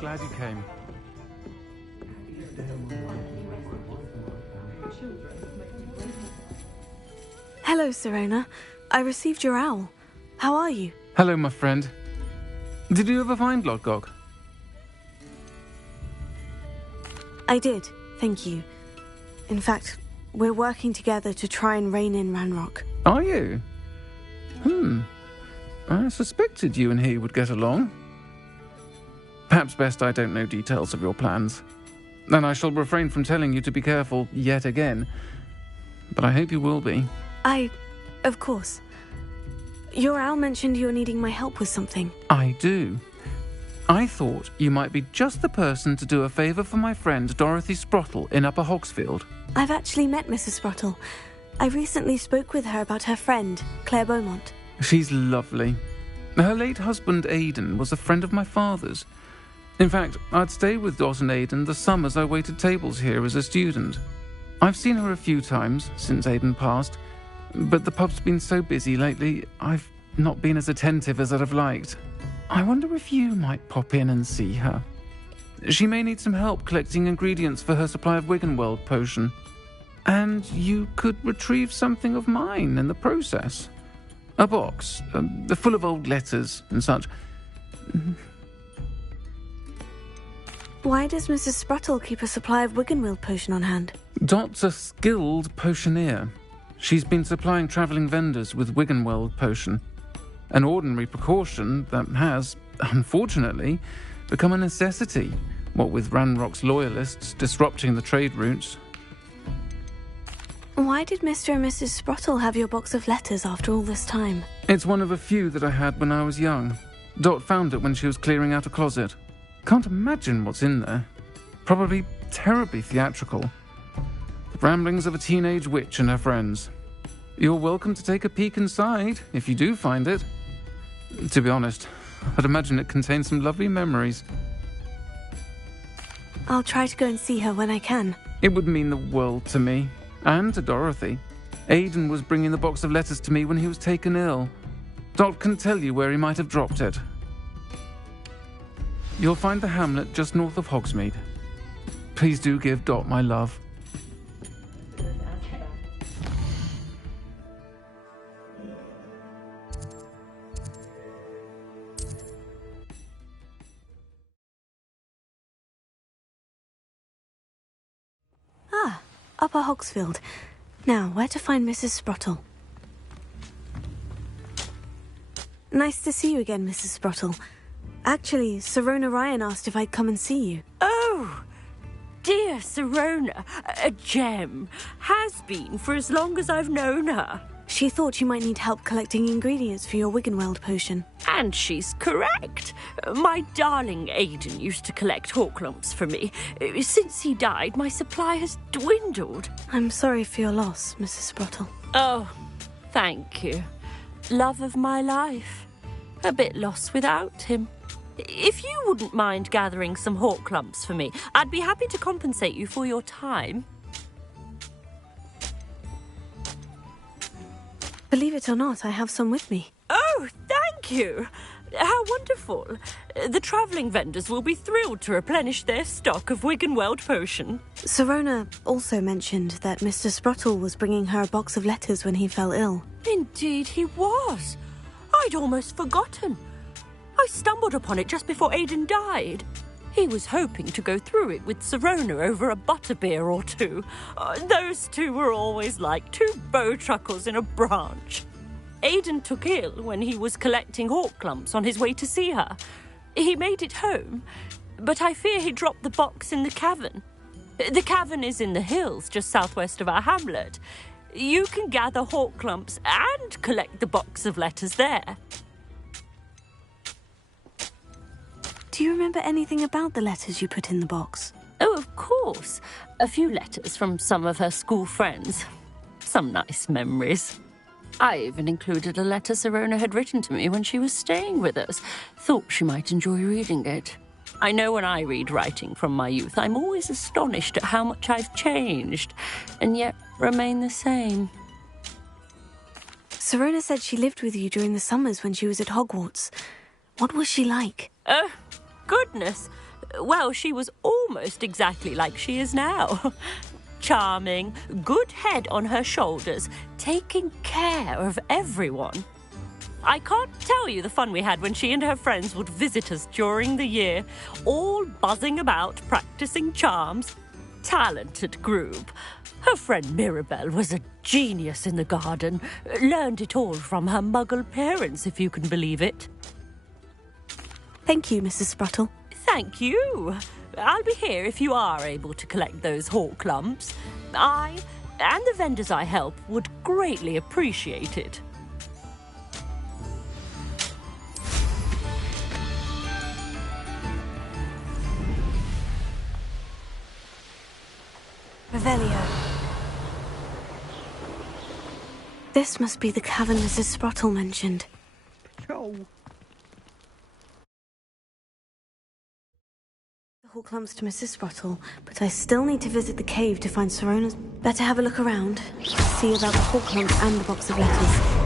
Glad you came. Hello, Sirona. I received your owl. How are you? Hello, my friend. Did you ever find Lodgok? I did, thank you. In fact, we're working together to try and rein in Ranrock. Are you? I suspected you and he would get along. Perhaps best I don't know details of your plans. Then I shall refrain from telling you to be careful yet again. But I hope you will be. Of course. Your owl mentioned you're needing my help with something. I do. I thought you might be just the person to do a favour for my friend Dorothy Sprottle in Upper Hogsfield. I've actually met Mrs. Sprottle. I recently spoke with her about her friend, Claire Beaumont. She's lovely. Her late husband Aidan was a friend of my father's. In fact, I'd stay with Dot and Aidan the summers I waited tables here as a student. I've seen her a few times since Aidan passed, but the pub's been so busy lately, I've not been as attentive as I'd have liked. I wonder if you might pop in and see her. She may need some help collecting ingredients for her supply of Wiggenweld potion. And you could retrieve something of mine in the process. A box, full of old letters and such. Why does Mrs. Sprottle keep a supply of Wiggenweld potion on hand? Dot's a skilled potioneer. She's been supplying travelling vendors with Wiggenweld potion. An ordinary precaution that has, unfortunately, become a necessity, what with Ranrock's loyalists disrupting the trade routes. Why did Mr. and Mrs. Sprottle have your box of letters after all this time? It's one of a few that I had when I was young. Dot found it when she was clearing out a closet. Can't imagine what's in there. Probably terribly theatrical. The ramblings of a teenage witch and her friends. You're welcome to take a peek inside, if you do find it. To be honest, I'd imagine it contains some lovely memories. I'll try to go and see her when I can. It would mean the world to me, and to Dorothy. Aidan was bringing the box of letters to me when he was taken ill. Dot can tell you where he might have dropped it. You'll find the hamlet just north of Hogsmeade. Please do give Dot my love. Upper Hogsfield. Now, where to find Mrs. Sprottle? Nice to see you again, Mrs. Sprottle. Actually, Sirona Ryan asked if I'd come and see you. Oh, dear Sirona, a gem. Has been for as long as I've known her. She thought you might need help collecting ingredients for your Wiggenweld potion. And she's correct. My darling Aidan used to collect hawklumps for me. Since he died, my supply has dwindled. I'm sorry for your loss, Mrs. Sprottle. Oh, thank you. Love of my life. A bit lost without him. If you wouldn't mind gathering some hawklumps for me, I'd be happy to compensate you for your time. Believe it or not, I have some with me. Oh, thank you. How wonderful. The travelling vendors will be thrilled to replenish their stock of Wiggenweld potion. Sirona also mentioned that Mr. Sprottle was bringing her a box of letters when he fell ill. Indeed he was. I'd almost forgotten. I stumbled upon it just before Aidan died. He was hoping to go through it with Sirona over a butterbeer or two. Those two were always like two bowtruckles in a branch. Aidan took ill when he was collecting hawklumps on his way to see her. He made it home, but I fear he dropped the box in the cavern. The cavern is in the hills just southwest of our hamlet. You can gather hawklumps and collect the box of letters there. Do you remember anything about the letters you put in the box? Oh, of course. A few letters from some of her school friends. Some nice memories. I even included a letter Sirona had written to me when she was staying with us. Thought she might enjoy reading it. I know when I read writing from my youth, I'm always astonished at how much I've changed, and yet remain the same. Sirona said she lived with you during the summers when she was at Hogwarts. What was she like? Oh, goodness. Well, she was almost exactly like she is now. Charming, good head on her shoulders, taking care of everyone. I can't tell you the fun we had when she and her friends would visit us during the year, all buzzing about, practicing charms. Talented group. Her friend Mirabelle was a genius in the garden. Learned it all from her muggle parents, if you can believe it. Thank you, Mrs. Spruttle. Thank you. I'll be here if you are able to collect those hawk lumps. I, and the vendors I help, would greatly appreciate it. Revelio. This must be the cavern Mrs. Spruttle mentioned. The hawk lumps to Mrs. Spruttle, but I still need to visit the cave to find Sirona's. Better have a look around. See about the hawk lumps and the box of letters.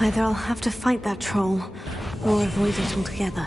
Either I'll have to fight that troll, or avoid it altogether.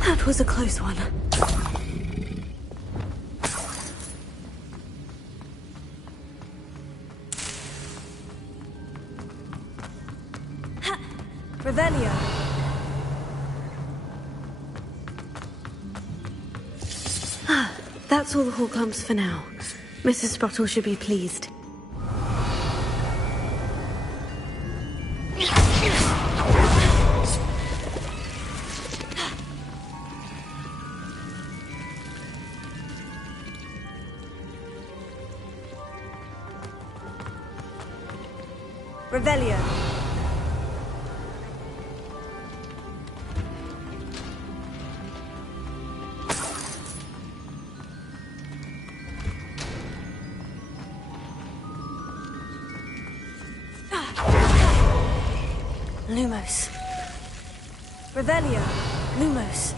That was a close one. Revelio. That's all the hawk lumps for now. Mrs. Spruttle should be pleased. Revelio. Lumos. Revelio. Lumos.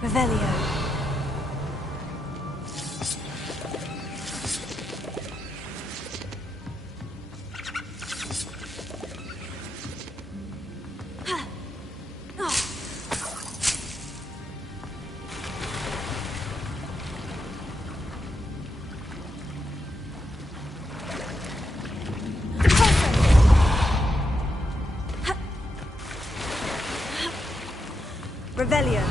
Revelio. Revelio.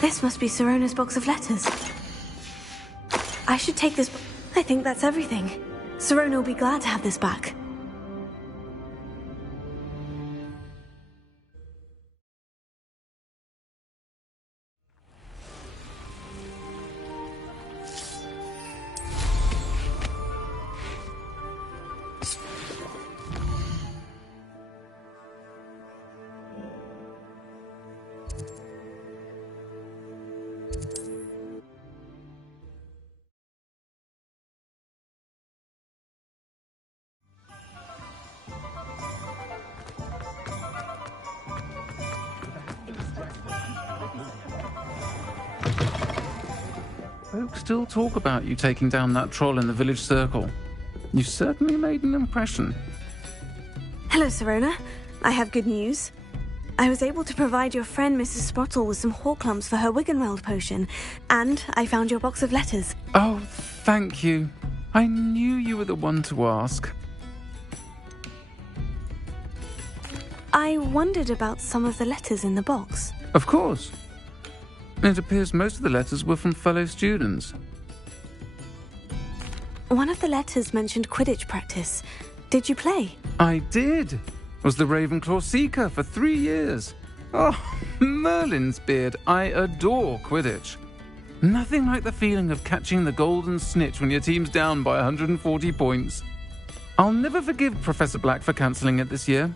This must be Sirona's box of letters. I should take this... I think that's everything. Sirona will be glad to have this back. Folks still talk about you taking down that troll in the village circle. You certainly made an impression. Hello, Sirona. I have good news. I was able to provide your friend Mrs. Sprottle with some Horklumps for her Wiggenweld potion, and I found your box of letters. Oh, thank you. I knew you were the one to ask. I wondered about some of the letters in the box. Of course. It appears most of the letters were from fellow students. One of the letters mentioned Quidditch practice. Did you play? I did. Was the Ravenclaw Seeker for 3 years. Oh, Merlin's beard. I adore Quidditch. Nothing like the feeling of catching the golden snitch when your team's down by 140 points. I'll never forgive Professor Black for cancelling it this year.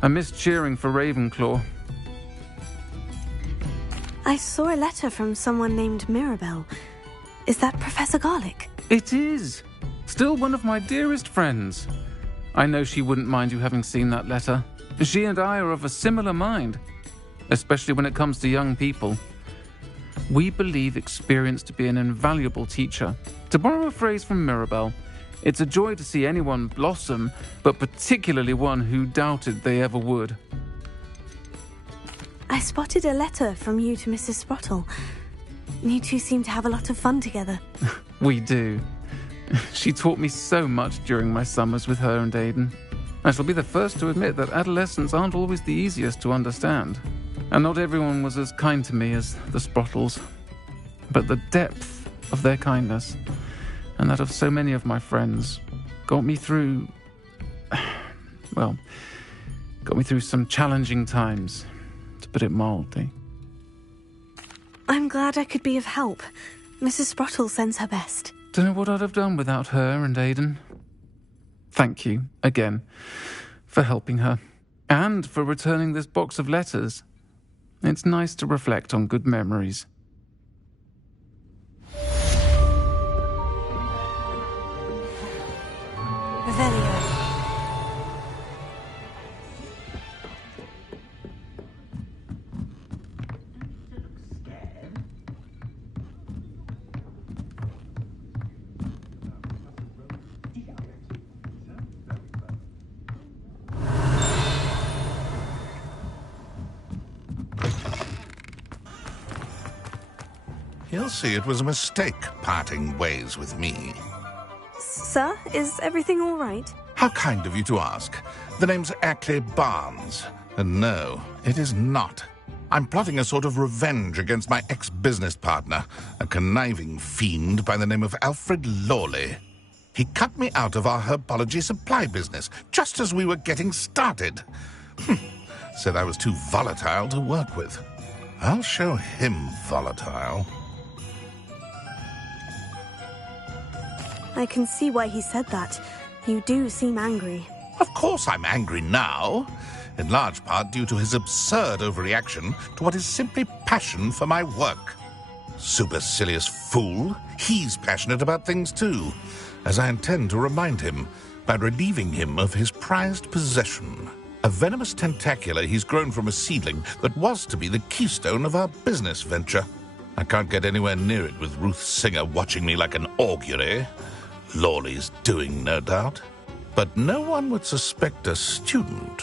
I missed cheering for Ravenclaw. I saw a letter from someone named Mirabelle. Is that Professor Garlick? It is. Still one of my dearest friends. I know she wouldn't mind you having seen that letter. She and I are of a similar mind, especially when it comes to young people. We believe experience to be an invaluable teacher. To borrow a phrase from Mirabelle, it's a joy to see anyone blossom, but particularly one who doubted they ever would. I spotted a letter from you to Mrs. Sprottle. You two seem to have a lot of fun together. We do. She taught me so much during my summers with her and Aiden. I shall be the first to admit that adolescents aren't always the easiest to understand. And not everyone was as kind to me as the Sprottles. But the depth of their kindness, and that of so many of my friends, got me through... well, got me through some challenging times, to put it mildly. I'm glad I could be of help. Mrs. Sprottle sends her best. Don't know what I'd have done without her and Aiden. Thank you, again, for helping her, and for returning this box of letters. It's nice to reflect on good memories. Revelio. He'll see it was a mistake parting ways with me. Sir, is everything all right? How kind of you to ask. The name's Ackley Barnes. And no, it is not. I'm plotting a sort of revenge against my ex-business partner, a conniving fiend by the name of Alfred Lawley. He cut me out of our herbology supply business just as we were getting started. Said I was too volatile to work with. I'll show him volatile. I can see why he said that. You do seem angry. Of course I'm angry now, in large part due to his absurd overreaction to what is simply passion for my work. Supercilious fool, he's passionate about things too, as I intend to remind him by relieving him of his prized possession. A venomous tentacula he's grown from a seedling that was to be the keystone of our business venture. I can't get anywhere near it with Ruth Singer watching me like an augury. Lawley's doing, no doubt. But no one would suspect a student.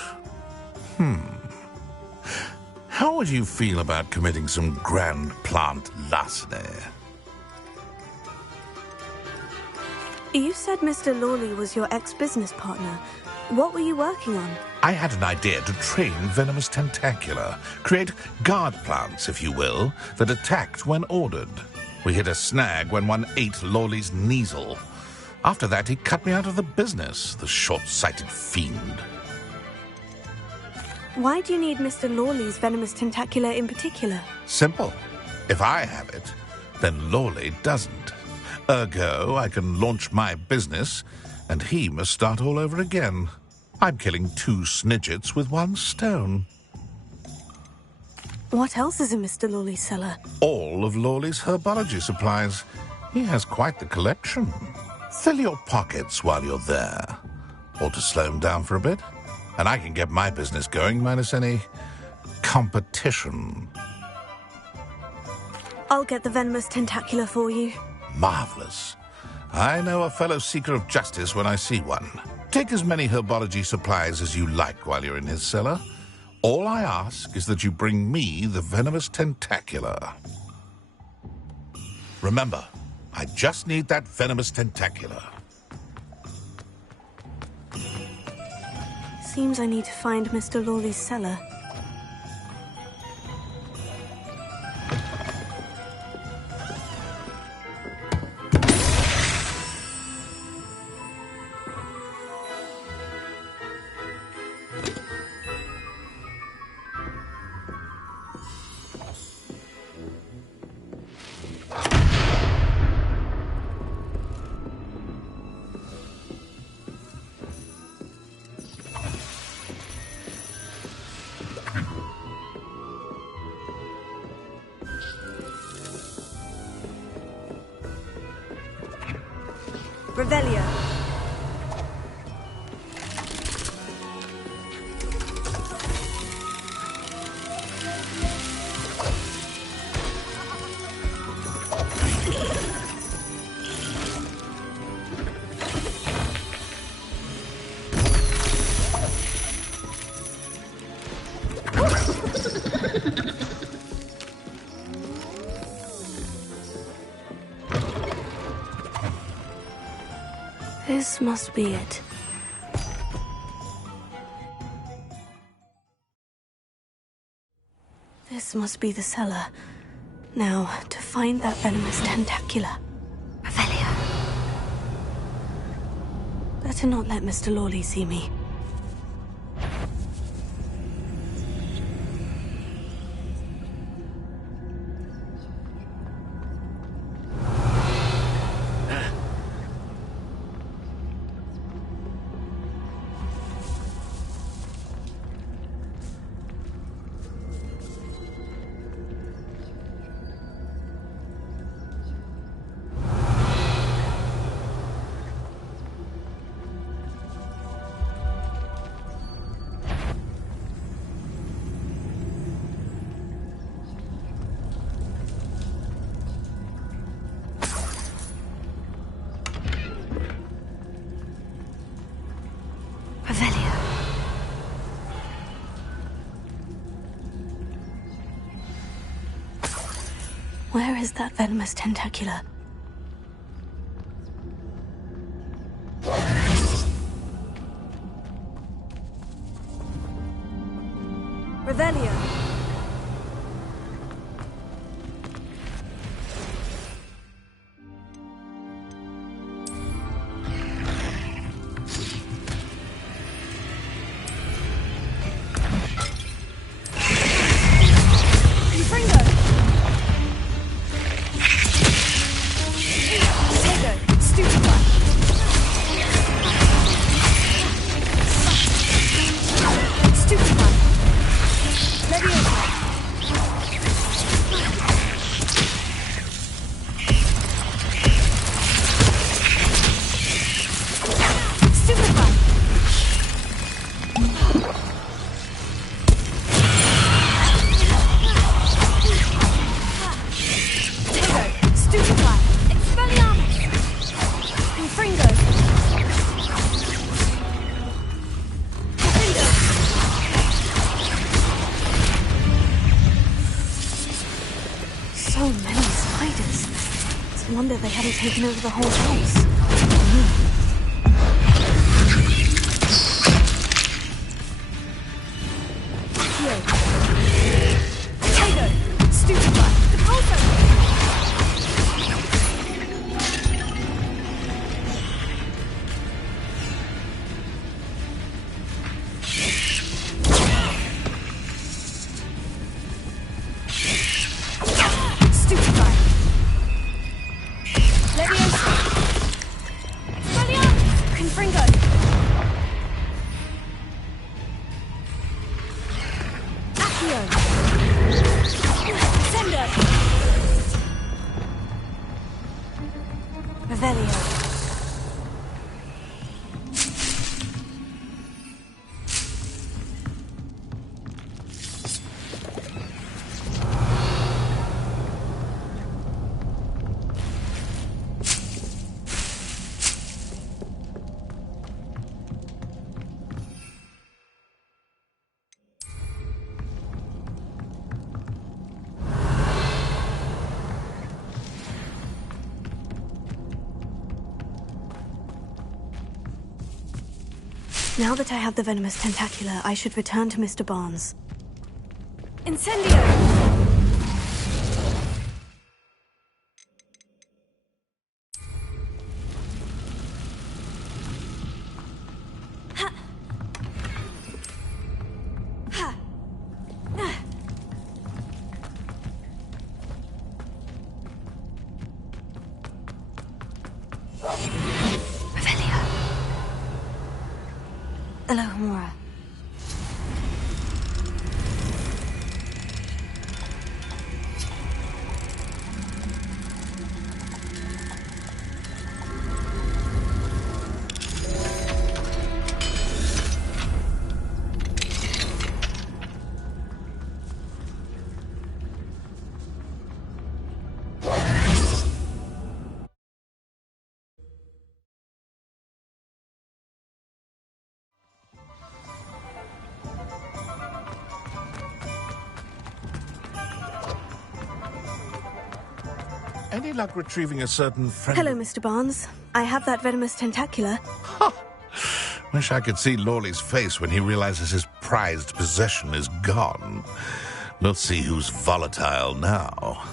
How would you feel about committing some grand plant larceny? You said Mr. Lawley was your ex-business partner. What were you working on? I had an idea to train venomous tentacula, create guard plants, if you will, that attacked when ordered. We hit a snag when one ate Lawley's Kneasel. After that, he cut me out of the business, the short-sighted fiend. Why do you need Mr. Lawley's venomous tentacula in particular? Simple. If I have it, then Lawley doesn't. Ergo, I can launch my business, and he must start all over again. I'm killing 2 snidgets with 1 stone. What else is in Mr. Lawley's cellar? All of Lawley's herbology supplies. He has quite the collection. Fill your pockets while you're there. Or to slow him down for a bit. And I can get my business going minus any competition. I'll get the venomous tentacula for you. Marvelous. I know a fellow seeker of justice when I see one. Take as many herbology supplies as you like while you're in his cellar. All I ask is that you bring me the venomous tentacula. Remember, I just need that venomous tentacula. Seems I need to find Mr. Lawley's cellar. Revelio. This must be it. This must be the cellar. Now, to find that venomous tentacula. Revelio. Better not let Mr. Lawley see me. Where is that venomous tentacula? Revelio. Ready? that they hadn't taken over the whole house. Now that I have the venomous tentacula, I should return to Mr. Barnes. Incendio! Any luck retrieving a certain friend? Hello, Mr. Barnes. I have that venomous tentacula. Wish I could see Lawley's face when he realizes his prized possession is gone. We'll see who's volatile now.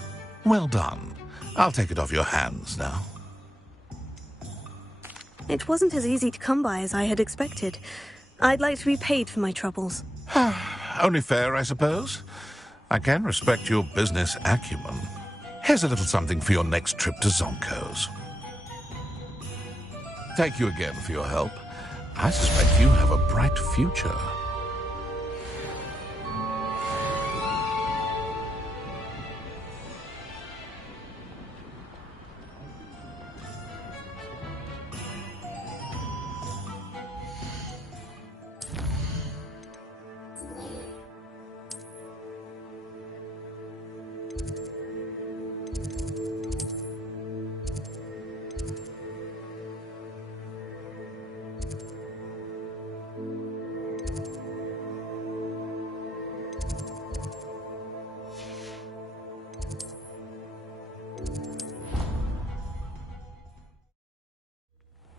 Well done. I'll take it off your hands now. It wasn't as easy to come by as I had expected. I'd like to be paid for my troubles. Only fair, I suppose. I can respect your business acumen. Here's a little something for your next trip to Zonko's. Thank you again for your help. I suspect you have a bright future.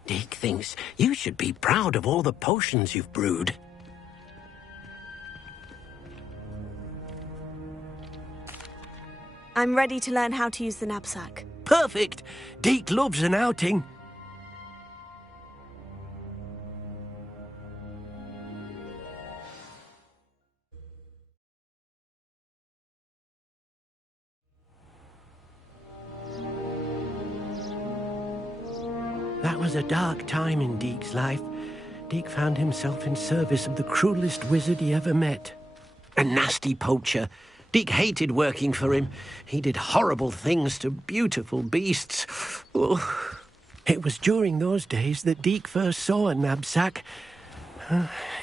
Deke thinks you should be proud of all the potions you've brewed. I'm ready to learn how to use the knapsack. Perfect! Deke loves an outing. That was a dark time in Deke's life. Deke found himself in service of the cruelest wizard he ever met. A nasty poacher. Deke hated working for him. He did horrible things to beautiful beasts. Oh. It was during those days that Deke first saw a knapsack.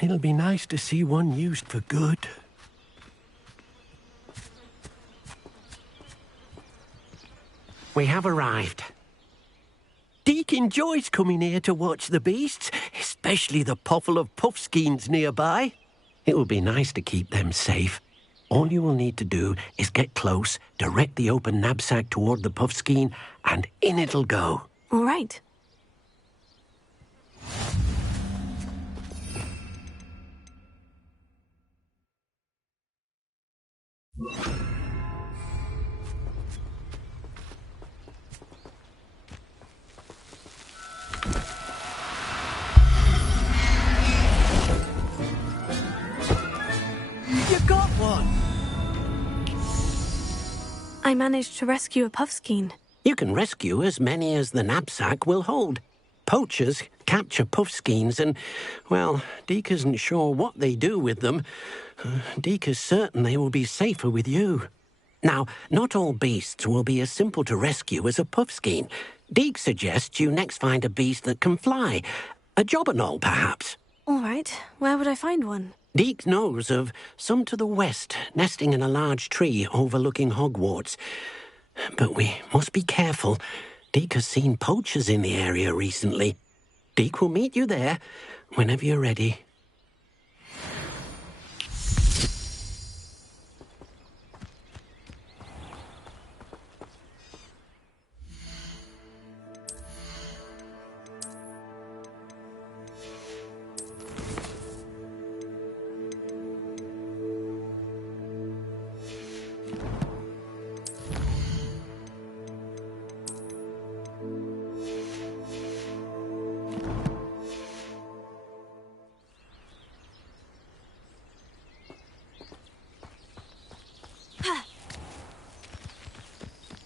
It'll be nice to see one used for good. We have arrived. Deke enjoys coming here to watch the beasts, especially the potful of puffskeins nearby. It will be nice to keep them safe. All you will need to do is get close, direct the open knapsack toward the puffskein, and in it'll go. All right. You got one! I managed to rescue a puffskein. You can rescue as many as the knapsack will hold. Poachers capture puffskeins and, well, Deke isn't sure what they do with them. Deke is certain they will be safer with you. Now, not all beasts will be as simple to rescue as a puffskein. Deke suggests you next find a beast that can fly. A jobberknoll, perhaps. All right. Where would I find one? Deke knows of some to the west, nesting in a large tree overlooking Hogwarts. But we must be careful. Deke has seen poachers in the area recently. Deke will meet you there whenever you're ready.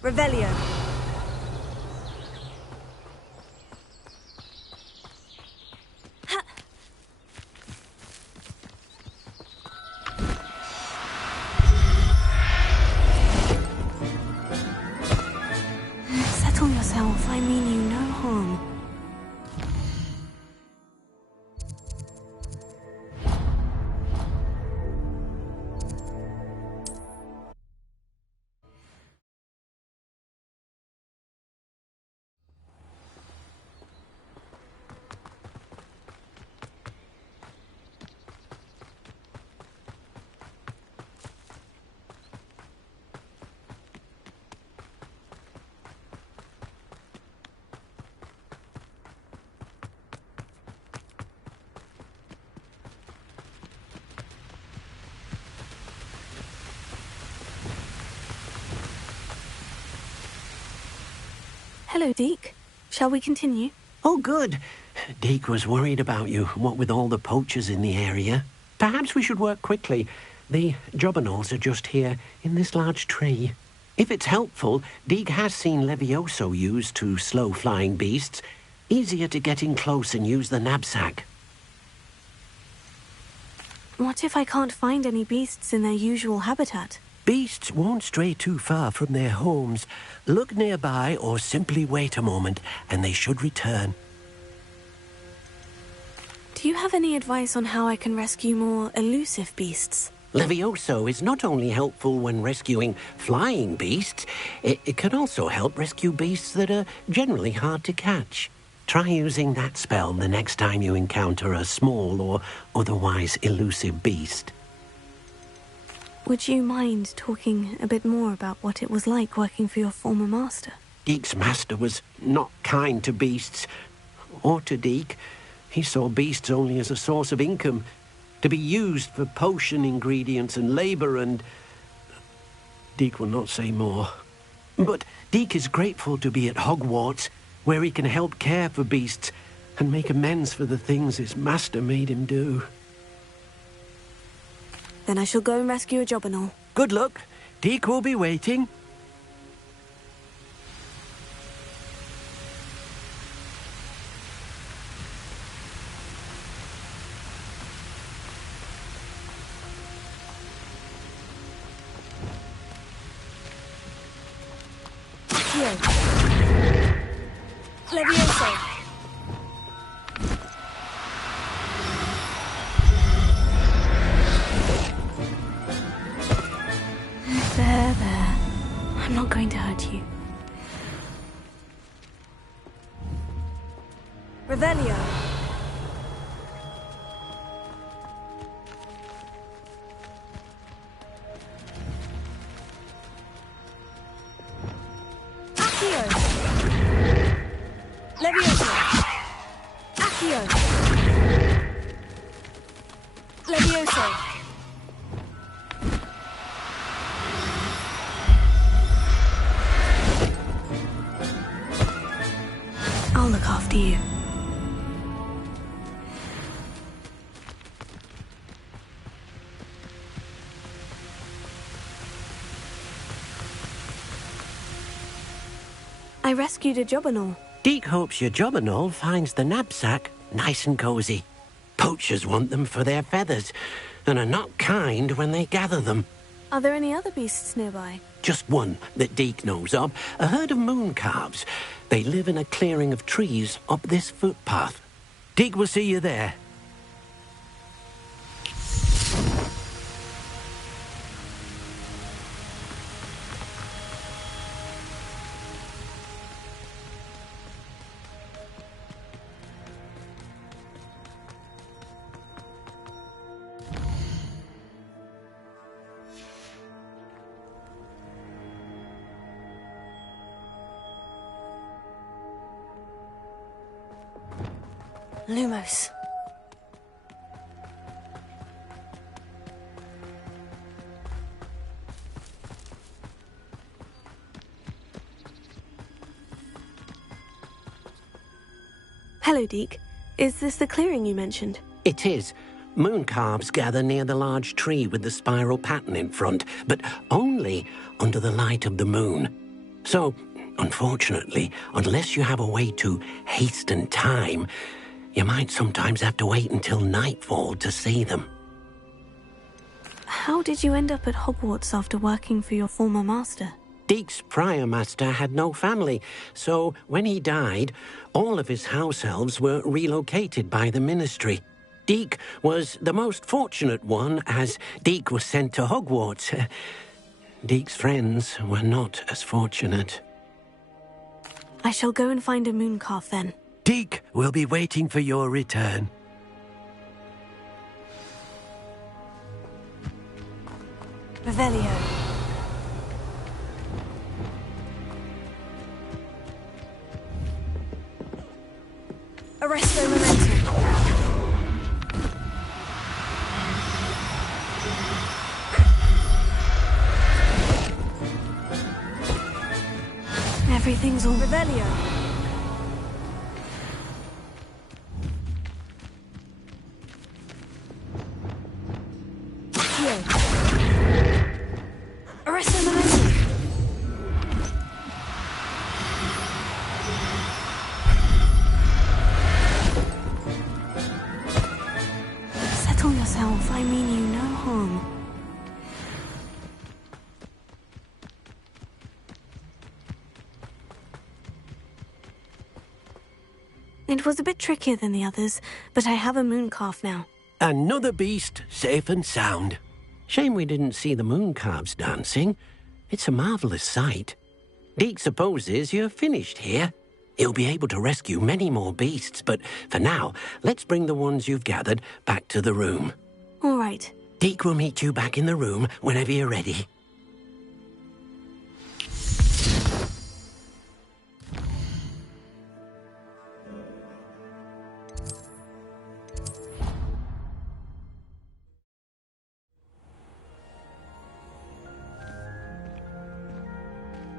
Revelio. Settle yourself. I mean you no harm. Hello, Deke. Shall we continue? Oh, good. Deke was worried about you, what with all the poachers in the area. Perhaps we should work quickly. The jobberknolls are just here, in this large tree. If it's helpful, Deke has seen Levioso used to slow flying beasts. Easier to get in close and use the knapsack. What if I can't find any beasts in their usual habitat? Beasts won't stray too far from their homes. Look nearby or simply wait a moment, and they should return. Do you have any advice on how I can rescue more elusive beasts? Levioso is not only helpful when rescuing flying beasts, it can also help rescue beasts that are generally hard to catch. Try using that spell the next time you encounter a small or otherwise elusive beast. Would you mind talking a bit more about what it was like working for your former master? Deke's master was not kind to beasts, or to Deke. He saw beasts only as a source of income, to be used for potion ingredients and labour, and Deke will not say more. But Deke is grateful to be at Hogwarts, where he can help care for beasts and make amends for the things his master made him do. Then I shall go and rescue a jobberknoll. Good luck. Deke will be waiting. Here. Levioso. There. I'm not going to hurt you. Revelio. I rescued a jobberknoll. Deke hopes your jobberknoll finds the knapsack nice and cosy. Poachers want them for their feathers, and are not kind when they gather them. Are there any other beasts nearby? Just one that Deke knows of, a herd of moon calves. They live in a clearing of trees up this footpath. Deke will see you there. Lumos. Hello, Deke. Is this the clearing you mentioned? It is. Moon calves gather near the large tree with the spiral pattern in front, but only under the light of the moon. So, unfortunately, unless you have a way to hasten time, you might sometimes have to wait until nightfall to see them. How did you end up at Hogwarts after working for your former master? Deke's prior master had no family, so when he died, all of his house elves were relocated by the ministry. Deke was the most fortunate one, as Deke was sent to Hogwarts. Deke's friends were not as fortunate. I shall go and find a mooncalf then. Deke will be waiting for your return. Revelio. Arresto momentum. Everything's all Revelio. Arresto momentum. Settle yourself. I mean you no harm. It was a bit trickier than the others, but I have a mooncalf now. Another beast, safe and sound. Shame we didn't see the moon calves dancing. It's a marvelous sight. Deke supposes you're finished here. He'll be able to rescue many more beasts, but for now, let's bring the ones you've gathered back to the room. All right. Deke will meet you back in the room whenever you're ready.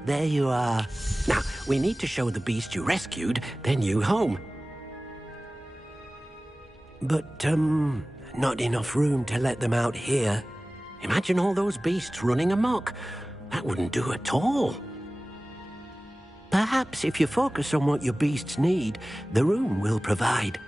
There you are. Now, we need to show the beast you rescued their new home. But, not enough room to let them out here. Imagine all those beasts running amok. That wouldn't do at all. Perhaps if you focus on what your beasts need, the room will provide.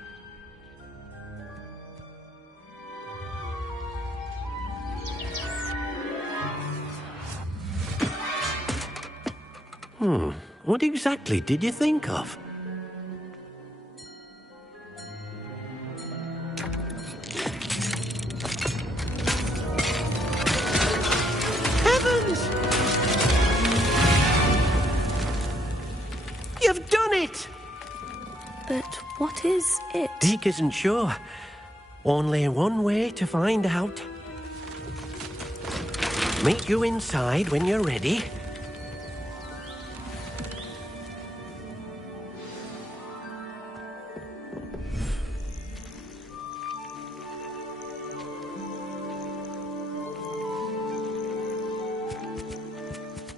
What exactly did you think of? Heavens! You've done it! But what is it? Deke isn't sure. Only one way to find out. Meet you inside when you're ready.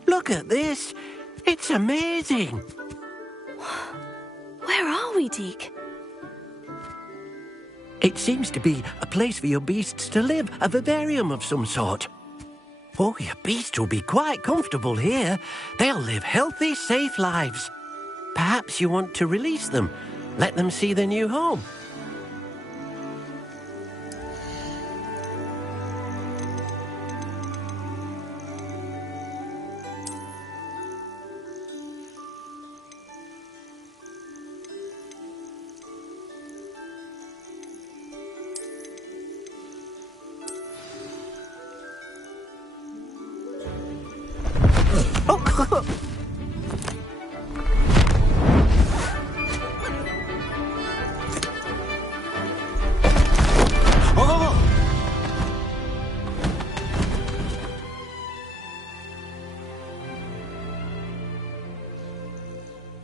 Look at this. It's amazing. Where are we, Deke? It seems to be a place for your beasts to live, a vivarium of some sort. Oh, your beasts will be quite comfortable here. They'll live healthy, safe lives. Perhaps you want to release them. Let them see their new home.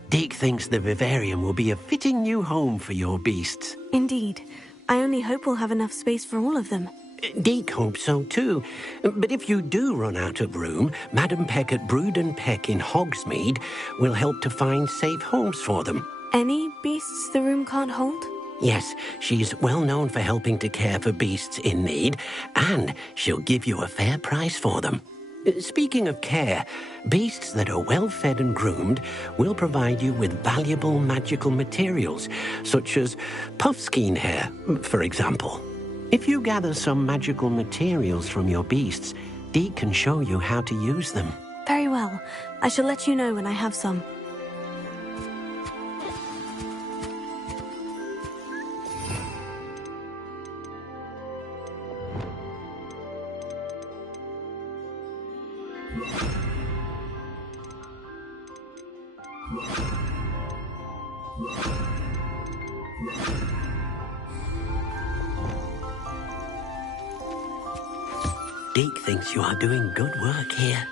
Deke thinks the vivarium will be a fitting new home for your beasts. Indeed. I only hope we'll have enough space for all of them. Deke hopes so too. But if you do run out of room, Madam Peck at Brood and Peck in Hogsmeade will help to find safe homes for them. Any beasts the room can't hold? Yes, she's well known for helping to care for beasts in need, and she'll give you a fair price for them. Speaking of care, beasts that are well fed and groomed will provide you with valuable magical materials, such as puffskein hair, for example. If you gather some magical materials from your beasts, Deke can show you how to use them. Very well. I shall let you know when I have some. Deke thinks you are doing good work here.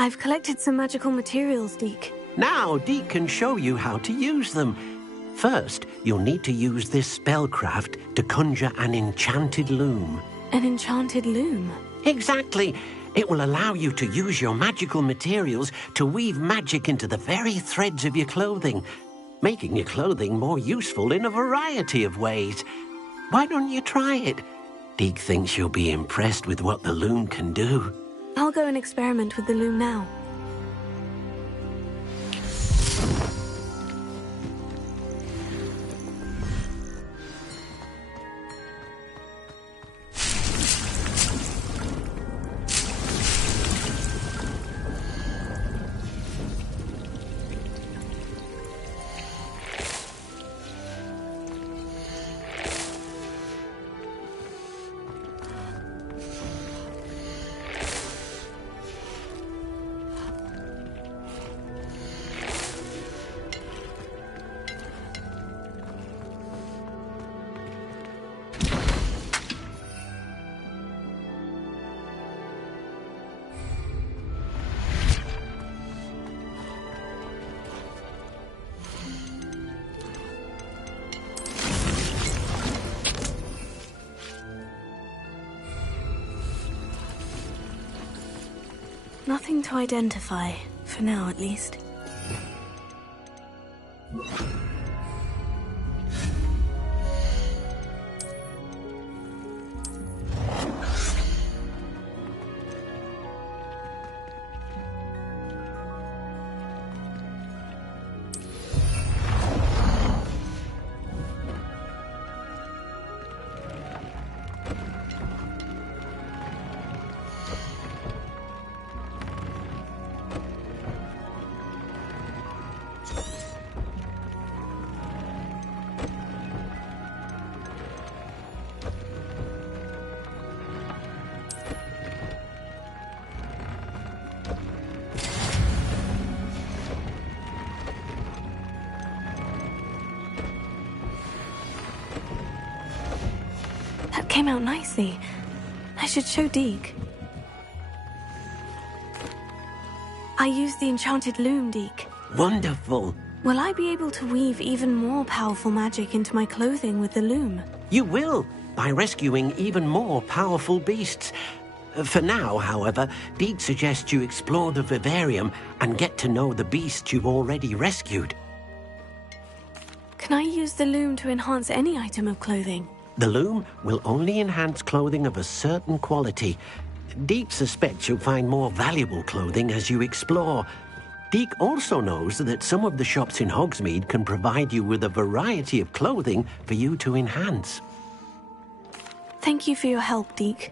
I've collected some magical materials, Deke. Now, Deke can show you how to use them. First, you'll need to use this spellcraft to conjure an enchanted loom. An enchanted loom? Exactly. It will allow you to use your magical materials to weave magic into the very threads of your clothing, making your clothing more useful in a variety of ways. Why don't you try it? Deke thinks you'll be impressed with what the loom can do. I'll go and experiment with the loom now. Nothing to identify, for now at least. came out nicely. I should show Deke. I used the enchanted loom, Deke. Wonderful. Will I be able to weave even more powerful magic into my clothing with the loom? You will, by rescuing even more powerful beasts. For now, however, Deke suggests you explore the vivarium and get to know the beasts you've already rescued. Can I use the loom to enhance any item of clothing? The loom will only enhance clothing of a certain quality. Deke suspects you'll find more valuable clothing as you explore. Deke also knows that some of the shops in Hogsmeade can provide you with a variety of clothing for you to enhance. Thank you for your help, Deke.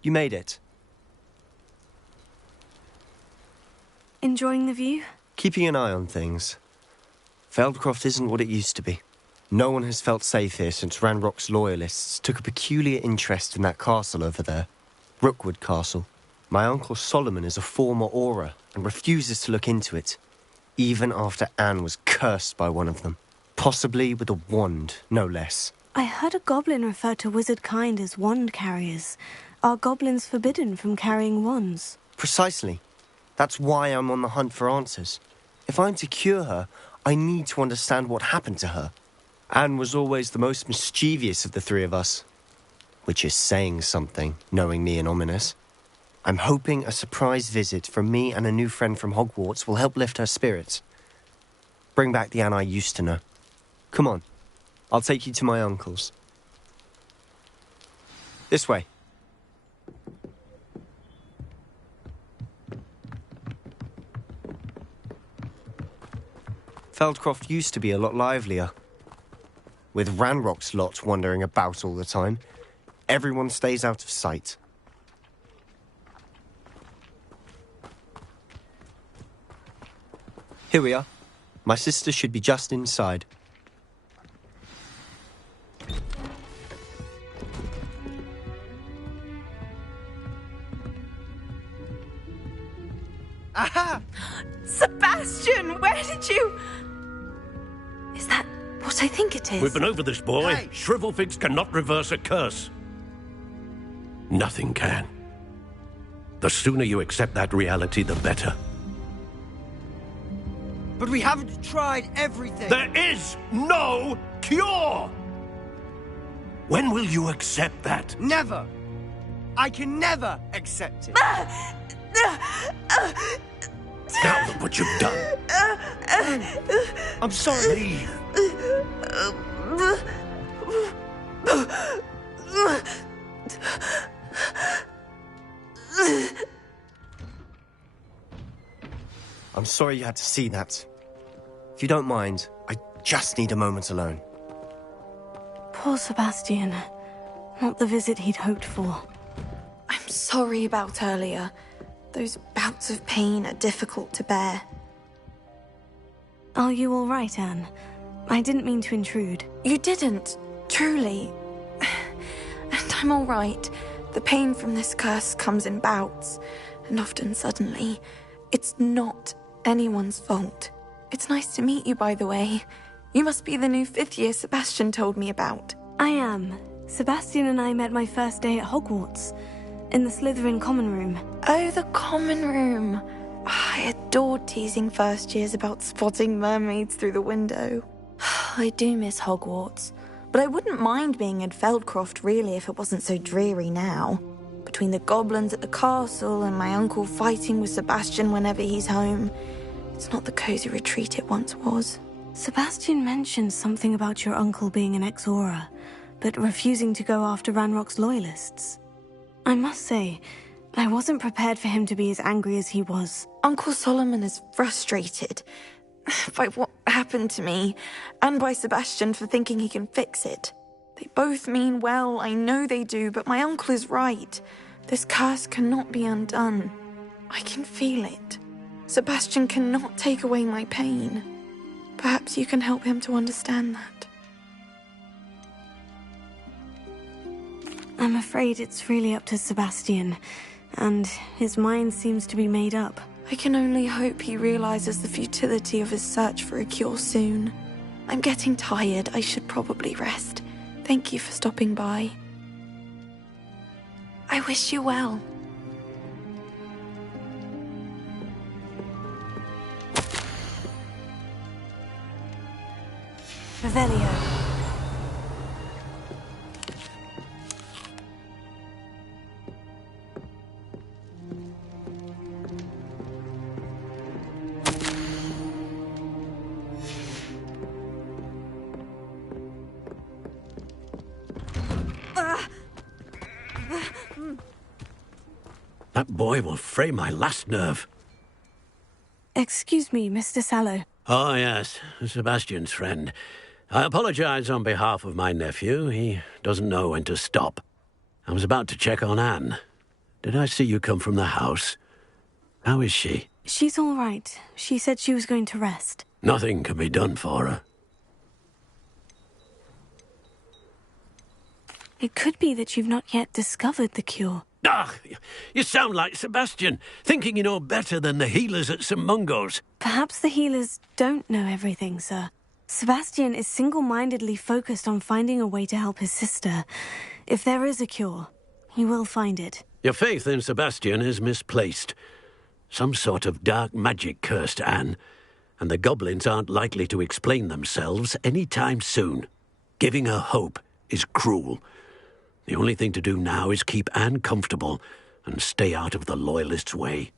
You made it. Enjoying the view? Keeping an eye on things. Feldcroft isn't what it used to be. No one has felt safe here since Ranrock's loyalists took a peculiar interest in that castle over there. Rookwood Castle. My uncle Solomon is a former Auror and refuses to look into it, even after Anne was cursed by one of them. Possibly with a wand, no less. I heard a goblin refer to wizard kind as wand carriers. Are goblins forbidden from carrying wands? Precisely. That's why I'm on the hunt for answers. If I'm to cure her, I need to understand what happened to her. Anne was always the most mischievous of the three of us. Which is saying something, knowing me and ominous. I'm hoping a surprise visit from me and a new friend from Hogwarts will help lift her spirits. Bring back the Anne I used to know. Come on, I'll take you to my uncle's. This way. Feldcroft used to be a lot livelier. With Ranrock's lot wandering about all the time, everyone stays out of sight. Here we are. My sister should be just inside. Aha! Sebastian, where did you... Is that what I think it is? We've been over this, boy. Hey. Shrivelfigs cannot reverse a curse. Nothing can. The sooner you accept that reality, the better. But we haven't tried everything. There is no cure! When will you accept that? Never. I can never accept it. Now look what you've done. I'm sorry. Leave. I'm sorry you had to see that. If you don't mind, I just need a moment alone. Poor Sebastian. Not the visit he'd hoped for. I'm sorry about earlier. Those bouts of pain are difficult to bear. Are you all right, Anne? I didn't mean to intrude. You didn't, truly. And I'm all right. The pain from this curse comes in bouts, and often suddenly. It's not anyone's fault. It's nice to meet you, by the way. You must be the new 5th year Sebastian told me about. I am. Sebastian and I met my first day at Hogwarts, in the Slytherin common room. Oh, the common room. I adored teasing first years about spotting mermaids through the window. I do miss Hogwarts, but I wouldn't mind being in Feldcroft really if it wasn't so dreary now. Between the goblins at the castle and my uncle fighting with Sebastian whenever he's home, it's not the cozy retreat it once was. Sebastian mentioned something about your uncle being an ex-Auror, but refusing to go after Ranrock's loyalists. I must say, I wasn't prepared for him to be as angry as he was. Uncle Solomon is frustrated by what happened to me, and by Sebastian for thinking he can fix it. They both mean well, I know they do, but my uncle is right. This curse cannot be undone. I can feel it. Sebastian cannot take away my pain. Perhaps you can help him to understand that. I'm afraid it's really up to Sebastian, and his mind seems to be made up. I can only hope he realizes the futility of his search for a cure soon. I'm getting tired. I should probably rest. Thank you for stopping by. I wish you well. Revelio. That boy will fray my last nerve. Excuse me, Mr. Sallow. Oh, yes, Sebastian's friend. I apologize on behalf of my nephew. He doesn't know when to stop. I was about to check on Anne. Did I see you come from the house? How is she? She's all right. She said she was going to rest. Nothing can be done for her. It could be that you've not yet discovered the cure. Ah, you sound like Sebastian, thinking you know better than the healers at St. Mungo's. Perhaps the healers don't know everything, sir. Sebastian is single-mindedly focused on finding a way to help his sister. If there is a cure, he will find it. Your faith in Sebastian is misplaced. Some sort of dark magic cursed Anne, and the goblins aren't likely to explain themselves any time soon. Giving her hope is cruel. The only thing to do now is keep Anne comfortable and stay out of the Loyalists' way.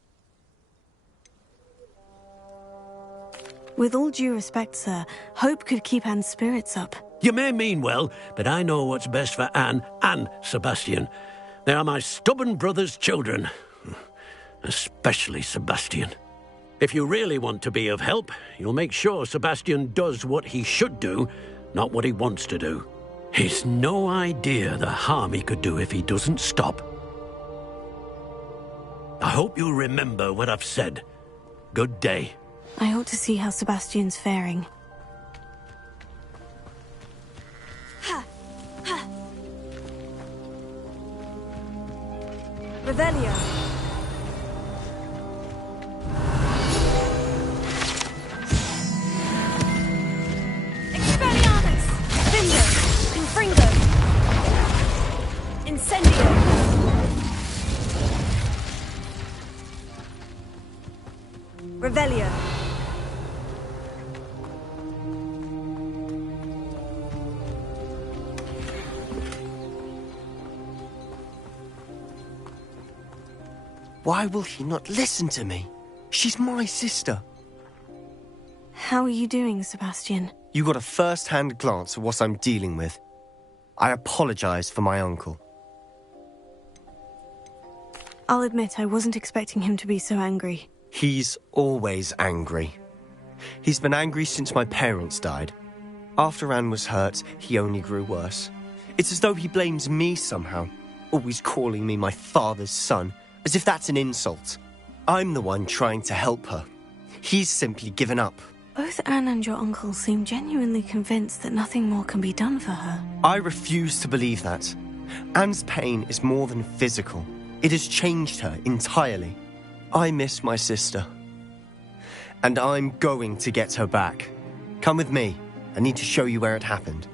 With all due respect, sir, hope could keep Anne's spirits up. You may mean well, but I know what's best for Anne and Sebastian. They are my stubborn brother's children. Especially Sebastian. If you really want to be of help, you'll make sure Sebastian does what he should do, not what he wants to do. He's no idea the harm he could do if he doesn't stop. I hope you'll remember what I've said. Good day. I ought to see how Sebastian's faring. Revelio. Expelliarmus! Bingo! Confringo! Incendio! Revelio. Why will he not listen to me? She's my sister. How are you doing, Sebastian? You got a first-hand glance at what I'm dealing with. I apologize for my uncle. I'll admit I wasn't expecting him to be so angry. He's always angry. He's been angry since my parents died. After Anne was hurt, he only grew worse. It's as though he blames me somehow, always calling me my father's son, as if that's an insult. I'm the one trying to help her. He's simply given up. Both Anne and your uncle seem genuinely convinced that nothing more can be done for her. I refuse to believe that. Anne's pain is more than physical. It has changed her entirely. I miss my sister. And I'm going to get her back. Come with me. I need to show you where it happened.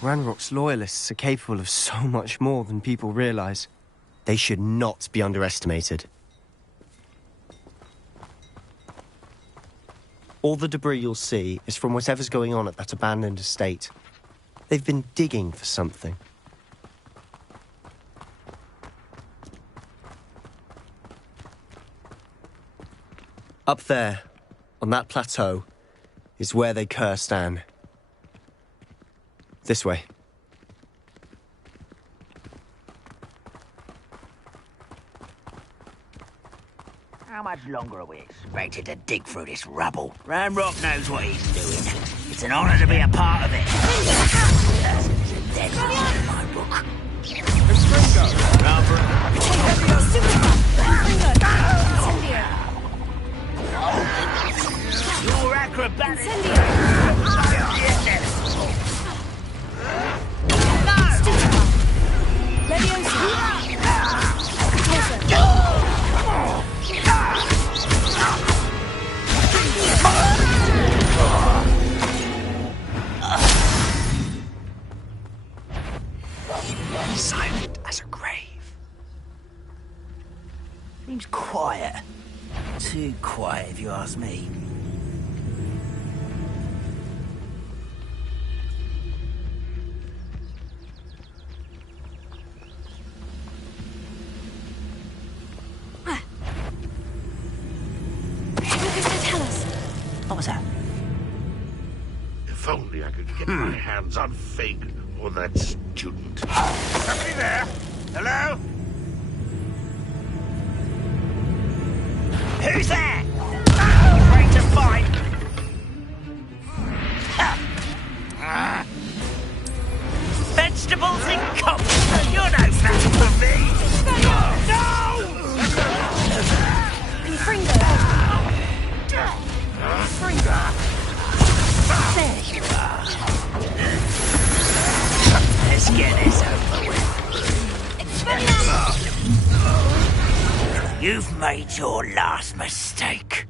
Ranrock's loyalists are capable of so much more than people realize. They should not be underestimated. All the debris you'll see is from whatever's going on at that abandoned estate. They've been digging for something. Up there, on that plateau, is where they cursed Anne. This way. How much longer are we expected to dig through this rubble? Ranrock knows what he's doing. It's an honor to be a part of it. It's a deadline in my book. You're acrobatic. Silent as a grave. Seems quiet. Too quiet, if you ask me. What was that? If only I could get my hands on Fig or that student. Somebody there? Hello? Who's there? Afraid to fight? Vegetables and coffee. You're no match for me. No! Fringo! There you are. Let's get this over with. You've made your last mistake.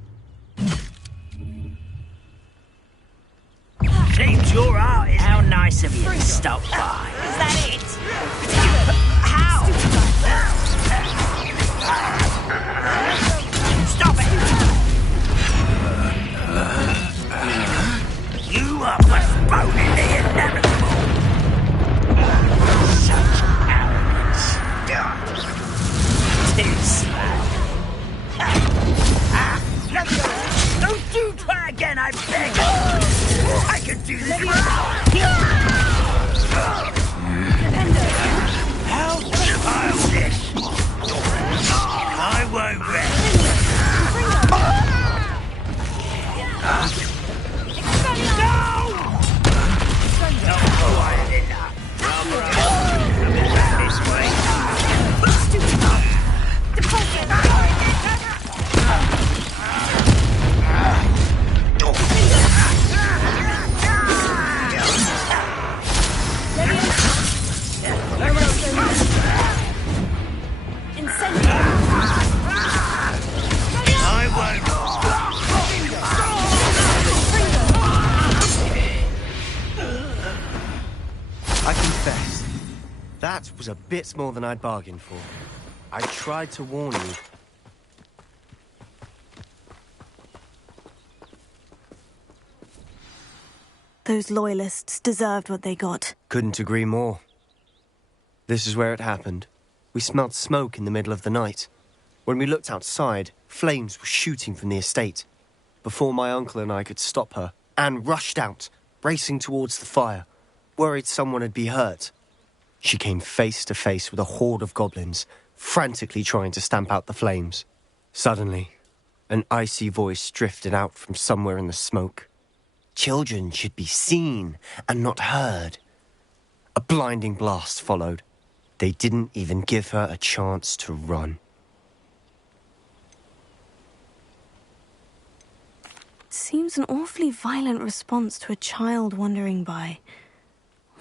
Seems your art is how nice of you to stop by. Is that it? How? Stop it! You are postponing the inevitable. Such arrogance. Too slow. Don't you try again, I beg. I can do this for hours. How childish. I won't rest. That was a bit more than I'd bargained for. I tried to warn you. Those loyalists deserved what they got. Couldn't agree more. This is where it happened. We smelled smoke in the middle of the night. When we looked outside, flames were shooting from the estate. Before my uncle and I could stop her, Anne rushed out, racing towards the fire, worried someone had been hurt. She came face to face with a horde of goblins, frantically trying to stamp out the flames. Suddenly, an icy voice drifted out from somewhere in the smoke. Children should be seen and not heard. A blinding blast followed. They didn't even give her a chance to run. Seems an awfully violent response to a child wandering by.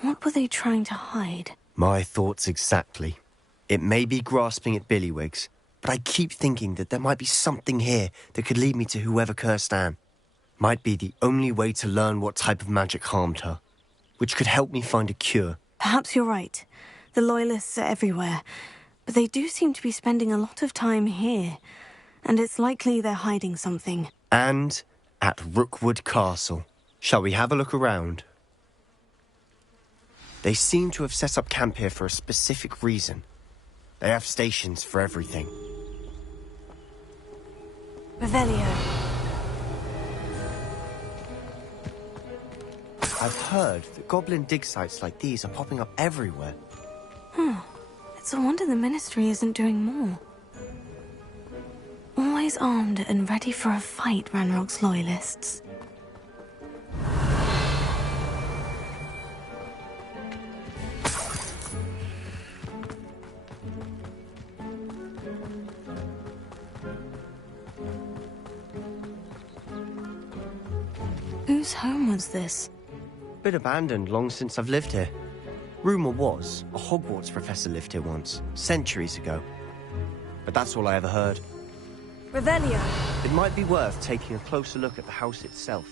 What were they trying to hide? My thoughts exactly. It may be grasping at Billywigs, but I keep thinking that there might be something here that could lead me to whoever cursed Anne. Might be the only way to learn what type of magic harmed her, which could help me find a cure. Perhaps you're right. The Loyalists are everywhere, but they do seem to be spending a lot of time here, and it's likely they're hiding something. And at Rookwood Castle. Shall we have a look around? They seem to have set up camp here for a specific reason. They have stations for everything. Revelio. I've heard that goblin dig sites like these are popping up everywhere. It's a wonder the Ministry isn't doing more. Always armed and ready for a fight, Ranrock's Loyalists. Whose home was this? Been abandoned long since I've lived here. Rumour was a Hogwarts professor lived here once, centuries ago. But that's all I ever heard. Revelio. It might be worth taking a closer look at the house itself.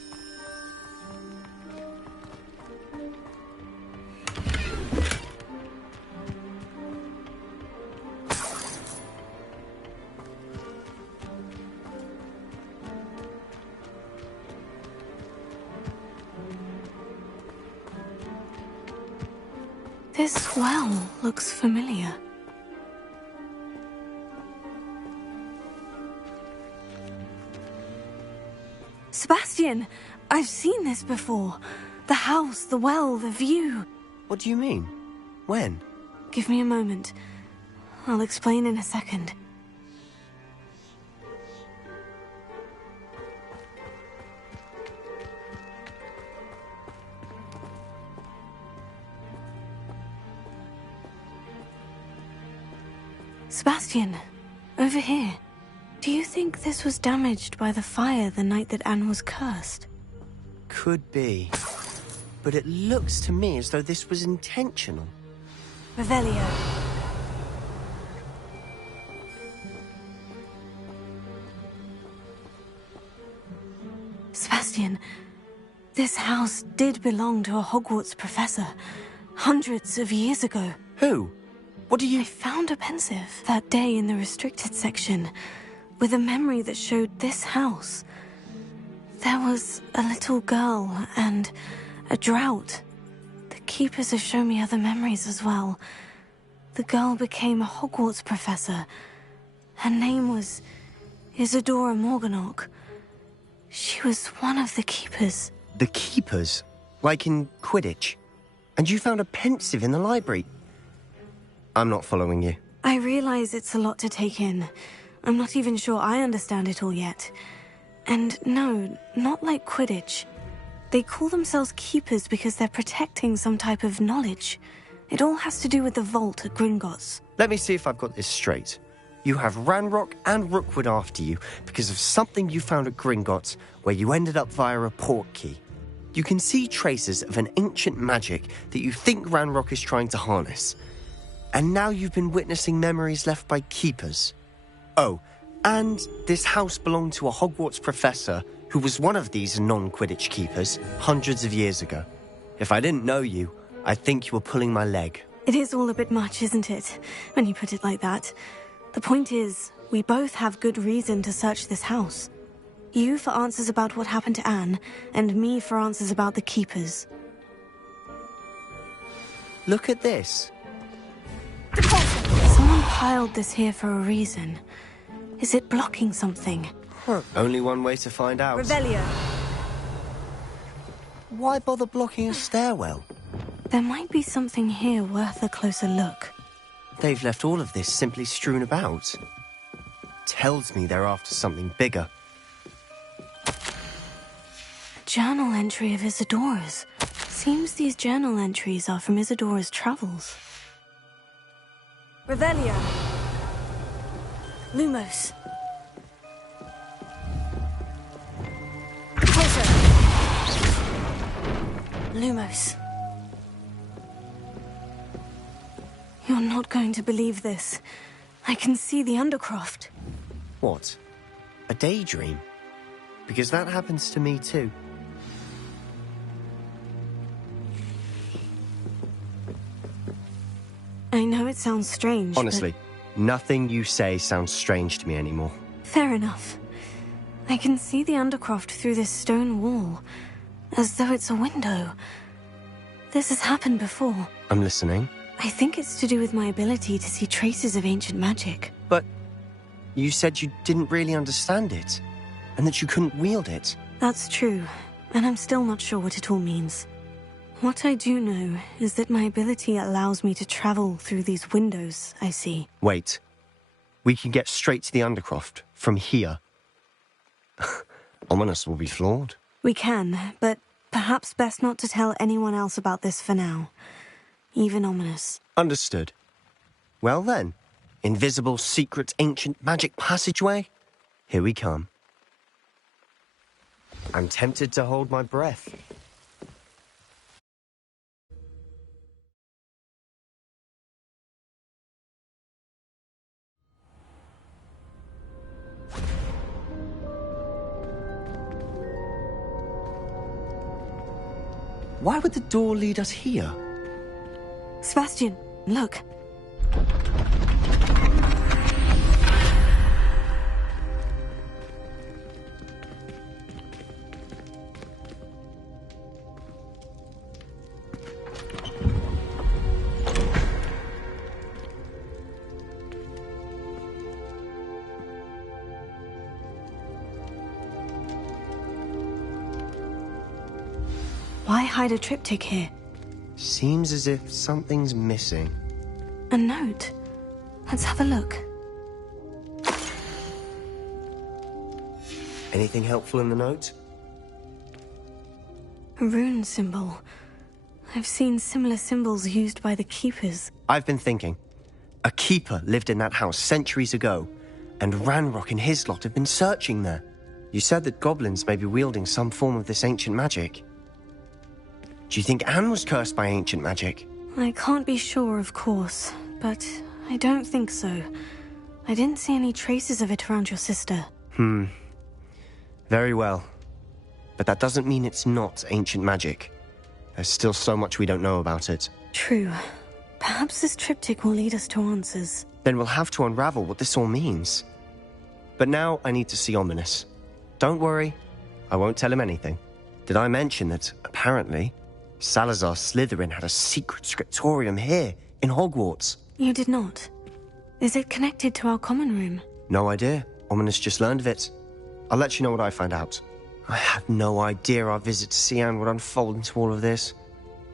This well looks familiar. Sebastian! I've seen this before. The house, the well, the view. What do you mean? When? Give me a moment. I'll explain in a second. Sebastian, over here. Do you think this was damaged by the fire the night that Anne was cursed? Could be. But it looks to me as though this was intentional. Revelio. Sebastian, this house did belong to a Hogwarts professor, hundreds of years ago. Who? What do you... I found a pensive that day in the restricted section, with a memory that showed this house. There was a little girl and a drought. The keepers have shown me other memories as well. The girl became a Hogwarts professor. Her name was Isadora Morganach. She was one of the keepers. The keepers? Like in Quidditch? And you found a pensive in the library? I'm not following you. I realize it's a lot to take in. I'm not even sure I understand it all yet. And no, not like Quidditch. They call themselves keepers because they're protecting some type of knowledge. It all has to do with the vault at Gringotts. Let me see if I've got this straight. You have Ranrock and Rookwood after you because of something you found at Gringotts where you ended up via a portkey. You can see traces of an ancient magic that you think Ranrock is trying to harness. And now you've been witnessing memories left by keepers. Oh, and this house belonged to a Hogwarts professor who was one of these non-Quidditch keepers hundreds of years ago. If I didn't know you, I'd think you were pulling my leg. It is all a bit much, isn't it, when you put it like that? The point is, we both have good reason to search this house. You for answers about what happened to Anne, and me for answers about the keepers. Look at this. Someone piled this here for a reason. Is it blocking something? Only one way to find out. Revelio. Why bother blocking a stairwell? There might be something here worth a closer look. They've left all of this simply strewn about. Tells me they're after something bigger. A journal entry of Isadora's. seems these journal entries are from Isadora's travels. Revelio. Lumos. Closer. Lumos. You're not going to believe this. I can see the Undercroft. What? A daydream? Because that happens to me too. I know it sounds strange, Honestly, nothing you say sounds strange to me anymore. Fair enough. I can see the Undercroft through this stone wall, as though it's a window. This has happened before. I'm listening. I think it's to do with my ability to see traces of ancient magic. But you said you didn't really understand it, and that you couldn't wield it. That's true, and I'm still not sure what it all means. What I do know is that my ability allows me to travel through these windows I see. Wait. We can get straight to the Undercroft from here. Ominous will be floored. We can, but perhaps best not to tell anyone else about this for now. Even Ominous. Understood. Well then, invisible, secret, ancient magic passageway? Here we come. I'm tempted to hold my breath. Why would the door lead us here? Sebastian, look. Why hide a triptych here? Seems as if something's missing. A note. Let's have a look. Anything helpful in the note? A rune symbol. I've seen similar symbols used by the Keepers. I've been thinking. A keeper lived in that house centuries ago, and Ranrock and his lot have been searching there. You said that goblins may be wielding some form of this ancient magic. Do you think Anne was cursed by ancient magic? I can't be sure, of course, but I don't think so. I didn't see any traces of it around your sister. Very well. But that doesn't mean it's not ancient magic. There's still so much we don't know about it. True. Perhaps this triptych will lead us to answers. Then we'll have to unravel what this all means. But now I need to see Ominous. Don't worry, I won't tell him anything. Did I mention that, apparently, Salazar Slytherin had a secret scriptorium here, in Hogwarts? You did not. Is it connected to our common room? No idea. Ominous just learned of it. I'll let you know what I find out. I had no idea our visit to Sian would unfold into all of this.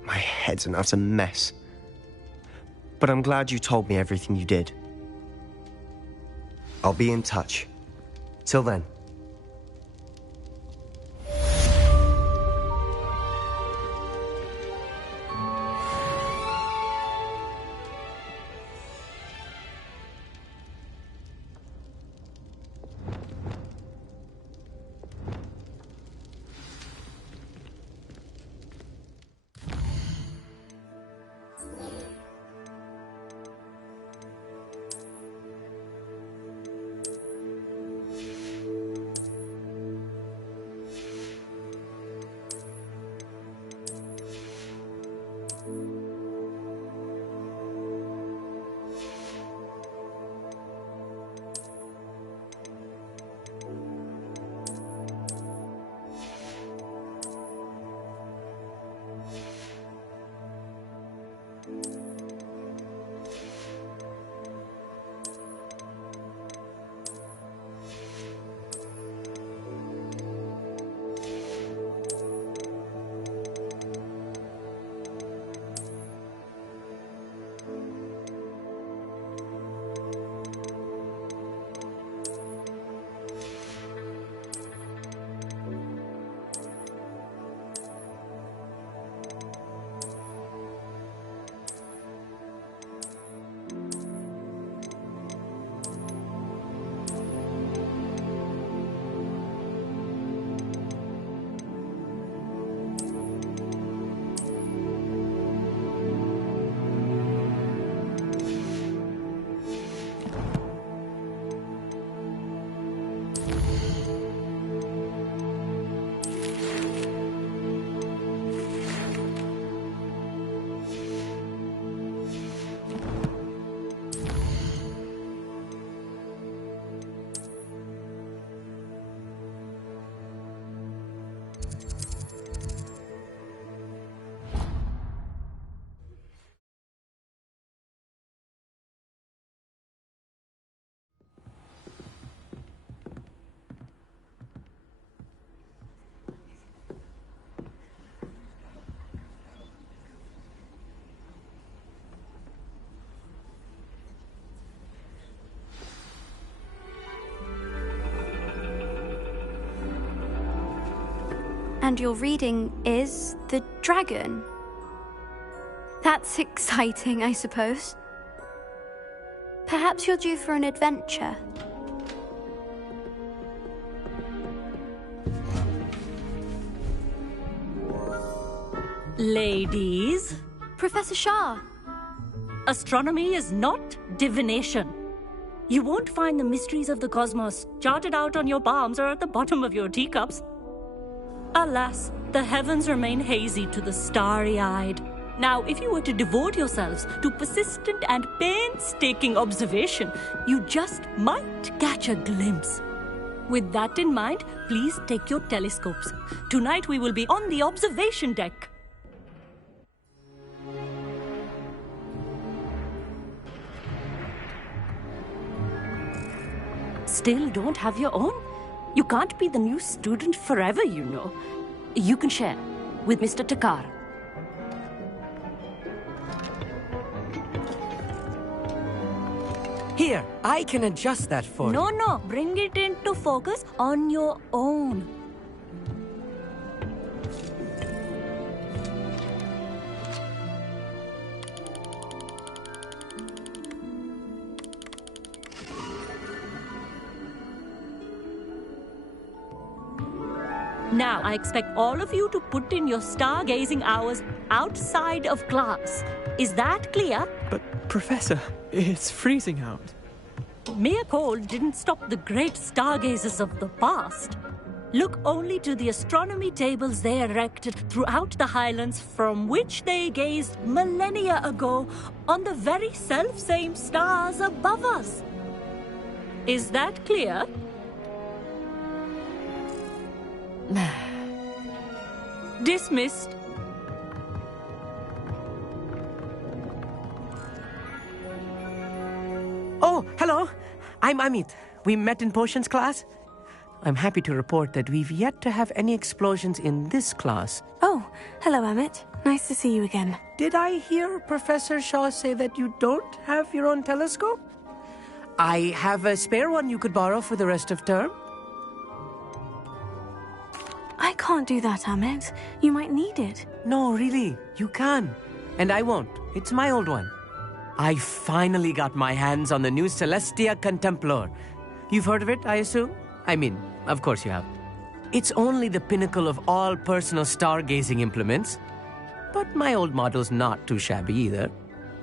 My head's an utter mess. But I'm glad you told me everything you did. I'll be in touch. Till then. And your reading is the dragon. That's exciting, I suppose. Perhaps you're due for an adventure. Ladies, Professor Shah. astronomy is not divination. You won't find the mysteries of the cosmos charted out on your palms or at the bottom of your teacups. Alas, the heavens remain hazy to the starry-eyed. Now, if you were to devote yourselves to persistent and painstaking observation, you just might catch a glimpse. With that in mind, please take your telescopes. Tonight we will be on the observation deck. Still don't have your own? You can't be the new student forever, you know. You can share with Mr. Takar. Here, I can adjust that for you. No, bring it into focus on your own. Now, I expect all of you to put in your stargazing hours outside of class. Is that clear? But, Professor, it's freezing out. Mere cold didn't stop the great stargazers of the past. Look only to the astronomy tables they erected throughout the highlands from which they gazed millennia ago on the very self-same stars above us. Is that clear? Dismissed. Oh, hello. I'm Amit. We met in potions class. I'm happy to report that we've yet to have any explosions in this class. Oh, hello, Amit. Nice to see you again. Did I hear Professor Shaw say that you don't have your own telescope? I have a spare one you could borrow for the rest of term. I can't do that, Amit. You might need it. No, really, you can. And I won't. It's my old one. I finally got my hands on the new Celestia Contemplar. You've heard of it, I assume? I mean, of course you have. It's only the pinnacle of all personal stargazing implements. But my old model's not too shabby either.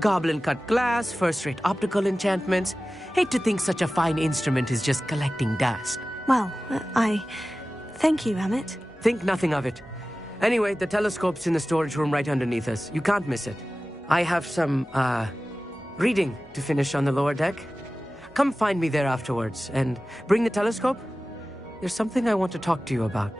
Goblin-cut glass, first-rate optical enchantments. Hate to think such a fine instrument is just collecting dust. Well, thank you, Amit. Think nothing of it. Anyway, the telescope's in the storage room right underneath us. You can't miss it. I have some, reading to finish on the lower deck. Come find me there afterwards, and bring the telescope. There's something I want to talk to you about.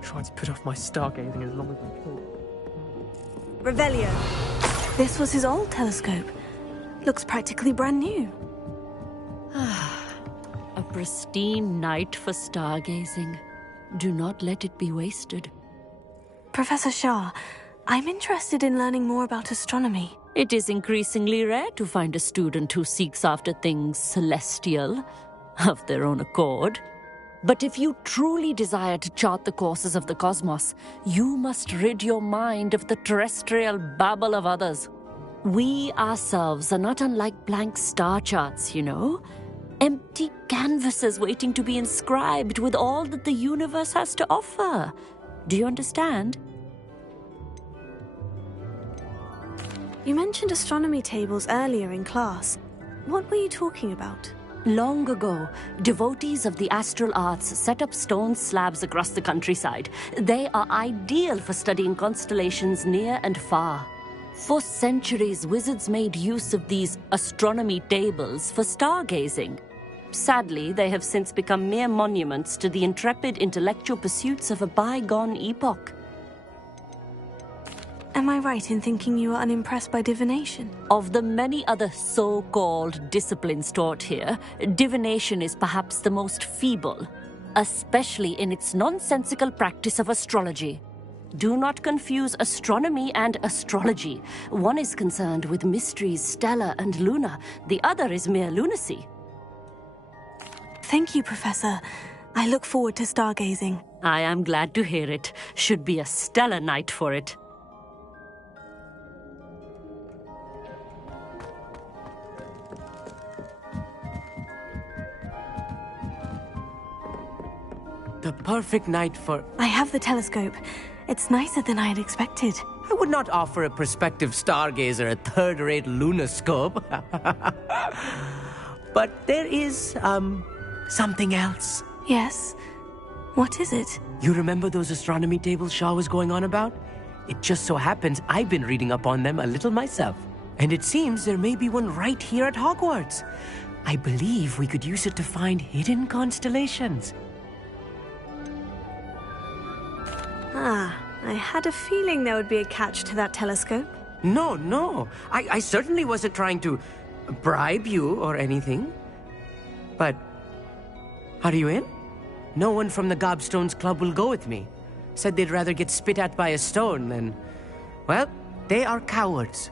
Try to put off my stargazing as long as I can. Revelio. This was his old telescope. Looks practically brand new. A pristine night for stargazing. Do not let it be wasted. Professor Shah, I'm interested in learning more about astronomy. It is increasingly rare to find a student who seeks after things celestial, of their own accord. But if you truly desire to chart the courses of the cosmos, you must rid your mind of the terrestrial babble of others. We ourselves are not unlike blank star charts, you know. Empty canvases waiting to be inscribed with all that the universe has to offer. Do you understand? You mentioned astronomy tables earlier in class. What were you talking about? Long ago, devotees of the astral arts set up stone slabs across the countryside. They are ideal for studying constellations near and far. For centuries, wizards made use of these astronomy tables for stargazing. Sadly, they have since become mere monuments to the intrepid intellectual pursuits of a bygone epoch. Am I right in thinking you are unimpressed by divination? Of the many other so-called disciplines taught here, divination is perhaps the most feeble, especially in its nonsensical practice of astrology. Do not confuse astronomy and astrology. One is concerned with mysteries stellar and lunar, the other is mere lunacy. Thank you, Professor. I look forward to stargazing. I am glad to hear it. Should be a stellar night for it. The perfect night for... I have the telescope. It's nicer than I had expected. I would not offer a prospective stargazer a third-rate lunoscope. But there is, something else. Yes? What is it? You remember those astronomy tables Shaw was going on about? It just so happens I've been reading up on them a little myself. And it seems there may be one right here at Hogwarts. I believe we could use it to find hidden constellations. Ah, I had a feeling there would be a catch to that telescope. No. I certainly wasn't trying to bribe you or anything. But, are you in? No one from the Gobstones Club will go with me. Said they'd rather get spit at by a stone than... Well, they are cowards.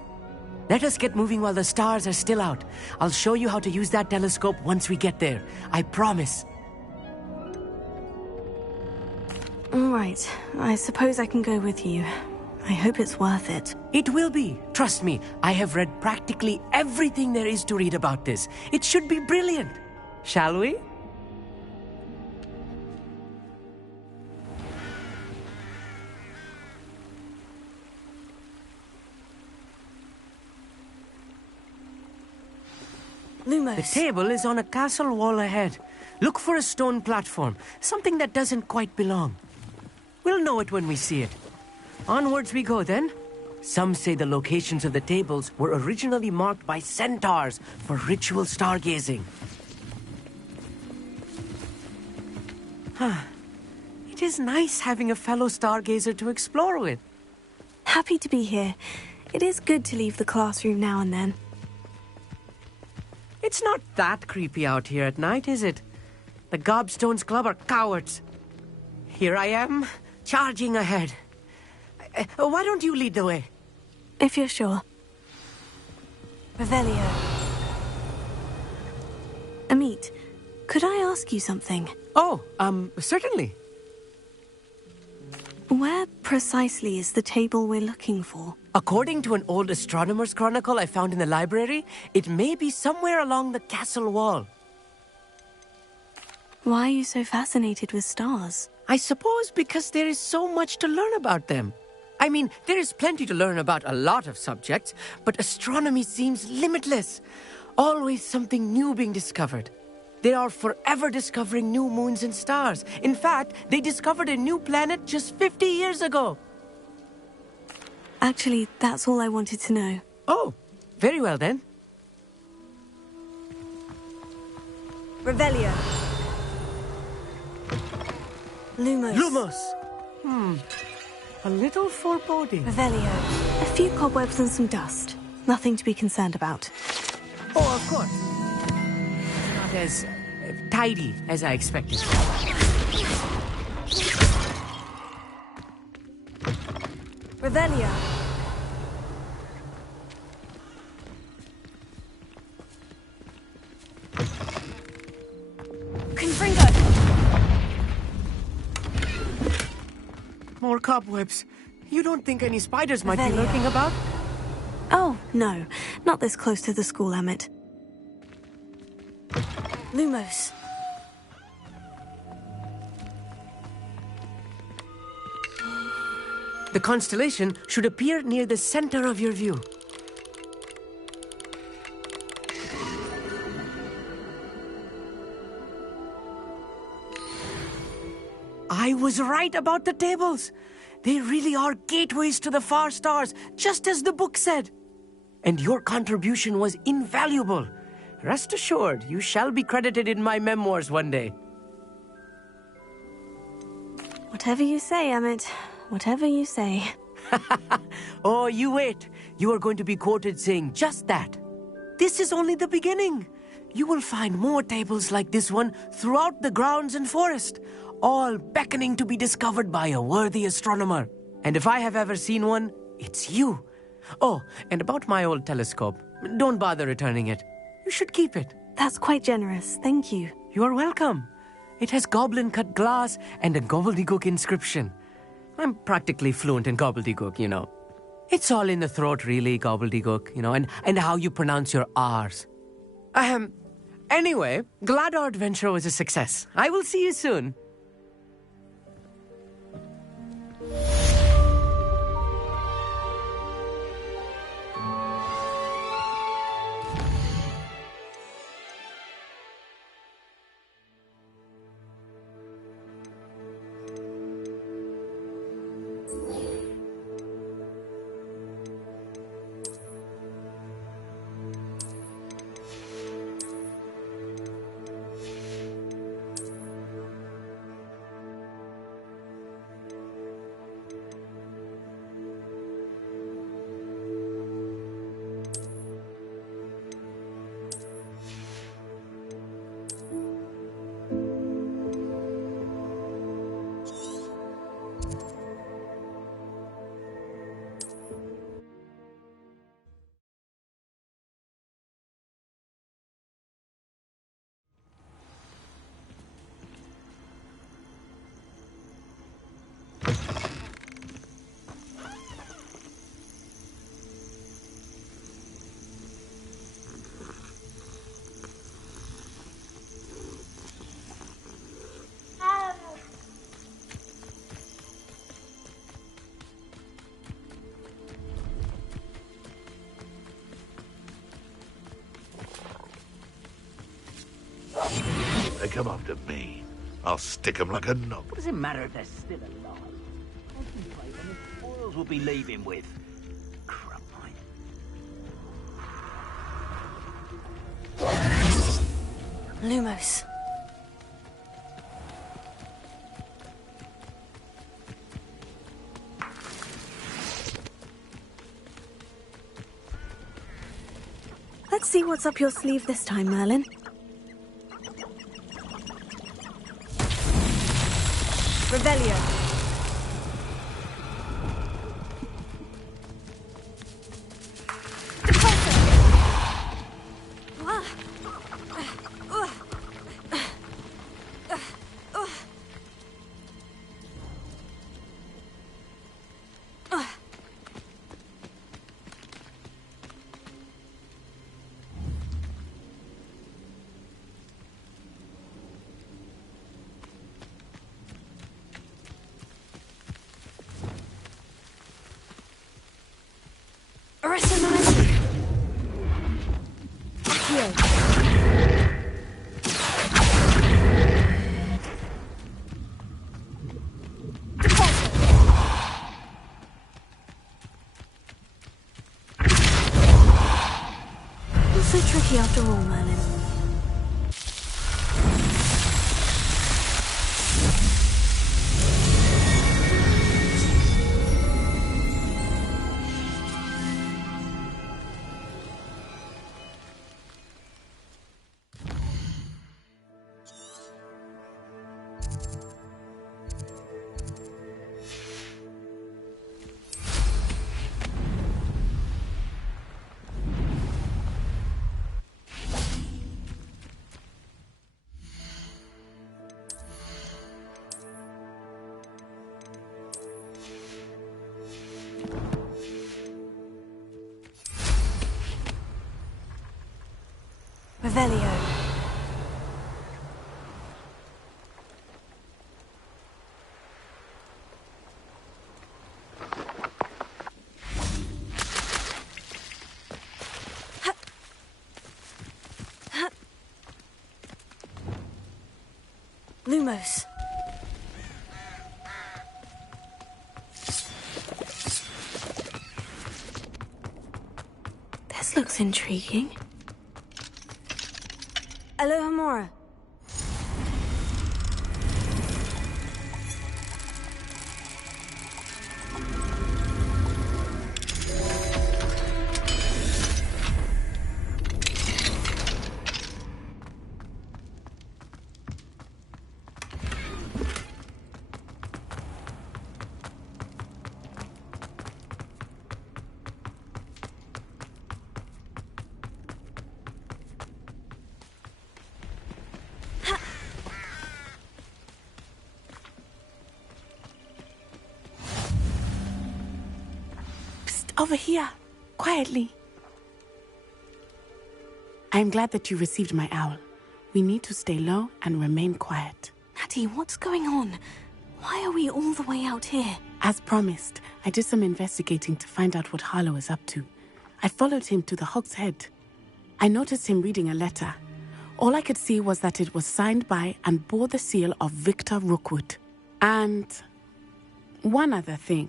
Let us get moving while the stars are still out. I'll show you how to use that telescope once we get there. I promise. All right. I suppose I can go with you. I hope it's worth it. It will be. Trust me, I have read practically everything there is to read about this. It should be brilliant. Shall we? Lumos. The table is on a castle wall ahead. Look for a stone platform, something that doesn't quite belong. We'll know it when we see it. Onwards we go, then. Some say the locations of the tables were originally marked by centaurs for ritual stargazing. It is nice having a fellow stargazer to explore with. Happy to be here. It is good to leave the classroom now and then. It's not that creepy out here at night, is it? The Gobstones Club are cowards. Here I am, charging ahead. Why don't you lead the way? If you're sure. Revelio. Amit, could I ask you something? Oh, certainly. Where precisely is the table we're looking for? According to an old astronomer's chronicle I found in the library, it may be somewhere along the castle wall. Why are you so fascinated with stars? I suppose because there is so much to learn about them. I mean, there is plenty to learn about a lot of subjects, but astronomy seems limitless. Always something new being discovered. They are forever discovering new moons and stars. In fact, they discovered a new planet just 50 years ago. Actually, that's all I wanted to know. Oh, very well then. Revelio. Lumos. Lumos. A little foreboding. Revelio. A few cobwebs and some dust. Nothing to be concerned about. Oh, of course. Not as tidy as I expected. Revelio. Confringo. More cobwebs. You don't think any spiders might be lurking about? Oh, no. Not this close to the school, Emmett. Lumos. The constellation should appear near the center of your view. I was right about the tables. They really are gateways to the far stars, just as the book said. And your contribution was invaluable. Rest assured, you shall be credited in my memoirs one day. Whatever you say, Emmett. Whatever you say. Oh, you wait. You are going to be quoted saying just that. This is only the beginning. You will find more tables like this one throughout the grounds and forest, all beckoning to be discovered by a worthy astronomer. And if I have ever seen one, it's you. Oh, and about my old telescope, don't bother returning it. You should keep it. That's quite generous, thank you. You are welcome. It has goblin-cut glass and a gobbledygook inscription. I'm practically fluent in gobbledygook, you know. It's all in the throat, really, gobbledygook, you know, and how you pronounce your R's. Anyway, glad our adventure was a success. I will see you soon. They come after me. I'll stick 'em like a knob. What does it matter if they're still alive? Concentrate on the spoils we'll be leaving with. Crump-like. Lumos. Let's see what's up your sleeve this time, Merlin. Revelio. So tricky after all, Merlin. Revelio. Lumos. This looks intriguing. Alohomora. Over here, quietly. I'm glad that you received my owl. We need to stay low and remain quiet. Natty, what's going on? Why are we all the way out here? As promised, I did some investigating to find out what Harlow is up to. I followed him to the Hog's Head. I noticed him reading a letter. All I could see was that it was signed by and bore the seal of Victor Rookwood. And one other thing.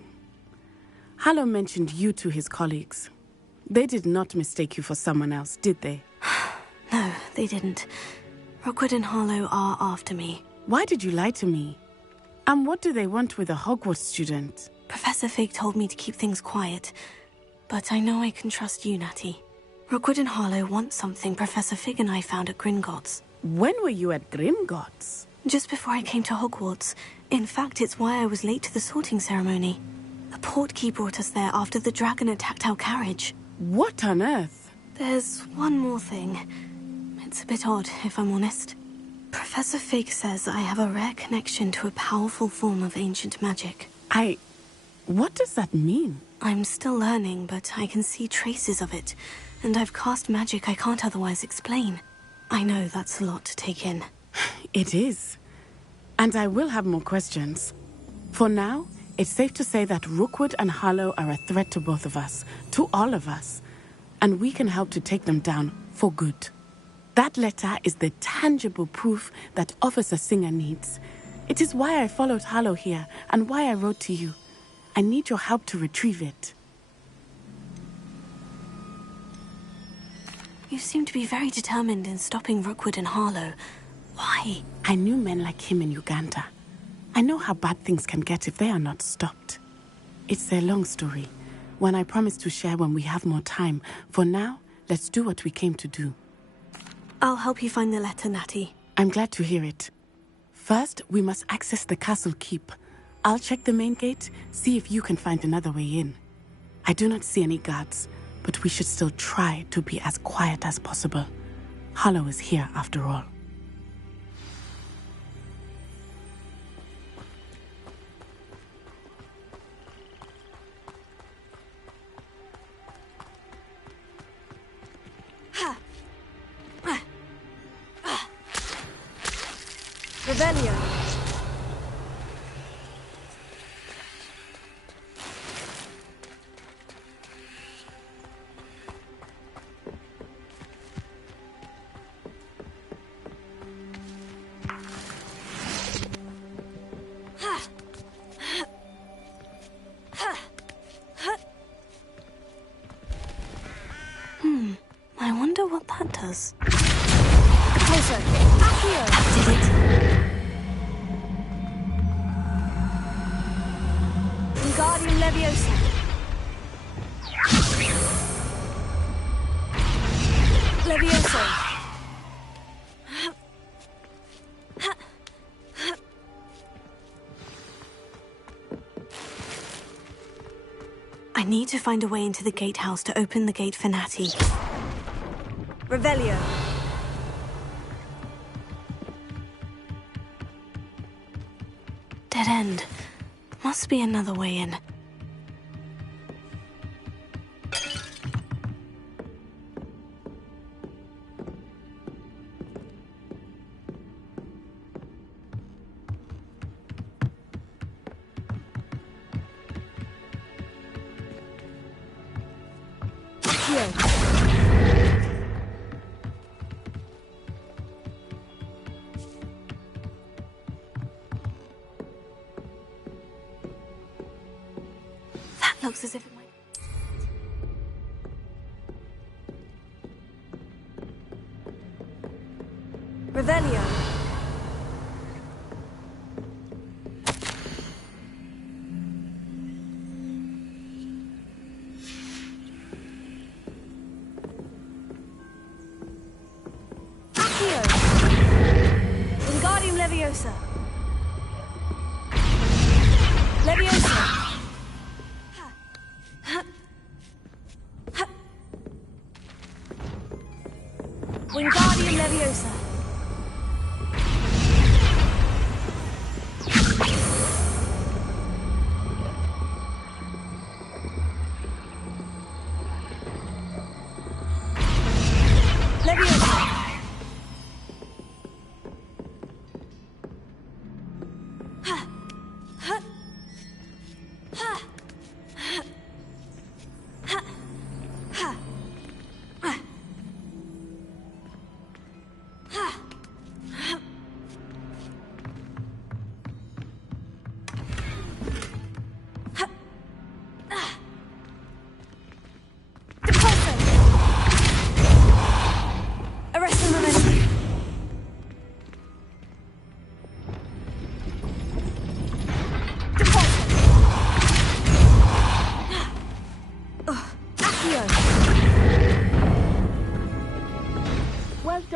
Harlow mentioned you to his colleagues. They did not mistake you for someone else, did they? No, they didn't. Rookwood and Harlow are after me. Why did you lie to me? And what do they want with a Hogwarts student? Professor Fig told me to keep things quiet, but I know I can trust you, Natty. Rookwood and Harlow want something Professor Fig and I found at Gringotts. When were you at Gringotts? Just before I came to Hogwarts. In fact, it's why I was late to the sorting ceremony. The portkey brought us there after the dragon attacked our carriage. What on earth? There's one more thing. It's a bit odd, if I'm honest. Professor Fig says I have a rare connection to a powerful form of ancient magic. What does that mean? I'm still learning, but I can see traces of it, and I've cast magic I can't otherwise explain. I know that's a lot to take in. It is. And I will have more questions. For now, it's safe to say that Rookwood and Harlow are a threat to both of us, to all of us, and we can help to take them down for good. That letter is the tangible proof that Officer Singer needs. It is why I followed Harlow here and why I wrote to you. I need your help to retrieve it. You seem to be very determined in stopping Rookwood and Harlow. Why? I knew men like him in Uganda. I know how bad things can get if they are not stopped. It's a long story, one I promise to share when we have more time. For now, let's do what we came to do. I'll help you find the letter, Natty. I'm glad to hear it. First, we must access the castle keep. I'll check the main gate, see if you can find another way in. I do not see any guards, but we should still try to be as quiet as possible. Harlow is here after all. Revelio. I wonder what that does. Closer. Accio. That did it. Wingardium Leviosa. Leviosa. I need to find a way into the gatehouse to open the gate for Natty. Revelio. Dead end. Must be another way in. Looks as if it might... Revelio. Accio. Wingardium Leviosa. Leviosa. Wingardium Leviosa.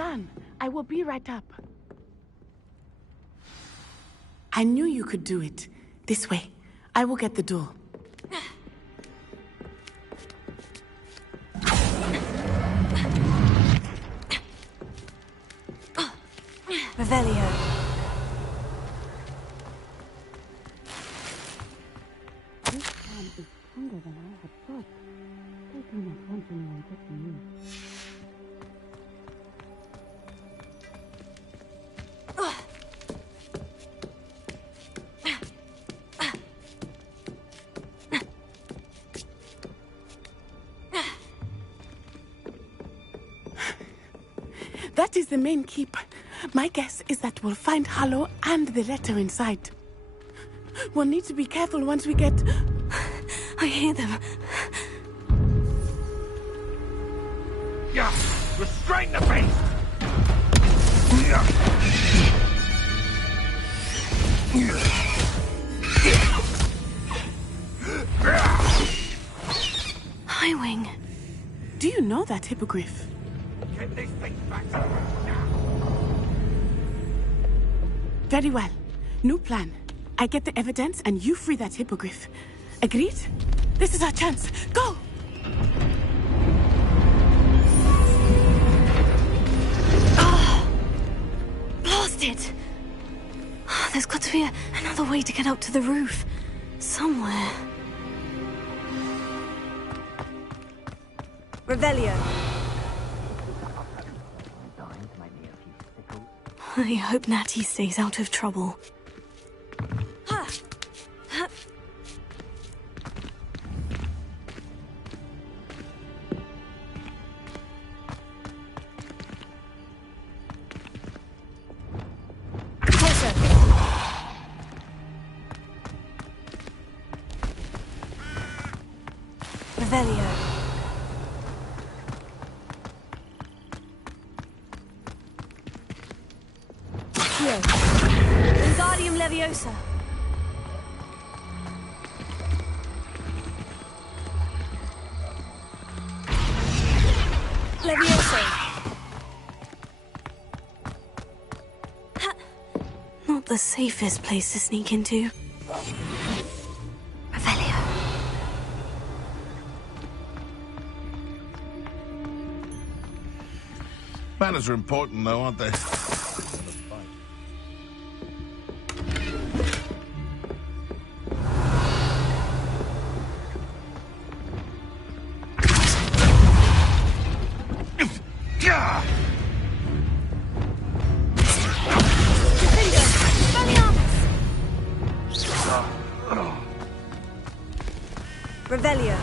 on. I will be right up. I knew you could do it. This way. I will get the door. Revelio. This plan is stronger than I had thought. They do not want anyone getting me. That is the main keep. My guess is that we'll find Hollow and the letter inside. We'll need to be careful once we get... I hear them. Yeah! Restrain the beast! Highwing. Do you know that hippogriff? Get this thing back to me now! Very well. New plan. I get the evidence and you free that hippogriff. Agreed? This is our chance. Go! Oh, blasted! There's got to be another way to get up to the roof. Somewhere. Revelio. I hope Natty stays out of trouble. Revelio. Here. Wingardium Leviosa. Leviosa. Not the safest place to sneak into. Revelio. Manners are important, though, aren't they? Revelio.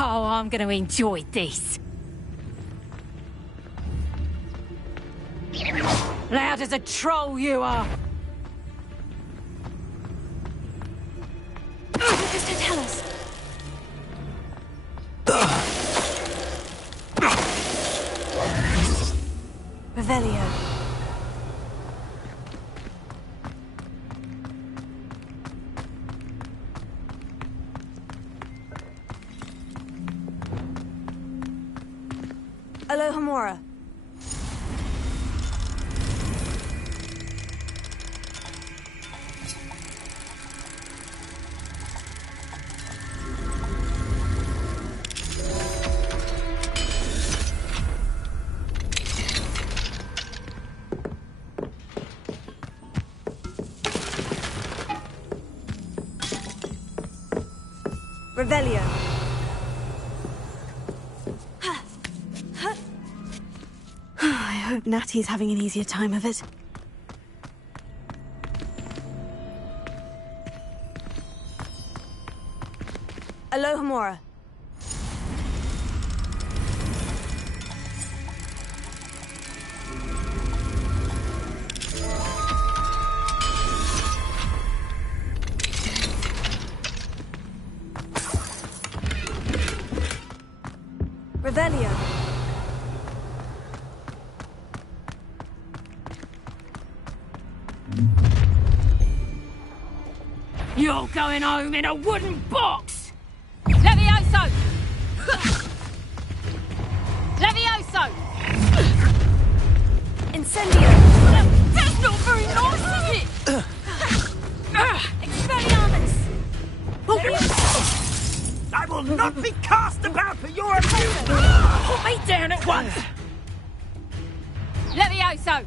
Oh, I'm going to enjoy this. Loud as a troll you are. Tellus. Revelio. Alohomora. Revelio. I hope Natty's having an easier time of it. Alohomora. Revelio. all going home in a wooden box! Levioso! Levioso! Incendio! That's not very nice, is it? Expelliarmus! I will not be cast about for your abuse! Put me down at once! Levioso!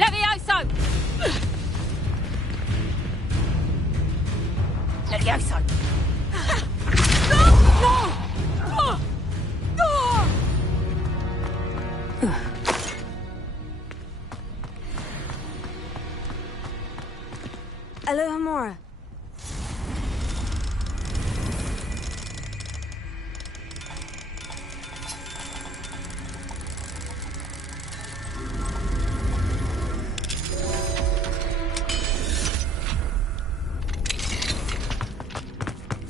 Levioso! Levioso! Alohomora.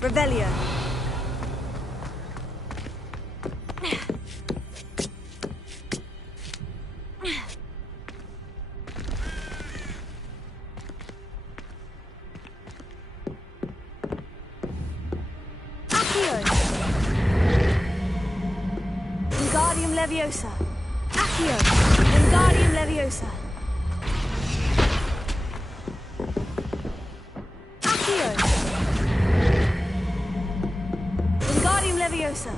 Revelio. Wingardium Leviosa. Accio. Wingardium Leviosa. Accio. Wingardium Leviosa.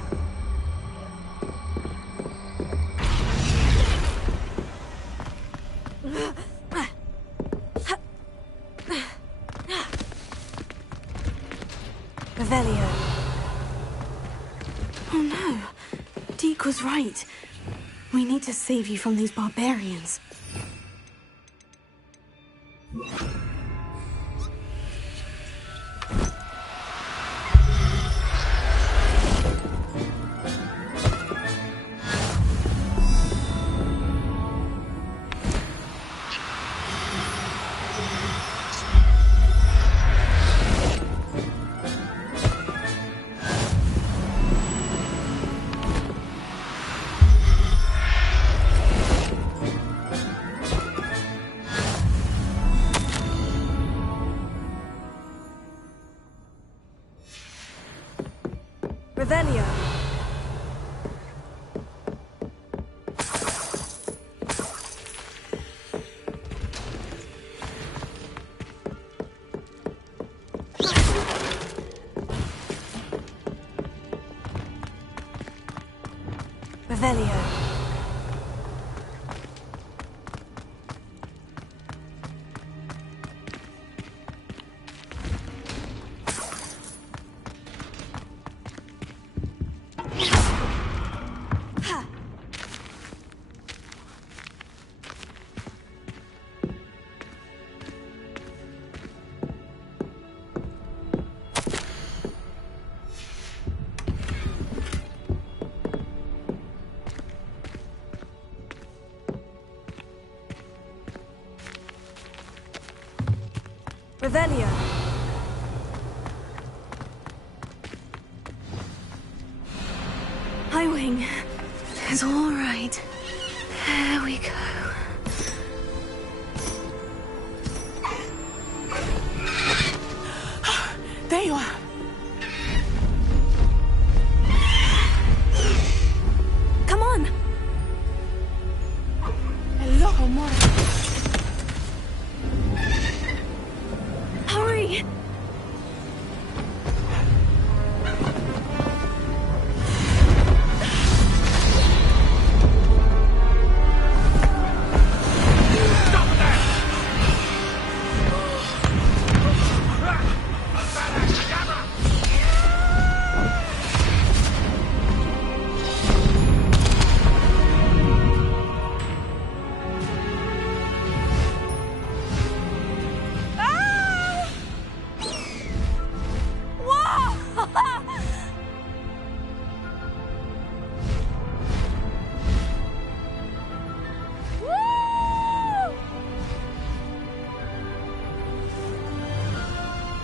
Revelio. Oh no. Deke was right. We need to save you from these barbarians. Revelio. Revelio. Revelio. High Wing. It's all right. There we go. There you are. Come on. Alohomora. Hurry.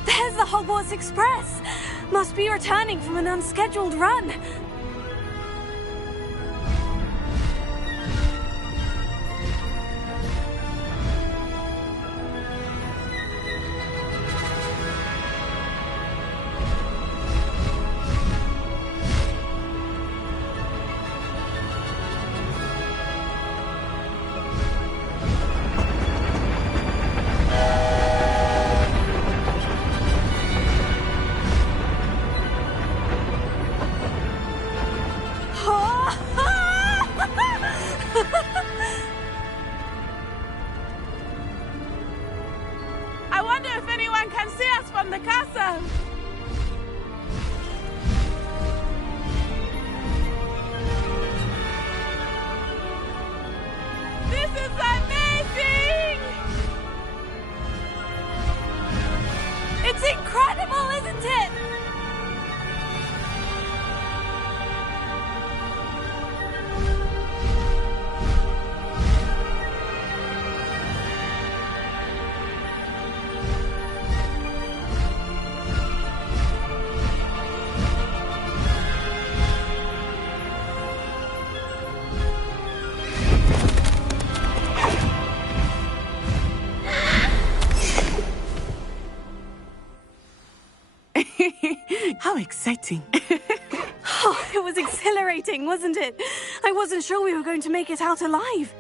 There's the Hogwarts Express! Must be returning from an unscheduled run. can see us from the castle! This is amazing! It's incredible, isn't it? How exciting. Oh, it was exhilarating, wasn't it? I wasn't sure we were going to make it out alive.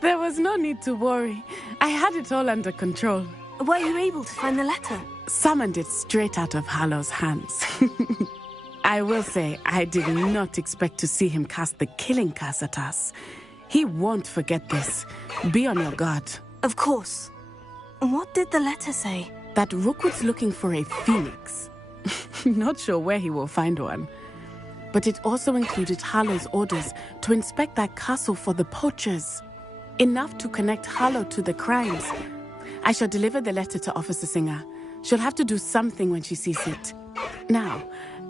There was no need to worry. I had it all under control. Were you able to find the letter? Summoned it straight out of Hallow's hands. I will say, I did not expect to see him cast the killing curse at us. He won't forget this. Be on your guard. Of course. What did the letter say? That Rookwood's looking for a phoenix. Not sure where he will find one. But it also included Hallow's orders to inspect that castle for the poachers. Enough to connect Hallow to the crimes. I shall deliver the letter to Officer Singer. She'll have to do something when she sees it. Now,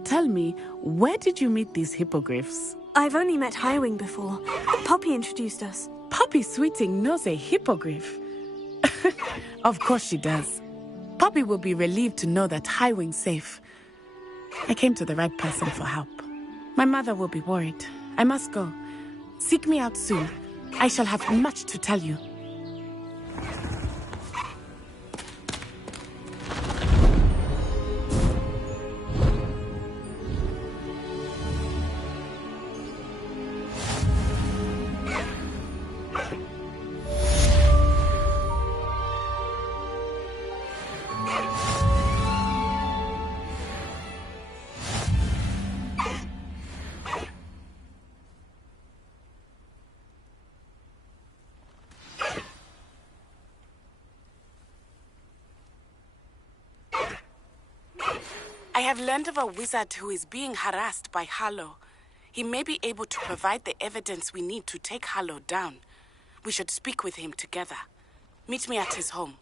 tell me, where did you meet these hippogriffs? I've only met Highwing before. Poppy introduced us. Poppy Sweeting knows a hippogriff. Of course she does. Poppy will be relieved to know that Highwing's safe. I came to the right person for help. My mother will be worried. I must go. Seek me out soon. I shall have much to tell you. I have learned of a wizard who is being harassed by Hallow. He may be able to provide the evidence we need to take Hallow down. We should speak with him together. Meet me at his home.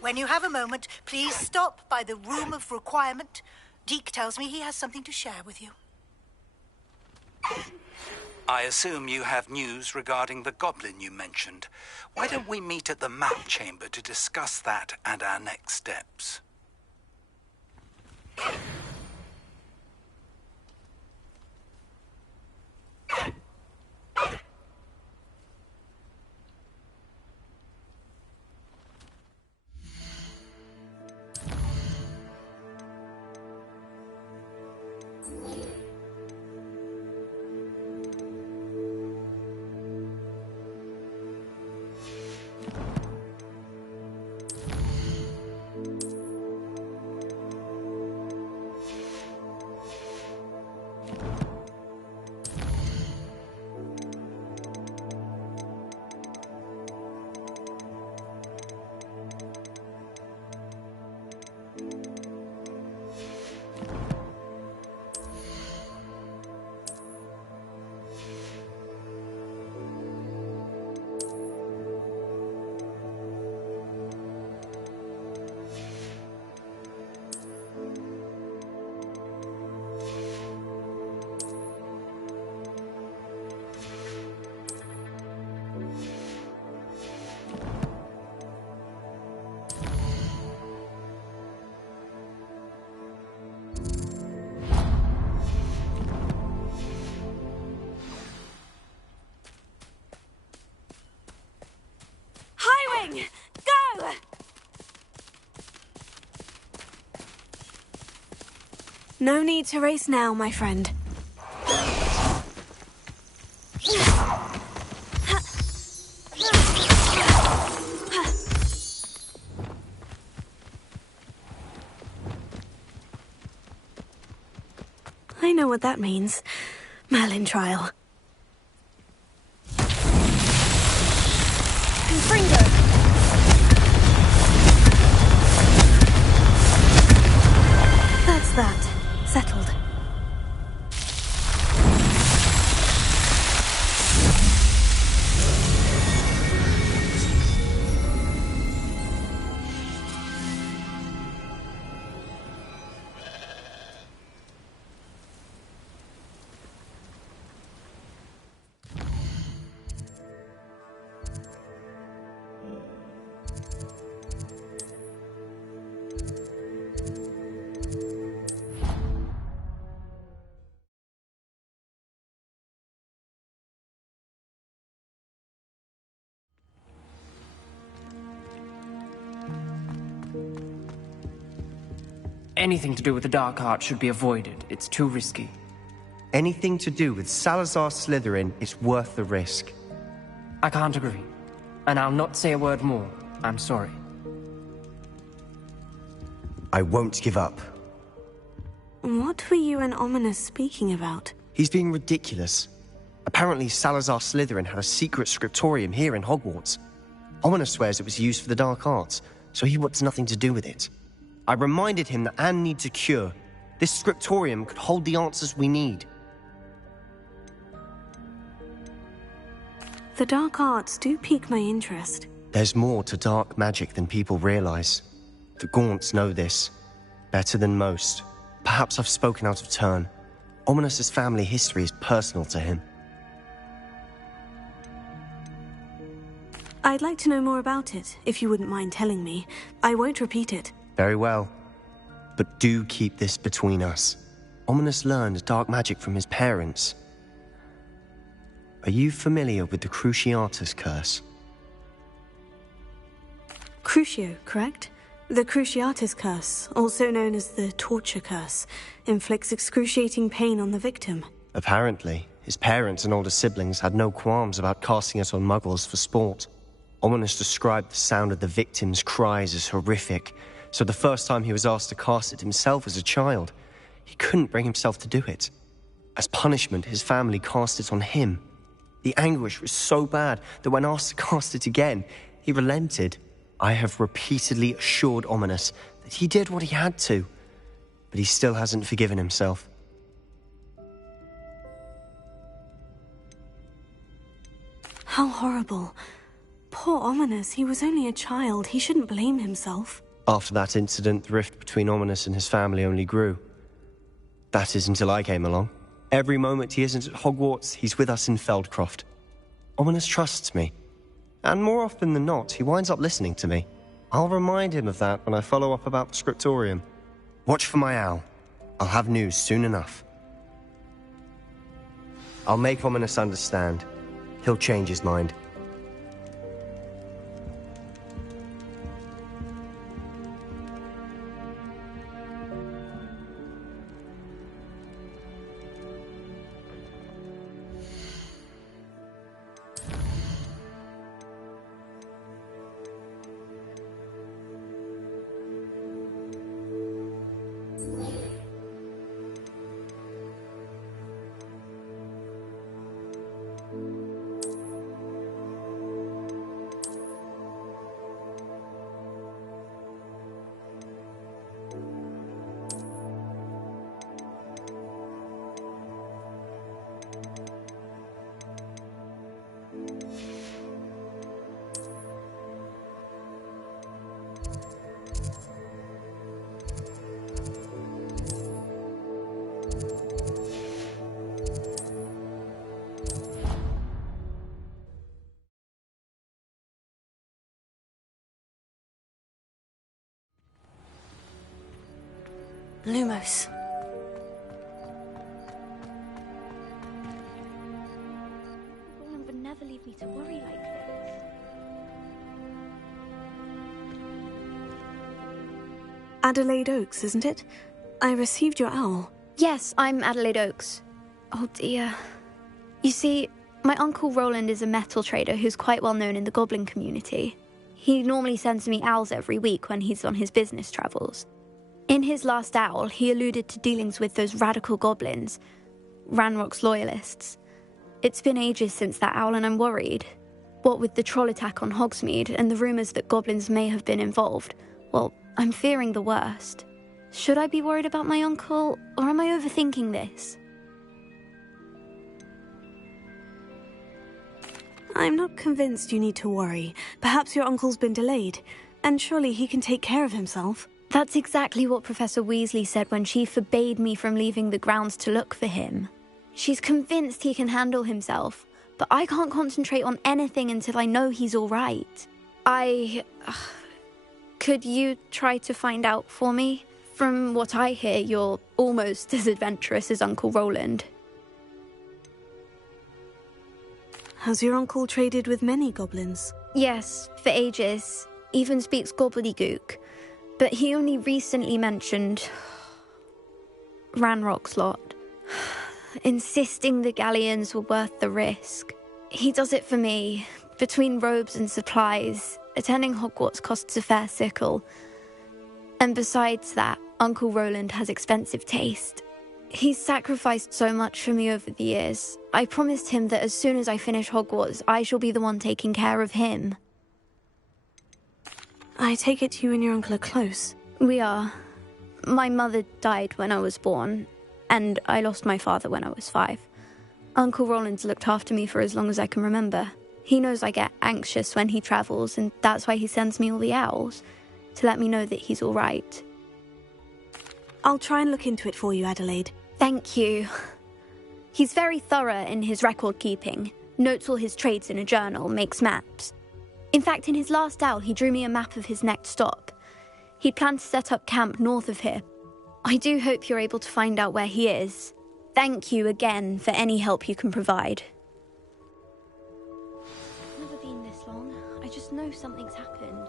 When you have a moment, please stop by the Room of Requirement. Deke tells me he has something to share with you. I assume you have news regarding the goblin you mentioned. Why don't we meet at the map chamber to discuss that and our next steps? Go! No need to race now, my friend. I know what that means. Merlin trial. Confringo! anything to do with the dark art should be avoided. It's too risky. Anything to do with Salazar Slytherin is worth the risk. I can't agree. And I'll not say a word more. I'm sorry. I won't give up. What were you and Ominous speaking about? He's being ridiculous. Apparently Salazar Slytherin had a secret scriptorium here in Hogwarts. Ominous swears it was used for the dark arts, so he wants nothing to do with it. I reminded him that Anne needs a cure. This scriptorium could hold the answers we need. The dark arts do pique my interest. There's more to dark magic than people realize. The Gaunts know this. Better than most. Perhaps I've spoken out of turn. Ominous's family history is personal to him. I'd like to know more about it, if you wouldn't mind telling me. I won't repeat it. Very well. But do keep this between us. Ominous learned dark magic from his parents. Are you familiar with the Cruciatus Curse? Crucio, correct? The Cruciatus Curse, also known as the Torture Curse, inflicts excruciating pain on the victim. Apparently, his parents and older siblings had no qualms about casting it on muggles for sport. Ominous described the sound of the victim's cries as horrific, so the first time he was asked to cast it himself as a child, he couldn't bring himself to do it. As punishment, his family cast it on him. The anguish was so bad that when asked to cast it again, he relented. I have repeatedly assured Ominous that he did what he had to, but he still hasn't forgiven himself. How horrible. Poor Ominous, he was only a child. He shouldn't blame himself. After that incident, the rift between Ominous and his family only grew. That is until I came along. Every moment he isn't at Hogwarts, he's with us in Feldcroft. Ominous trusts me. And more often than not, he winds up listening to me. I'll remind him of that when I follow up about the scriptorium. Watch for my owl. I'll have news soon enough. I'll make Ominous understand. He'll change his mind. Lumos. Roland would never leave me to worry like this. Adelaide Oaks, isn't it? I received your owl. Yes, I'm Adelaide Oaks. Oh dear. You see, my uncle Roland is a metal trader who's quite well known in the goblin community. He normally sends me owls every week when he's on his business travels. In his last owl, he alluded to dealings with those radical goblins, Ranrock's loyalists. It's been ages since that owl and I'm worried. What with the troll attack on Hogsmeade and the rumours that goblins may have been involved, well, I'm fearing the worst. Should I be worried about my uncle, or am I overthinking this? I'm not convinced you need to worry. Perhaps your uncle's been delayed, and surely he can take care of himself. That's exactly what Professor Weasley said when she forbade me from leaving the grounds to look for him. She's convinced he can handle himself, but I can't concentrate on anything until I know he's all right. Could you try to find out for me? From what I hear, you're almost as adventurous as Uncle Roland. Has your uncle traded with many goblins? Yes, for ages. Even speaks gobbledygook. but he only recently mentioned Ranrock's lot, insisting the galleons were worth the risk. He does it for me. Between robes and supplies, attending Hogwarts costs a fair sickle. And besides that, Uncle Roland has expensive taste. He's sacrificed so much for me over the years. I promised him that as soon as I finish Hogwarts, I shall be the one taking care of him. I take it you and your uncle are close. We are. My mother died when I was born, and I lost my father when I was 5. Uncle Roland's looked after me for as long as I can remember. He knows I get anxious when he travels, and that's why he sends me all the owls, to let me know that he's all right. I'll try and look into it for you, Adelaide. Thank you. He's very thorough in his record keeping, notes all his trades in a journal, makes maps. In fact, in his last owl, he drew me a map of his next stop. He planned to set up camp north of here. I do hope you're able to find out where he is. Thank you again for any help you can provide. It's never been this long. I just know something's happened.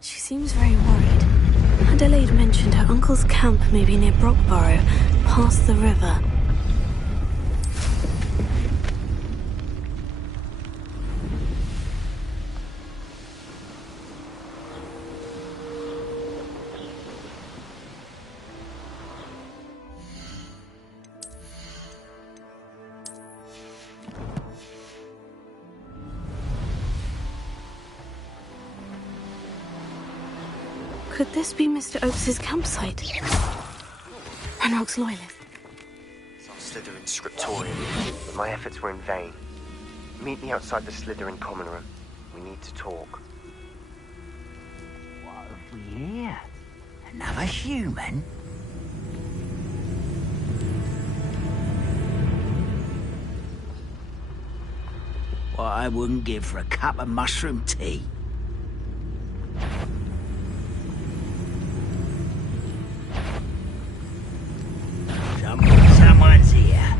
She seems very worried. Adelaide mentioned her uncle's camp may be near Brockborough, past the river. Could this be Mr. Oakes's campsite? Ranrock's loyalist. It's our Slytherin scriptorium, but my efforts were in vain. Meet me outside the Slytherin common room. We need to talk. What have we here? Another human? What I wouldn't give for a cup of mushroom tea. Someone's here.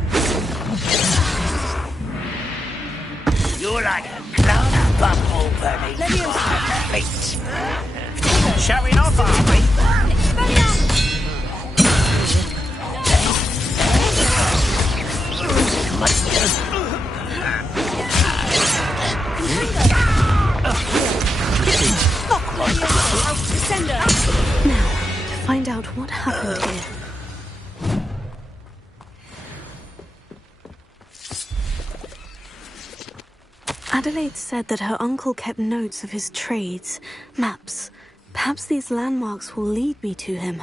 You're like a clown up bumble bunny. Feet. Showing off, are we? Now, to find out what happened here. Adelaide said that her uncle kept notes of his trades, maps. Perhaps these landmarks will lead me to him.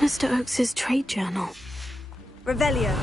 Mr. Oakes's trade journal. Revelio.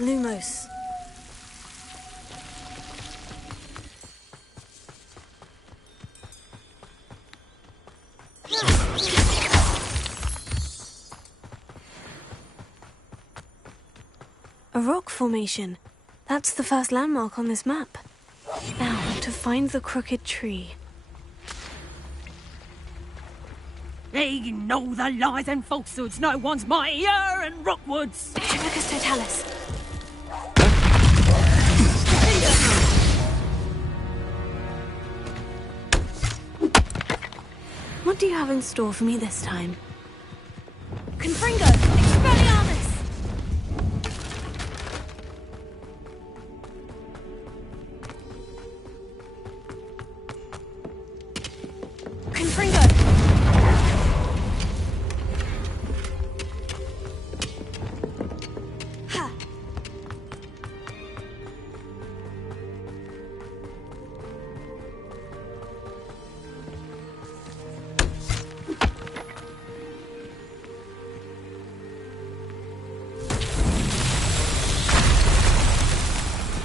Lumos. A rock formation. That's the first landmark on this map. Now, to find the crooked tree. They know the lies and falsehoods no one's mightier in Rockwoods. Tribicus Totalis. What do you have in store for me this time? Confringo! Expelliarmus! Confringo! Ha!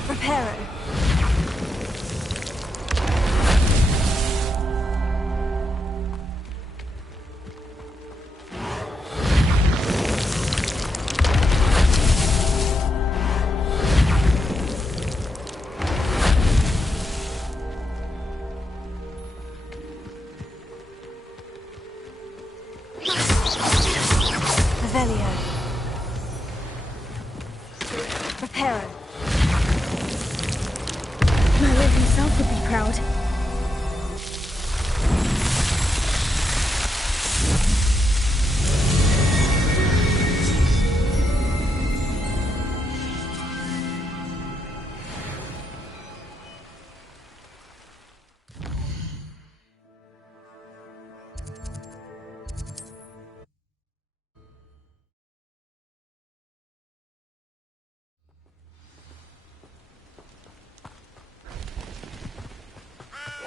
Reparo. Revelio. Reparo. Merlin himself would be proud.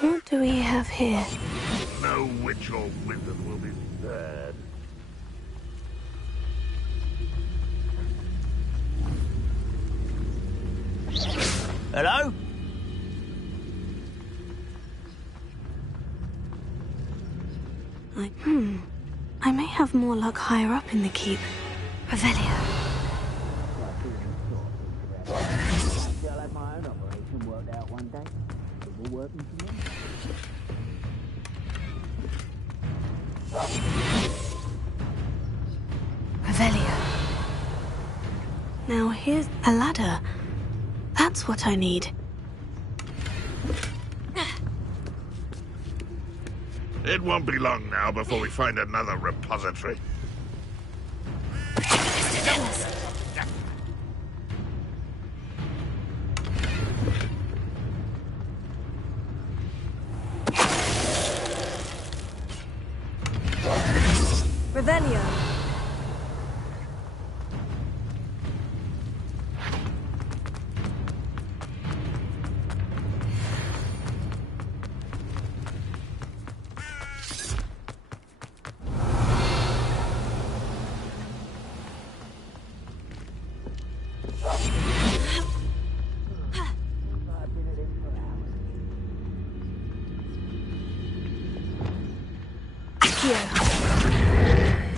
What do we have here? No witch or wizard will be spared. Hello? I may have more luck higher up in the keep. Revelio. I'll have my own operation worked out one day. It will work for me. Revelio. Now here's a ladder. That's what I need. It won't be long now before we find another repository. Revelio.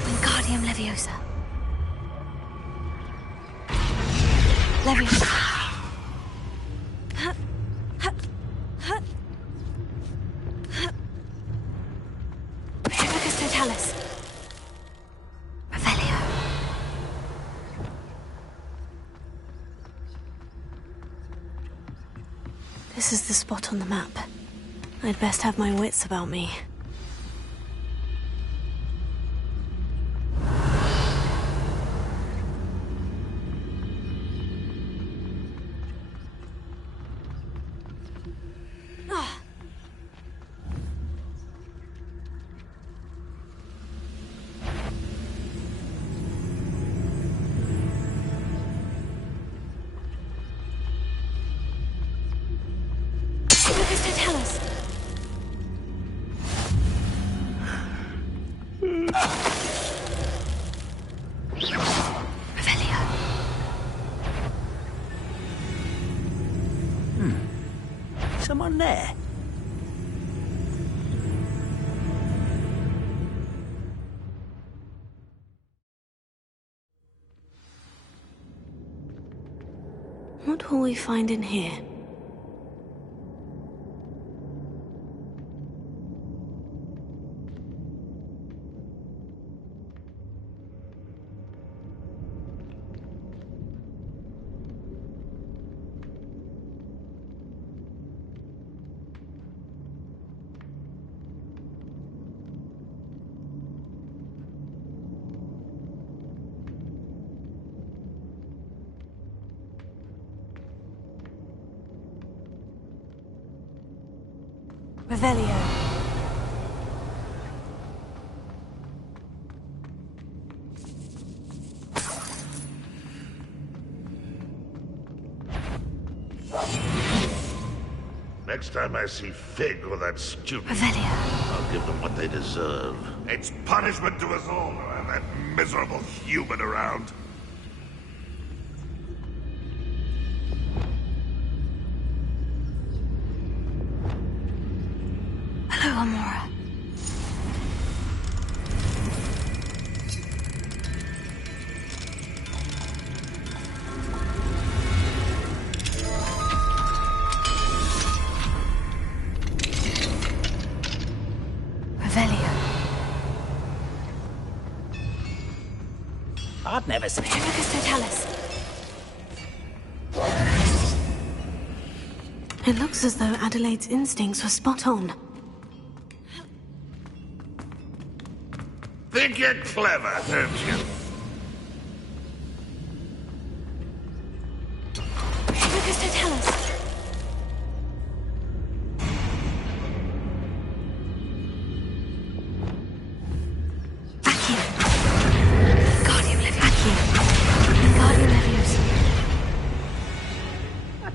Wingardium Leviosa. Leviosa. Tribicus Totalis. Revelio. This is the spot on the map. I'd best have my wits about me. Tribicus Totalis. on there? What will we find in here? Revelio. Next time I see Fig or that student, Revelio. I'll give them what they deserve. It's punishment to us all to have that miserable human around. Hello, Amora. Revelio. I've never seen... Tribicus Totalis. It looks as though Adelaide's instincts were spot on. Think you're clever, don't you? Tribicus Totalis.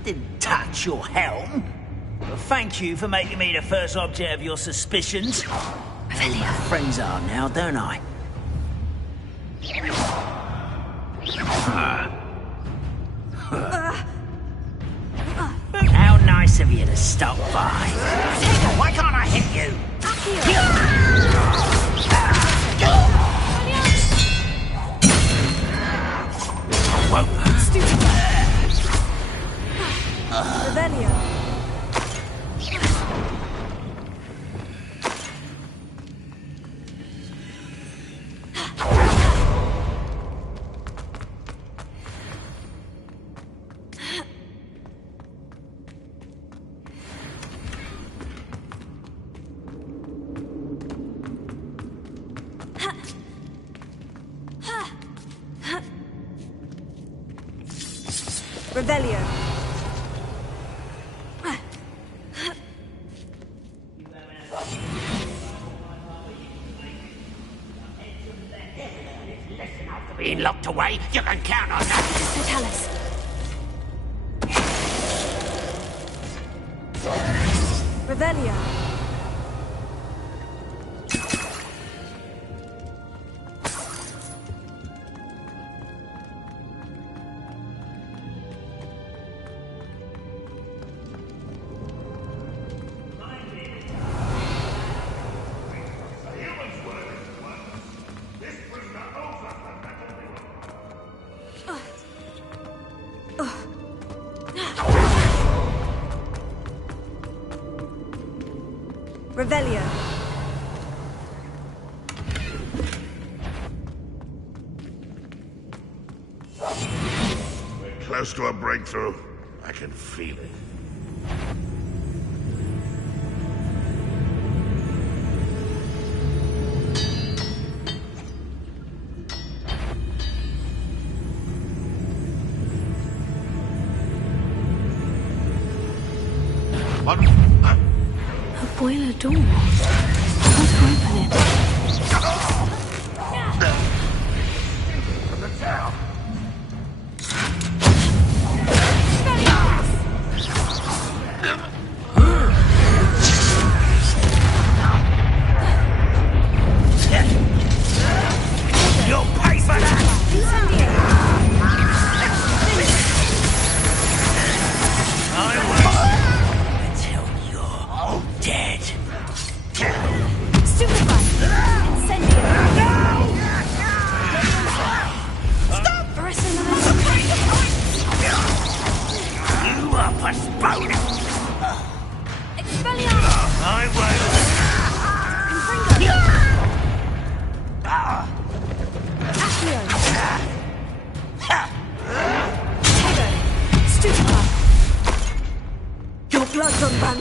Didn't touch your helm. Well, thank you for making me the first object of your suspicions. I know where friends are now, don't I? How nice of you to stop by. Why can't I hit you? Revelio. Revelio. Being locked away, you can count on that. Totalis. Revelio. Revelio. We're close to a breakthrough. I can feel it. What? A boiler door. How to open it? From the town. You'll pay for that! I will. I tell you.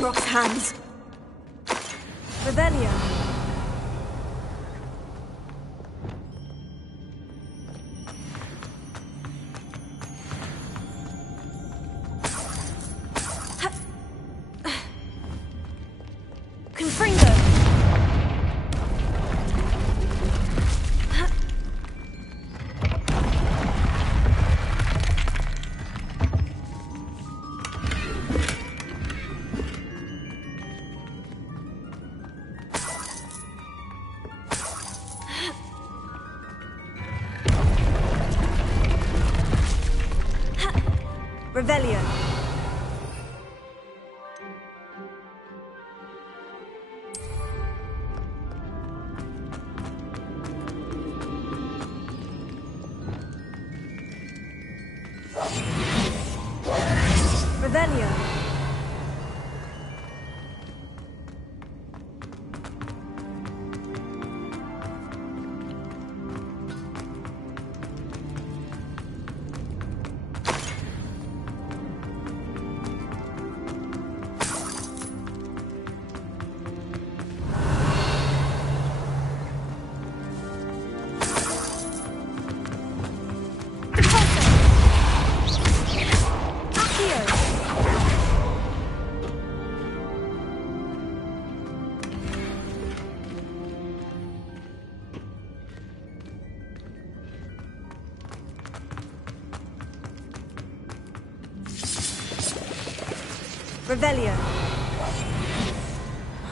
Ranrock's hands. Revelio. Confringo. Revelio. Revelio. Revelio.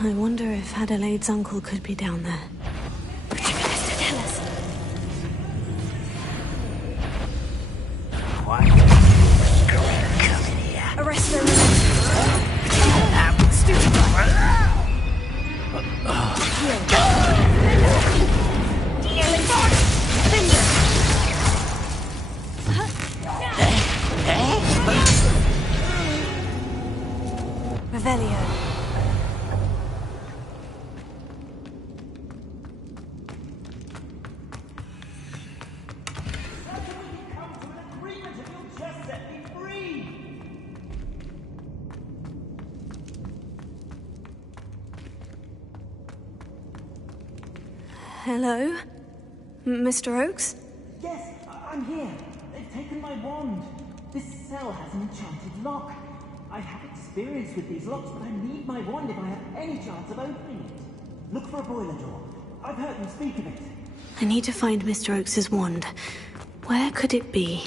I wonder if Adelaide's uncle could be down there. Tell us. Why did you come in here? Arrest them. Revelio. Hello? Mr. Oakes? Yes, I'm here. They've taken my wand. This cell has an enchanted lock. I have experience with these locks, but I need my wand if I have any chance of opening it. Look for a boiler door. I've heard them speak of it. I need to find Mr. Oakes' wand. Where could it be?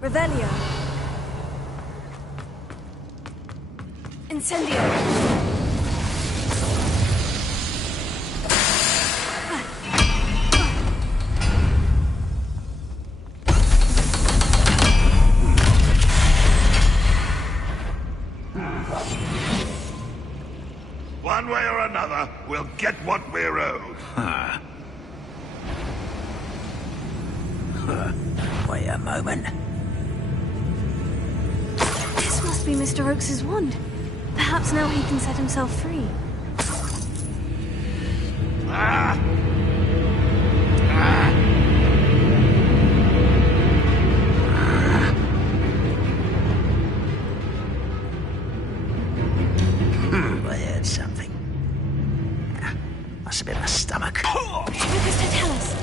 Revelio. Incendio. One way or another, we'll get what we're owed. Wait a moment. This must be Mr. Oakes' wand. Perhaps now he can set himself free. I heard something. Must have been my stomach. Focus to tell us.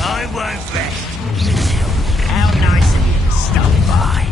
I won't rest. How nice of you to stop by.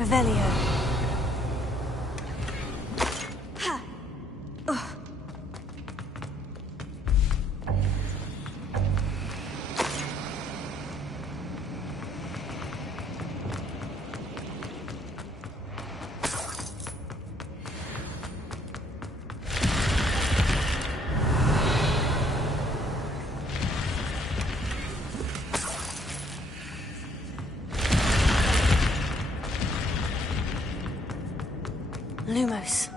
Revelio. Lumos.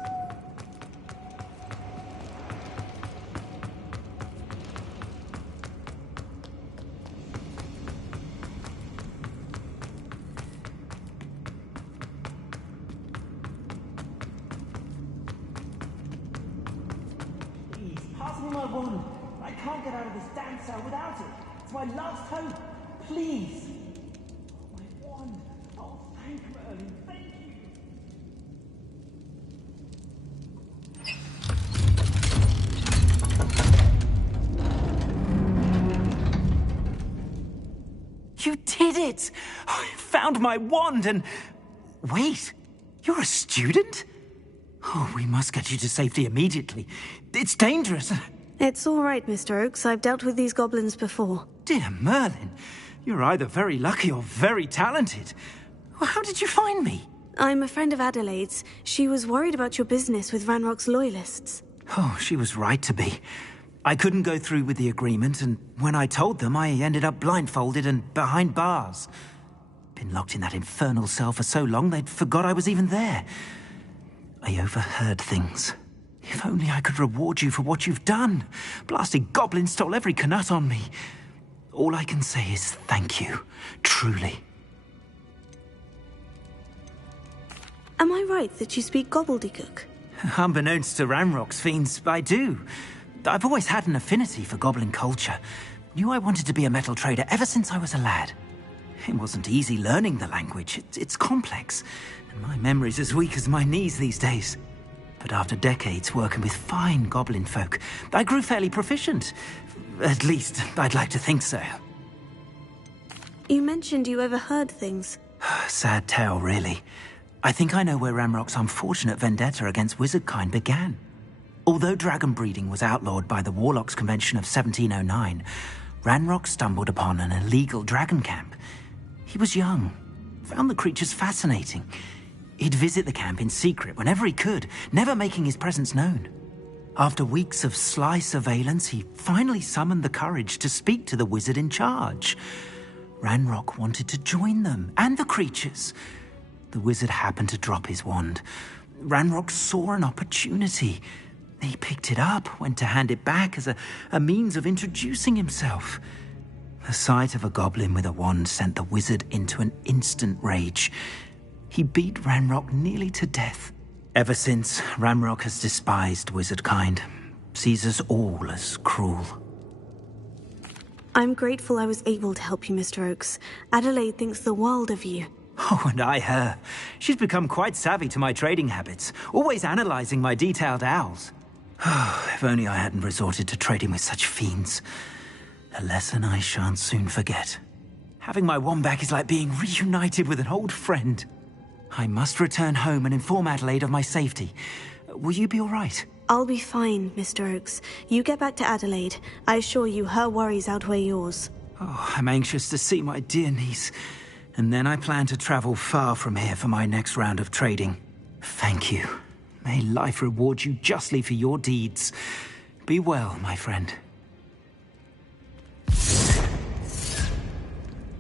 Please, pass me my wand. I can't get out of this damn cell without it. It's my last hope. Please. My wand. Oh, thank Merlin. Thank you. You did it! I found my wand and... Wait, you're a student? Oh, we must get you to safety immediately. It's dangerous. It's all right, Mr. Oakes. I've dealt with these goblins before. Dear Merlin, you're either very lucky or very talented. Well, how did you find me? I'm a friend of Adelaide's. She was worried about your business with Ranrock's loyalists. Oh, she was right to be. I couldn't go through with the agreement, and when I told them, I ended up blindfolded and behind bars. Been locked in that infernal cell for so long, they'd forgot I was even there. I overheard things. If only I could reward you for what you've done. Blasted goblin stole every canut on me. All I can say is thank you, truly. Am I right that you speak gobbledygook? Unbeknownst to Ranrock's fiends, I do. I've always had an affinity for goblin culture. Knew I wanted to be a metal trader ever since I was a lad. It wasn't easy learning the language. It's complex, and my memory's as weak as my knees these days. But after decades working with fine goblin folk, I grew fairly proficient. At least, I'd like to think so. You mentioned you overheard things. Sad tale, really. I think I know where Ranrock's unfortunate vendetta against wizardkind began. Although dragon breeding was outlawed by the Warlocks Convention of 1709, Ranrock stumbled upon an illegal dragon camp. He was young, found the creatures fascinating. He'd visit the camp in secret whenever he could, never making his presence known. After weeks of sly surveillance, he finally summoned the courage to speak to the wizard in charge. Ranrock wanted to join them, and the creatures. The wizard happened to drop his wand. Ranrock saw an opportunity. He picked it up, went to hand it back as a means of introducing himself. The sight of a goblin with a wand sent the wizard into an instant rage. He beat Ranrock nearly to death. Ever since, Ranrock has despised wizardkind, sees us all as cruel. I'm grateful I was able to help you, Mr. Oakes. Adelaide thinks the world of you. Oh, and I her. She's become quite savvy to my trading habits, always analysing my detailed owls. If only I hadn't resorted to trading with such fiends. A lesson I shan't soon forget. Having my wand back is like being reunited with an old friend. I must return home and inform Adelaide of my safety. Will you be all right? I'll be fine, Mr. Oakes. You get back to Adelaide. I assure you her worries outweigh yours. Oh, I'm anxious to see my dear niece. And then I plan to travel far from here for my next round of trading. Thank you. May life reward you justly for your deeds. Be well, my friend.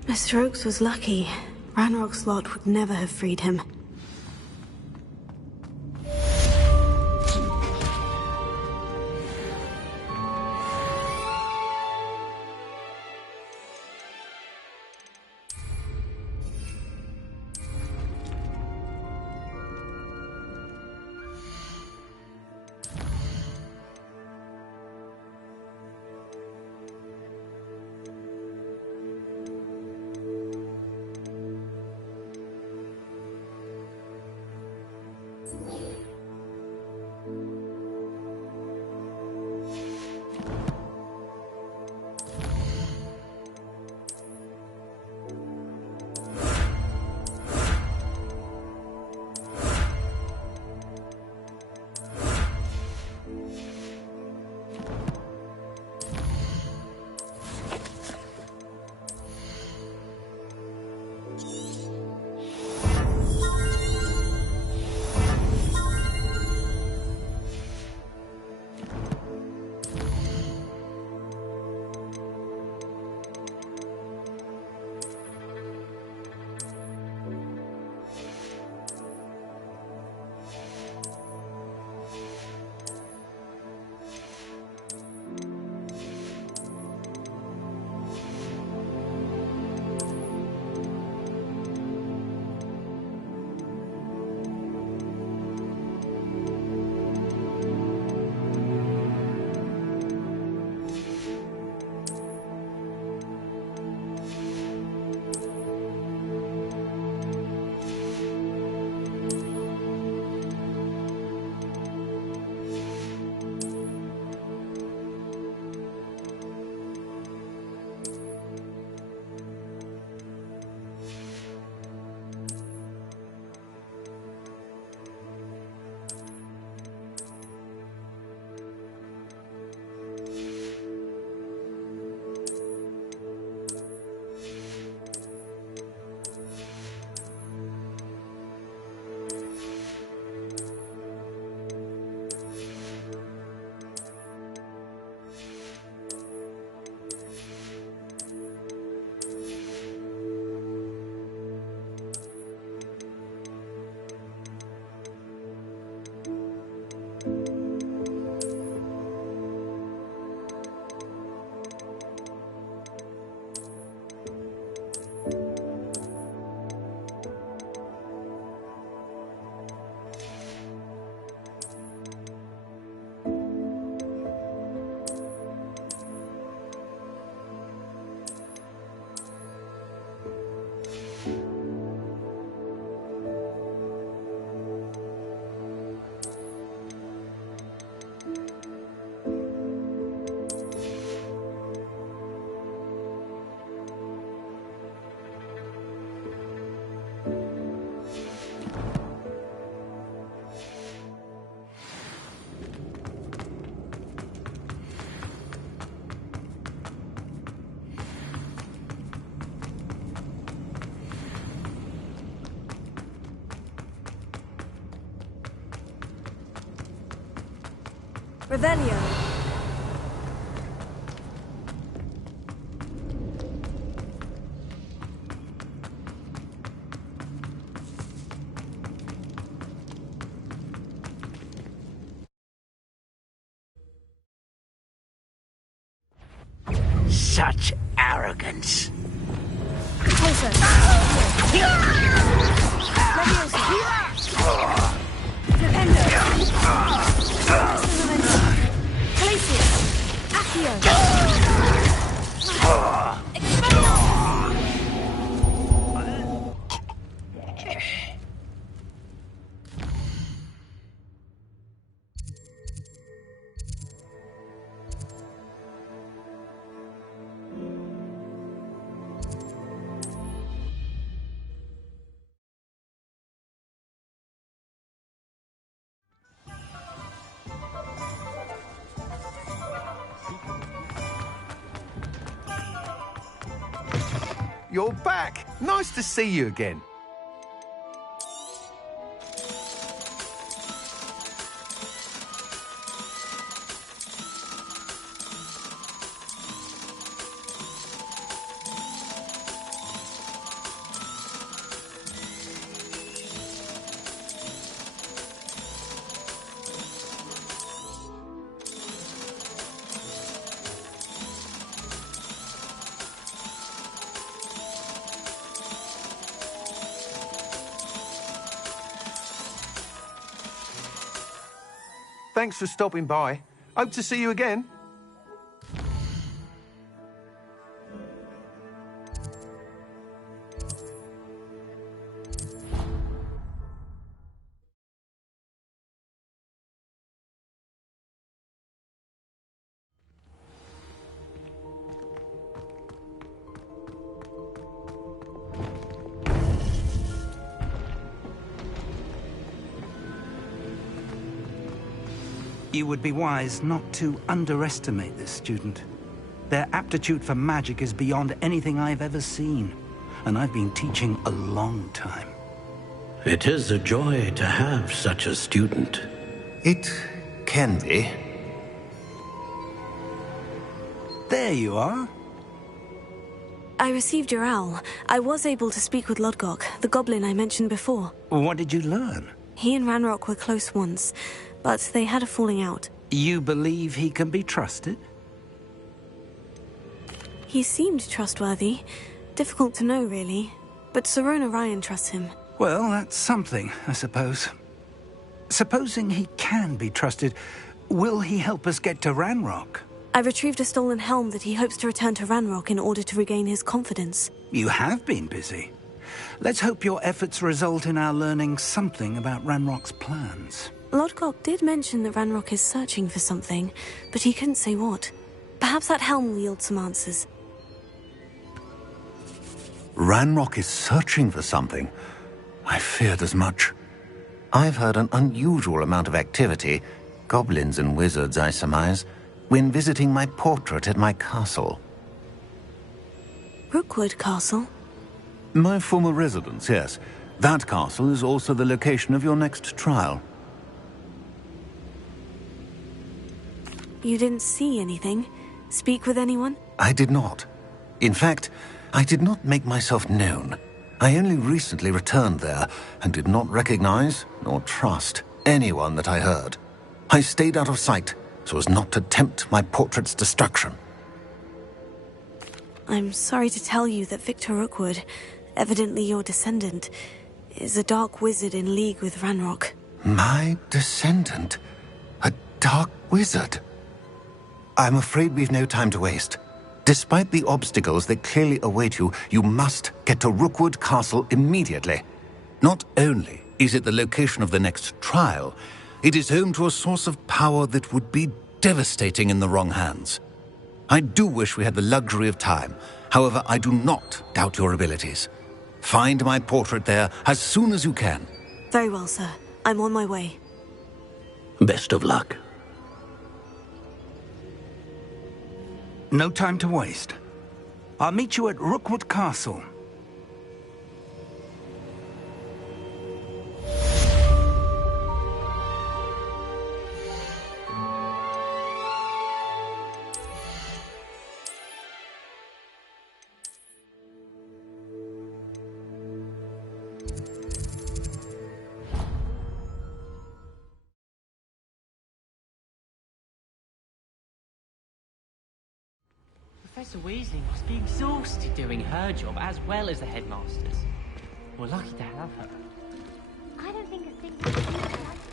Mr. Oakes was lucky. Ranrock's lot would never have freed him. Revelio. Such arrogance. Closer. Leviosa. Defender. Glacius. Accio. You're back. Nice to see you again. Thanks for stopping by. Hope to see you again. You would be wise not to underestimate this student. Their aptitude for magic is beyond anything I've ever seen, and I've been teaching a long time. It is a joy to have such a student. It can be. There you are. I received your owl. I was able to speak with Lodgok, the goblin I mentioned before. What did you learn? He and Ranrock were close once, but they had a falling out. You believe he can be trusted? He seemed trustworthy. Difficult to know, really. But Sirona Ryan trusts him. Well, that's something, I suppose. Supposing he can be trusted, will he help us get to Ranrock? I retrieved a stolen helm that he hopes to return to Ranrock in order to regain his confidence. You have been busy. Let's hope your efforts result in our learning something about Ranrock's plans. Lodgok did mention that Ranrock is searching for something, but he couldn't say what. Perhaps that helm will yield some answers. Ranrock is searching for something. I feared as much. I've heard an unusual amount of activity, goblins and wizards, I surmise, when visiting my portrait at my castle. Rookwood Castle? My former residence, yes. That castle is also the location of your next trial. You didn't see anything? Speak with anyone? I did not. In fact, I did not make myself known. I only recently returned there and did not recognize nor trust anyone that I heard. I stayed out of sight so as not to tempt my portrait's destruction. I'm sorry to tell you that Victor Rookwood, evidently your descendant, is a dark wizard in league with Ranrock. My descendant? A dark wizard? I'm afraid we've no time to waste. Despite the obstacles that clearly await you, you must get to Rookwood Castle immediately. Not only is it the location of the next trial, it is home to a source of power that would be devastating in the wrong hands. I do wish we had the luxury of time. However, I do not doubt your abilities. Find my portrait there as soon as you can. Very well, sir. I'm on my way. Best of luck. No time to waste. I'll meet you at Rookwood Castle. Professor Weasley must be exhausted doing her job as well as the headmaster's. We're lucky to have her. I don't think a single likes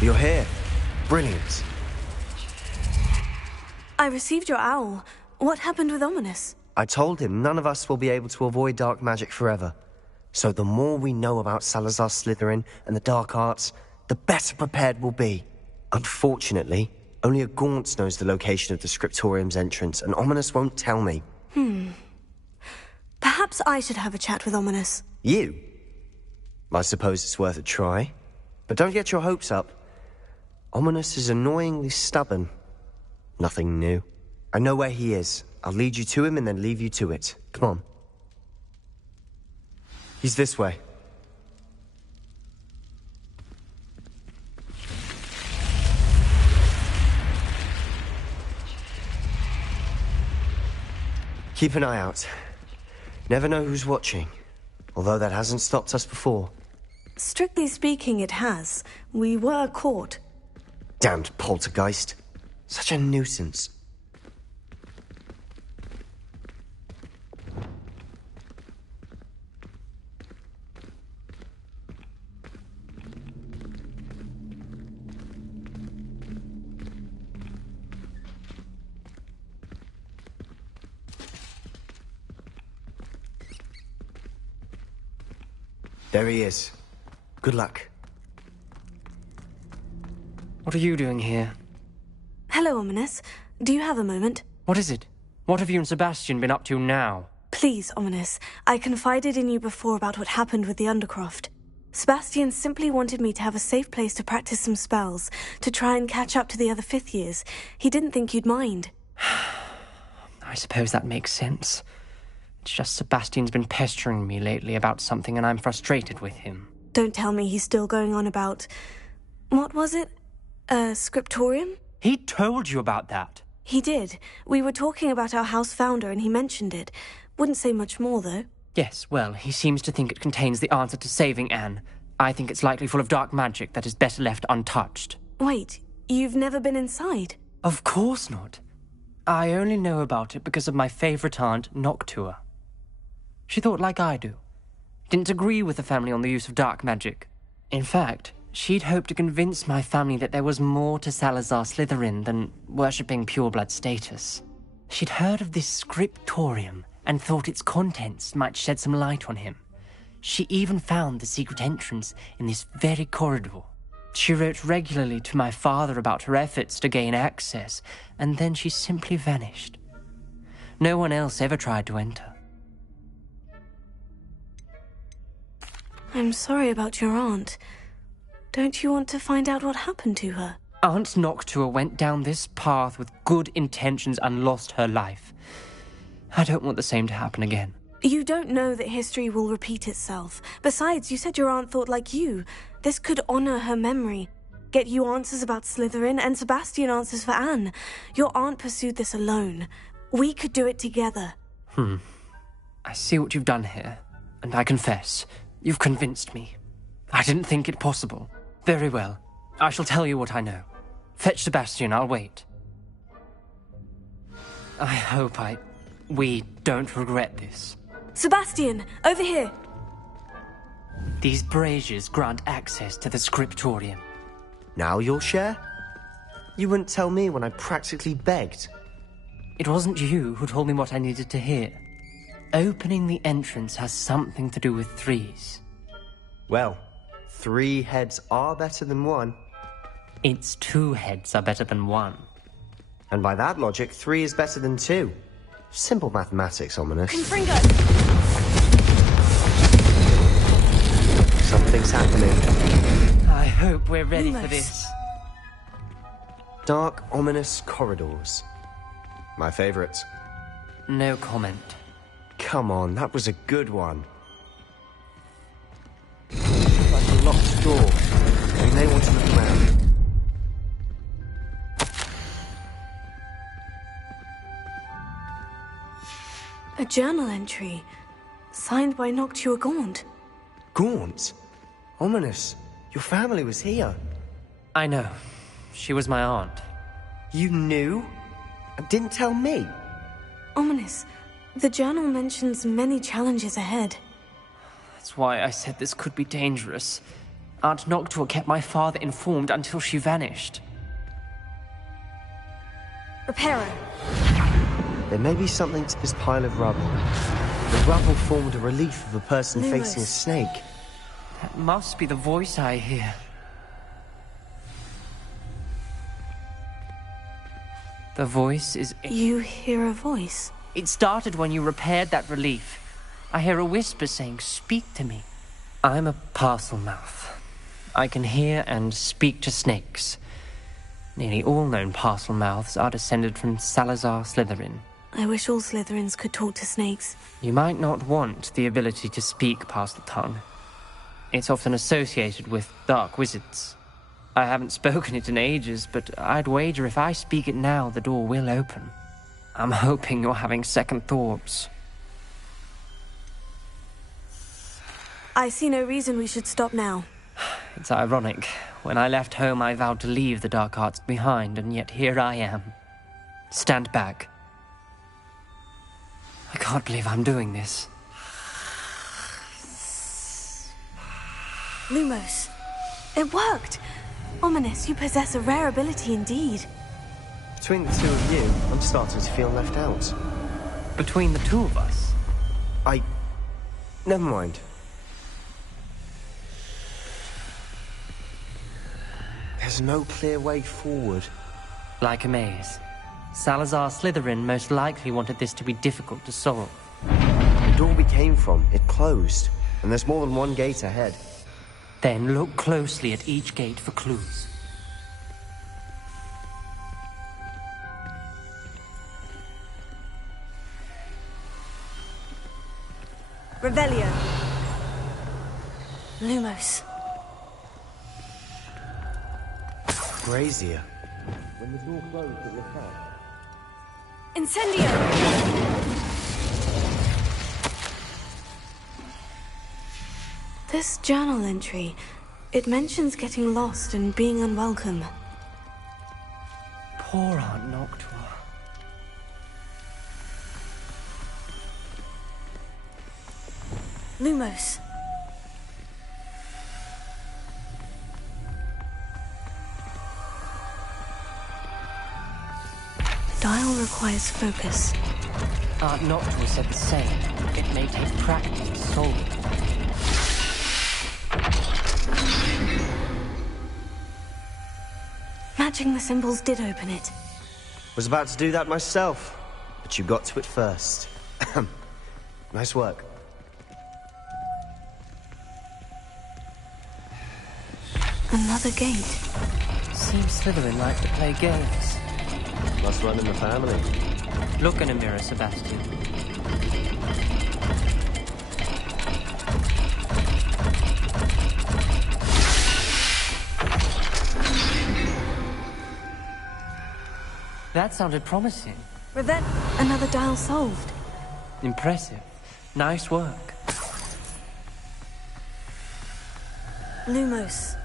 You're here. Brilliant. I received your owl. What happened with Ominous? I told him none of us will be able to avoid dark magic forever. So the more we know about Salazar Slytherin and the dark arts, the better prepared we'll be. Unfortunately, only a Gaunt knows the location of the Scriptorium's entrance, and Ominous won't tell me. Perhaps I should have a chat with Ominous. You? I suppose it's worth a try. But don't get your hopes up. Ominous is annoyingly stubborn. Nothing new. I know where he is. I'll lead you to him and then leave you to it. Come on. He's this way. Keep an eye out. Never know who's watching. Although that hasn't stopped us before. Strictly speaking, it has. We were caught. Damned poltergeist. Such a nuisance. There he is. Good luck. What are you doing here? Hello, Ominous. Do you have a moment? What is it? What have you and Sebastian been up to now? Please, Ominous. I confided in you before about what happened with the Undercroft. Sebastian simply wanted me to have a safe place to practice some spells, to try and catch up to the other fifth years. He didn't think you'd mind. I suppose that makes sense. It's just Sebastian's been pestering me lately about something and I'm frustrated with him. Don't tell me he's still going on about... What was it? Scriptorium? He told you about that? He did. We were talking about our house founder and he mentioned it. Wouldn't say much more, though. Yes, well, he seems to think it contains the answer to saving Anne. I think it's likely full of dark magic that is better left untouched. Wait, you've never been inside? Of course not. I only know about it because of my favourite aunt, Noctua. She thought like I do. Didn't agree with the family on the use of dark magic. In fact, she'd hoped to convince my family that there was more to Salazar Slytherin than worshipping pureblood status. She'd heard of this scriptorium and thought its contents might shed some light on him. She even found the secret entrance in this very corridor. She wrote regularly to my father about her efforts to gain access, and then she simply vanished. No one else ever tried to enter. I'm sorry about your aunt. Don't you want to find out what happened to her? Aunt Noctua went down this path with good intentions and lost her life. I don't want the same to happen again. You don't know that history will repeat itself. Besides, you said your aunt thought like you. This could honor her memory. Get you answers about Slytherin and Sebastian answers for Anne. Your aunt pursued this alone. We could do it together. I see what you've done here, and I confess, you've convinced me. I didn't think it possible. Very well. I shall tell you what I know. Fetch Sebastian, I'll wait. I hope we don't regret this. Sebastian, over here! These braziers grant access to the scriptorium. Now you'll share? You wouldn't tell me when I practically begged. It wasn't you who told me what I needed to hear. Opening the entrance has something to do with threes. Well, 3 heads are better than 1. It's 2 heads are better than 1. And by that logic, 3 is better than 2. Simple mathematics, Ominous. Confringo! Something's happening. I hope we're ready for this. Dark, ominous corridors. My favorite. No comment. Come on, that was a good one. Like a locked door. We may want to look around. A journal entry, signed by Noctua Gaunt. Gaunt? Ominous. Your family was here. I know. She was my aunt. You knew? And didn't tell me? Ominous. The journal mentions many challenges ahead. That's why I said this could be dangerous. Aunt Noctua kept my father informed until she vanished. Reparo. There may be something to this pile of rubble. The rubble formed a relief of a person facing a snake. That must be the voice I hear. The voice is... You hear a voice? It started when you repaired that relief. I hear a whisper saying, "Speak to me." I'm a parcel mouth. I can hear and speak to snakes. Nearly all known parcel mouths are descended from Salazar Slytherin. I wish all Slytherins could talk to snakes. You might not want the ability to speak past the tongue. It's often associated with dark wizards. I haven't spoken it in ages, but I'd wager if I speak it now, the door will open. I'm hoping you're having second thoughts. I see no reason we should stop now. It's ironic. When I left home, I vowed to leave the dark arts behind, and yet here I am. Stand back. I can't believe I'm doing this. Lumos. It worked! Ominous, you possess a rare ability indeed. Between the two of you, I'm starting to feel left out. Between the two of us? Never mind. There's no clear way forward. Like a maze. Salazar Slytherin most likely wanted this to be difficult to solve. The door we came from, it closed. And there's more than one gate ahead. Then look closely at each gate for clues. Revelio. Lumos. Brazier. When the door closed, it was fast. Incendio! This journal entry, it mentions getting lost and being unwelcome. Poor Aunt Noctua. Lumos. Dial requires focus. Aunt Noctua said the same. It may take practice to solve it. Matching the symbols did open it. Was about to do that myself, but you got to it first. Nice work. Another gate. Seems Slytherin like to play games. Must run in the family. Look in a mirror, Sebastian. That sounded promising. Another dial solved. Impressive. Nice work. Lumos.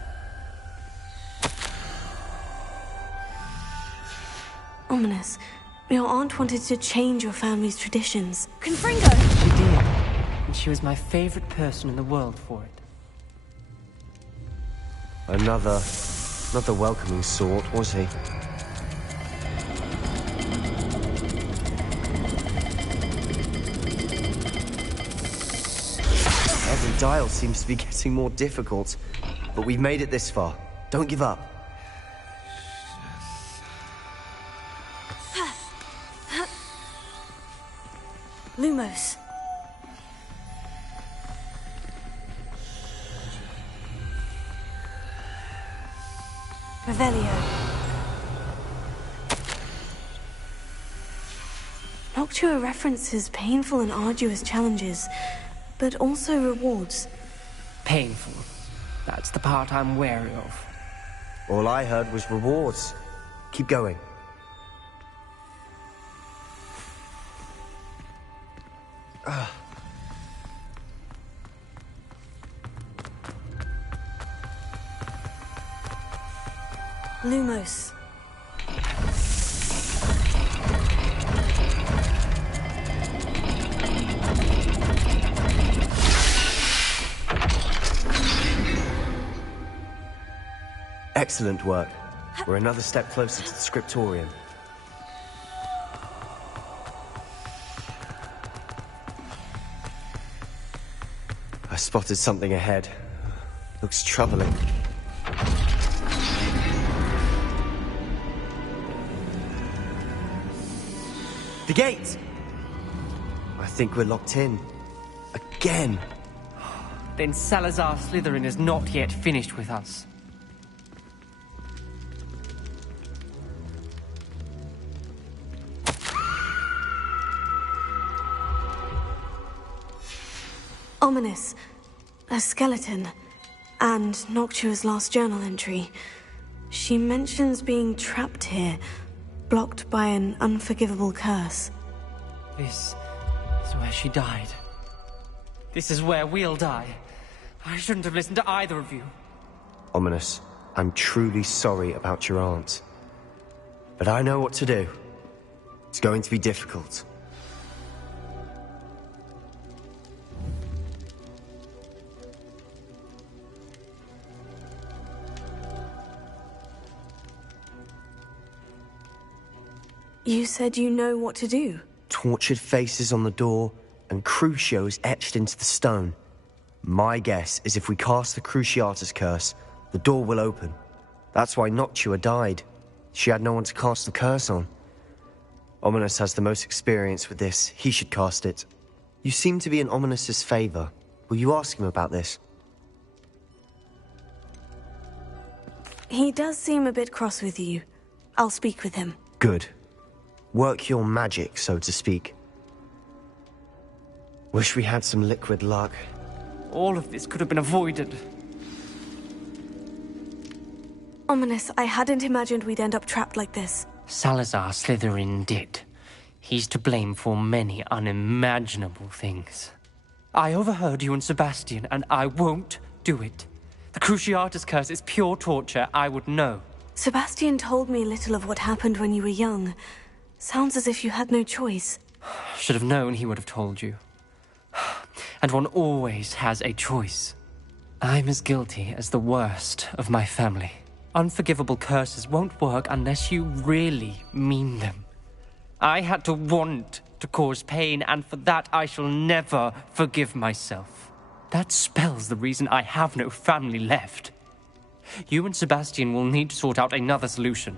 Ominous. Your aunt wanted to change your family's traditions. Confringo! She did. And she was my favorite person in the world for it. Another, not the welcoming sort, was he? Every dial seems to be getting more difficult, but we've made it this far. Don't give up. Lumos. Revelio. Noctua references painful and arduous challenges, but also rewards. Painful. That's the part I'm wary of. All I heard was rewards. Keep going. Lumos. Excellent work. We're another step closer to the scriptorium. I spotted something ahead. Looks troubling. The gate! I think we're locked in. Again! Then Salazar Slytherin is not yet finished with us. Ominous. A skeleton. And Noctua's last journal entry. She mentions being trapped here, blocked by an unforgivable curse. This is where she died. This is where we'll die. I shouldn't have listened to either of you. Ominous, I'm truly sorry about your aunt. But I know what to do. It's going to be difficult. You said you know what to do. Tortured faces on the door, and Crucios etched into the stone. My guess is if we cast the Cruciatus curse, the door will open. That's why Noctua died. She had no one to cast the curse on. Ominous has the most experience with this. He should cast it. You seem to be in Ominous's favor. Will you ask him about this? He does seem a bit cross with you. I'll speak with him. Good. Work your magic, so to speak. Wish we had some liquid luck. All of this could have been avoided. Ominous, I hadn't imagined we'd end up trapped like this. Salazar Slytherin did. He's to blame for many unimaginable things. I overheard you and Sebastian, and I won't do it. The Cruciatus curse is pure torture. I would know. Sebastian told me little of what happened when you were young. Sounds as if you had no choice. Should have known he would have told you. And one always has a choice. I'm as guilty as the worst of my family. Unforgivable curses won't work unless you really mean them. I had to want to cause pain, and for that I shall never forgive myself. That spells the reason I have no family left. You and Sebastian will need to sort out another solution.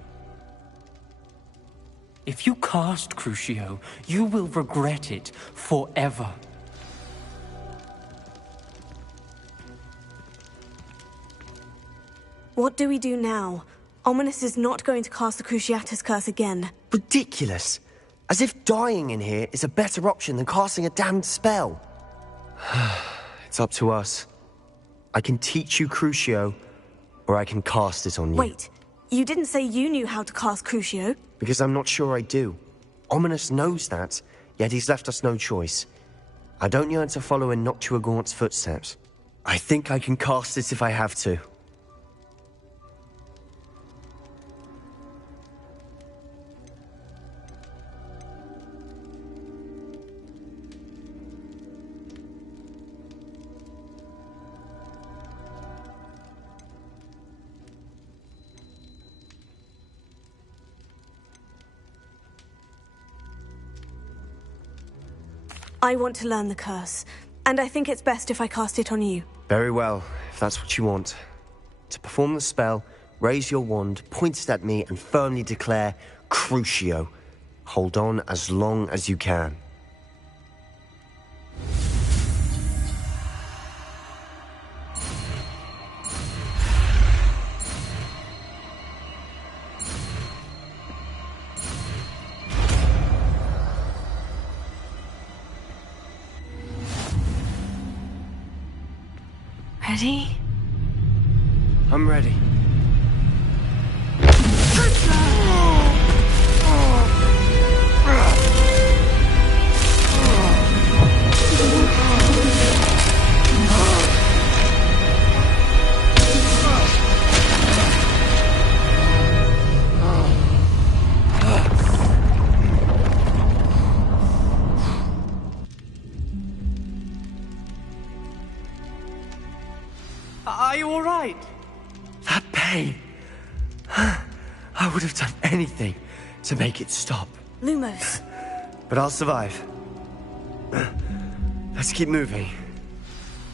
If you cast Crucio, you will regret it forever. What do we do now? Ominous is not going to cast the Cruciatus curse again. Ridiculous! As if dying in here is a better option than casting a damned spell. It's up to us. I can teach you Crucio, or I can cast it on you. Wait, you didn't say you knew how to cast Crucio? Because I'm not sure I do. Ominous knows that, yet he's left us no choice. I don't yearn to follow in Noctua Gaunt's footsteps. I think I can cast it if I have to. I want to learn the curse, and I think it's best if I cast it on you. Very well, if that's what you want. To perform the spell, raise your wand, point it at me, and firmly declare, Crucio. Hold on as long as you can. Ready? I'm ready. Are you all right? That pain. I would have done anything to make it stop. Lumos. But I'll survive. Let's keep moving.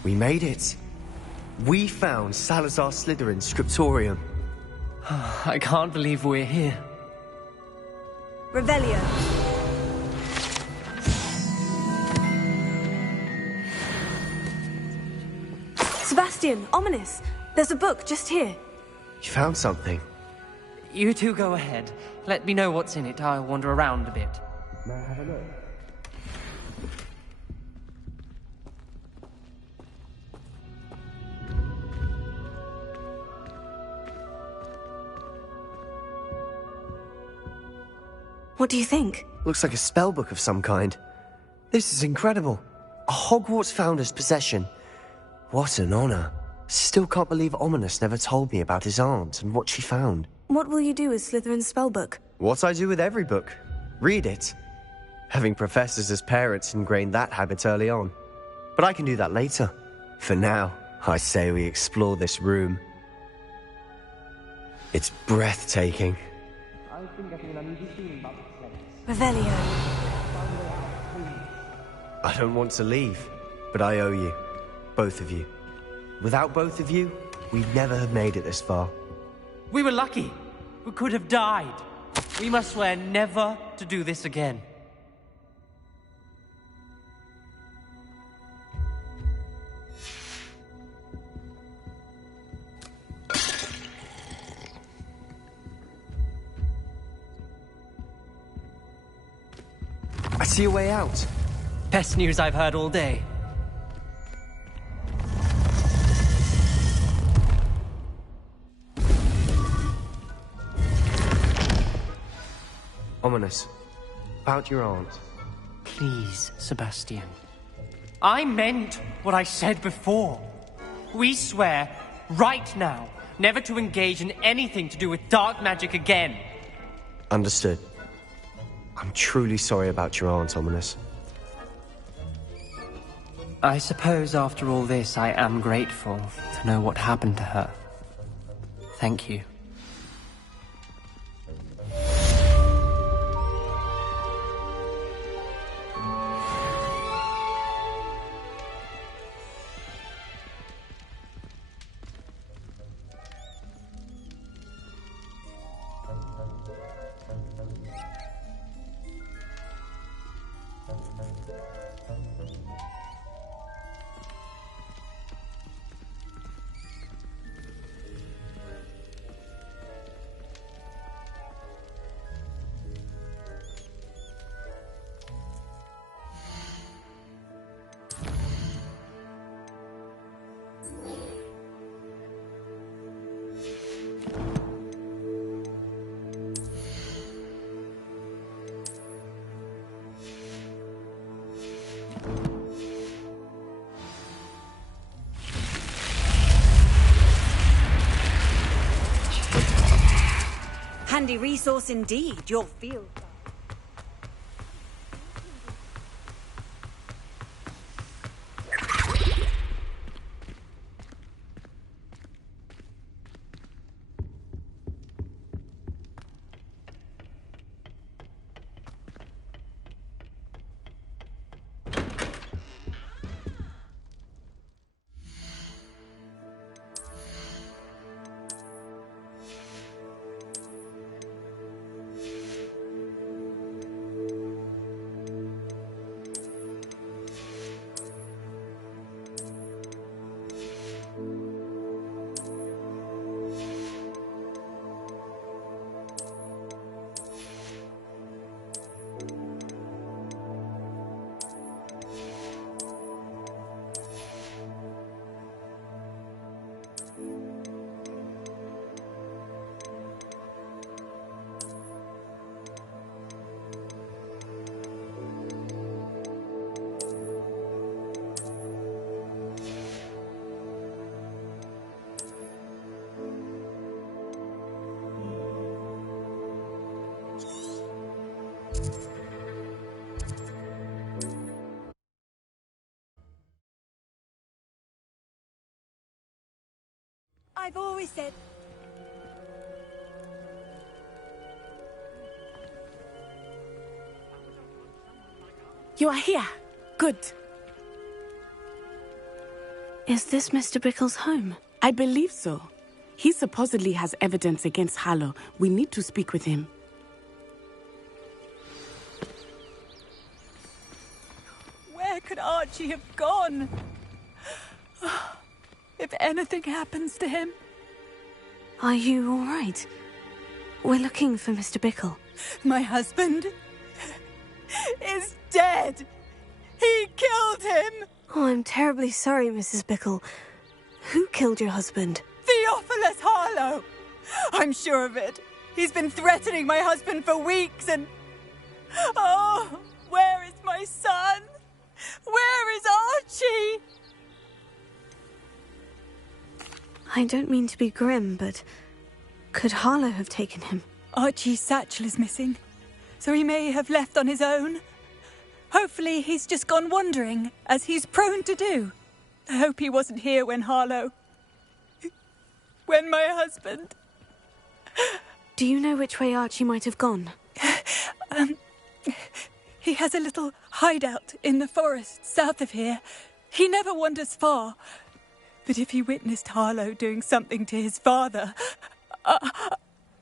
We made it. We found Salazar Slytherin's scriptorium. I can't believe we're here. Revelio. Sebastian, ominous. There's a book just here. You found something. You two go ahead. Let me know what's in it. I'll wander around a bit. May I have a look? What do you think? Looks like a spellbook of some kind. This is incredible. A Hogwarts founder's possession. What an honor. Still can't believe Ominous never told me about his aunt and what she found. What will you do with Slytherin's spellbook? What I do with every book. Read it. Having professors as parents ingrained that habit early on. But I can do that later. For now, I say we explore this room. It's breathtaking. I've been getting an uneasy feeling about this place. Revelio. I don't want to leave, but I owe you. Both of you. Without both of you, we'd never have made it this far. We were lucky. We could have died. We must swear never to do this again. I see a way out. Best news I've heard all day. Ominous. About your aunt. Please, Sebastian. I meant what I said before. We swear, right now, never to engage in anything to do with dark magic again. Understood. I'm truly sorry about your aunt, Ominous. I suppose after all this, I am grateful to know what happened to her. Thank you. Handy resource indeed, your field. I've always said... You are here. Good. Is this Mr. Bickle's home? I believe so. He supposedly has evidence against Harlow. We need to speak with him. Where could Archie have gone? If anything happens to him... Are you all right? We're looking for Mr. Bickle. My husband is dead. He killed him. Oh, I'm terribly sorry, Mrs. Bickle. Who killed your husband? Theophilus Harlow. I'm sure of it. He's been threatening my husband for weeks and... Oh, where is my son? Where is Archie? I don't mean to be grim, but could Harlow have taken him? Archie's satchel is missing, so he may have left on his own. Hopefully he's just gone wandering, as he's prone to do. I hope he wasn't here when when my husband... Do you know which way Archie might have gone? He has a little hideout in the forest south of here. He never wanders far. But if he witnessed Harlow doing something to his father,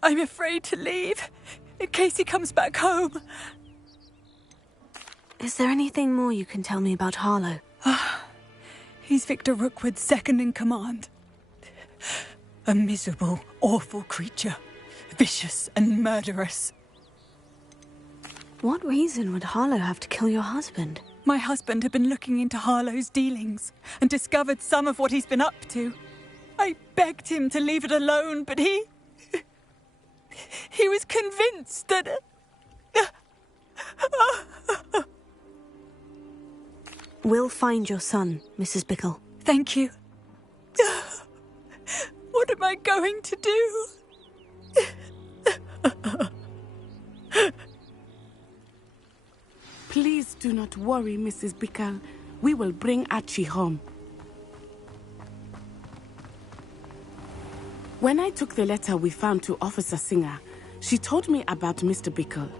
I'm afraid to leave, in case he comes back home. Is there anything more you can tell me about Harlow? He's Victor Rookwood's second in command. A miserable, awful creature. Vicious and murderous. What reason would Harlow have to kill your husband? My husband had been looking into Harlow's dealings and discovered some of what he's been up to. I begged him to leave it alone, but he was convinced that... We'll find your son, Mrs. Bickle. Thank you. What am I going to do? Please do not worry, Mrs. Bickle. We will bring Archie home. When I took the letter we found to Officer Singer, she told me about Mr. Bickle.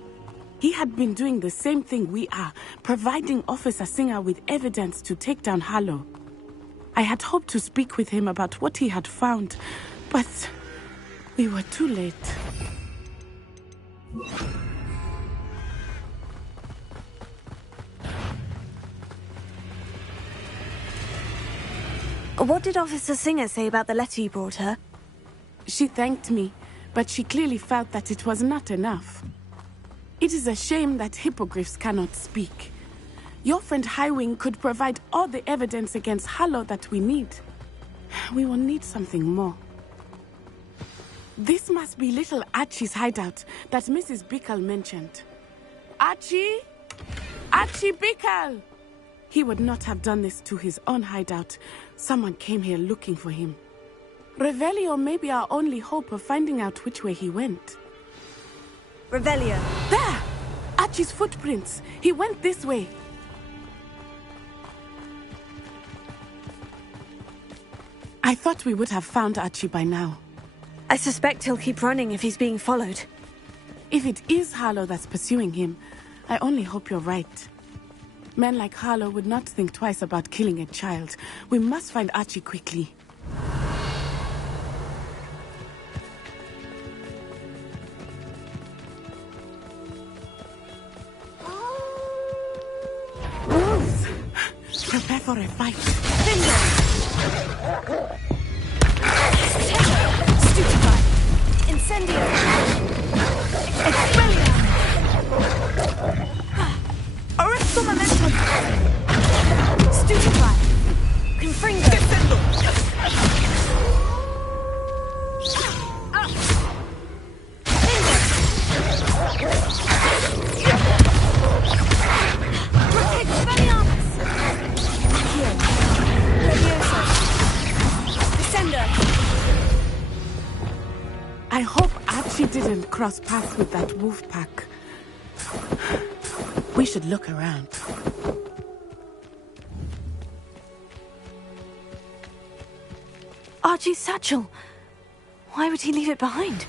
He had been doing the same thing we are, providing Officer Singer with evidence to take down Harlow. I had hoped to speak with him about what he had found, but we were too late. What did Officer Singer say about the letter you brought her? She thanked me, but she clearly felt that it was not enough. It is a shame that hippogriffs cannot speak. Your friend Highwing could provide all the evidence against Harlow that we need. We will need something more. This must be little Archie's hideout that Mrs. Bickle mentioned. Archie? Archie Bickle! He would not have done this to his own hideout. Someone came here looking for him. Revelio may be our only hope of finding out which way he went. Revelio. There! Archie's footprints. He went this way. I thought we would have found Archie by now. I suspect he'll keep running if he's being followed. If it is Harlow that's pursuing him, I only hope you're right. Men like Harlow would not think twice about killing a child. We must find Archie quickly. Wolves! Prepare for a fight. Stupefy! Incendio! Expelliarm! Arresto momentum! Stupefy! Confringo! I hope Archie didn't cross paths with that wolf pack. We should look around. Archie's satchel! Why would he leave it behind?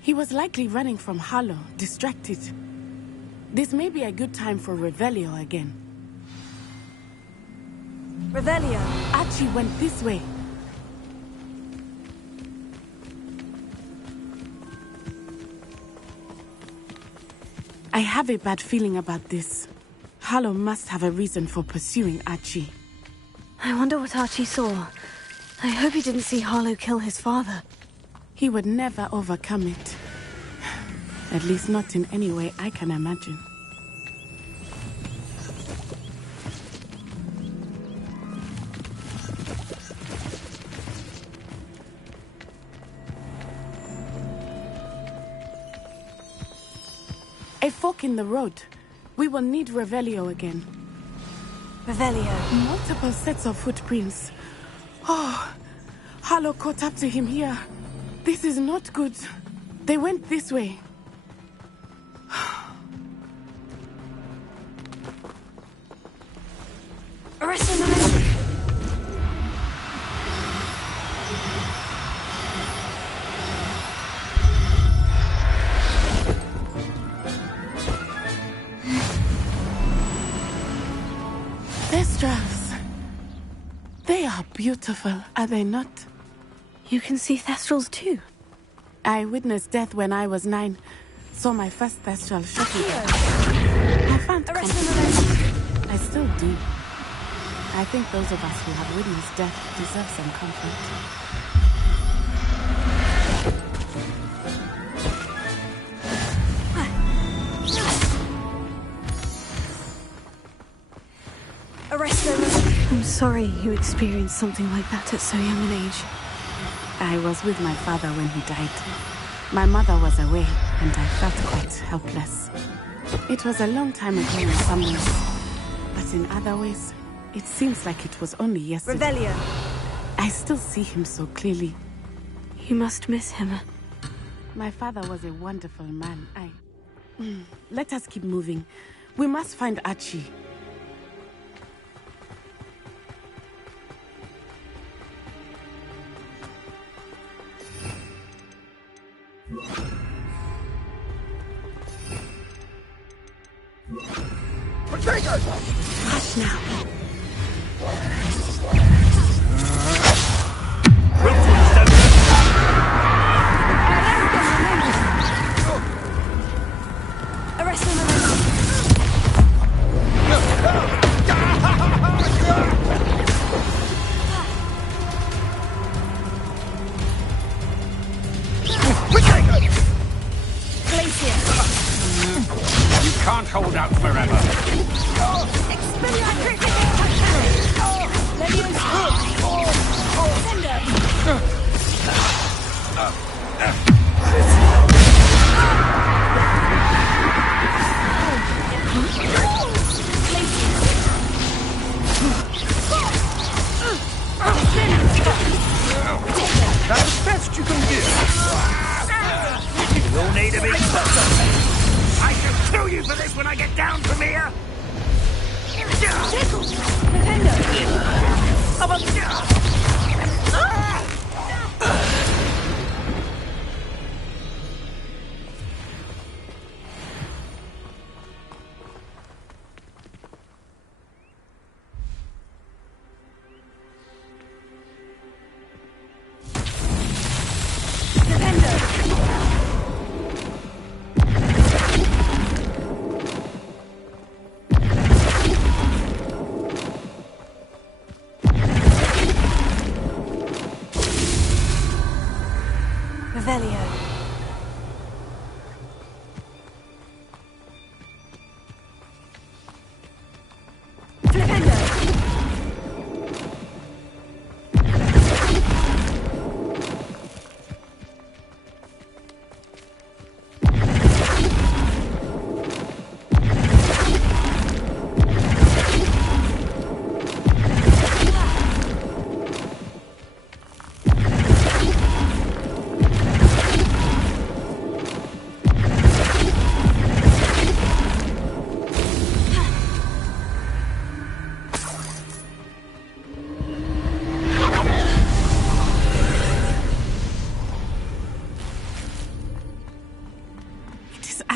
He was likely running from Harlow, distracted. This may be a good time for Revelio again. Revelio. Archie went this way. I have a bad feeling about this. Harlow must have a reason for pursuing Archie. I wonder what Archie saw. I hope he didn't see Harlow kill his father. He would never overcome it. At least not in any way I can imagine. A fork in the road. We will need Revelio again. Revelio. Multiple sets of footprints. Oh, Harlow caught up to him here. This is not good. They went this way. Arrest him! Thestrals. They are beautiful, are they not? You can see Thestrals too. I witnessed death when I was 9. Saw my first Thestral shocking. I found comfort. I still do. I think those of us who have witnessed death deserve some comfort. Arrest him! I'm sorry you experienced something like that at so young an age. I was with my father when he died. My mother was away, and I felt quite helpless. It was a long time ago in some ways, but in other ways, it seems like it was only yesterday. Revelio. I still see him so clearly. You must miss him. My father was a wonderful man. Let us keep moving. We must find Archie. Hush now. Arrest him! You can't hold out forever. That's the best you can do. You'll need a bit closer. I shall kill you for this when I get down from here. Revelio.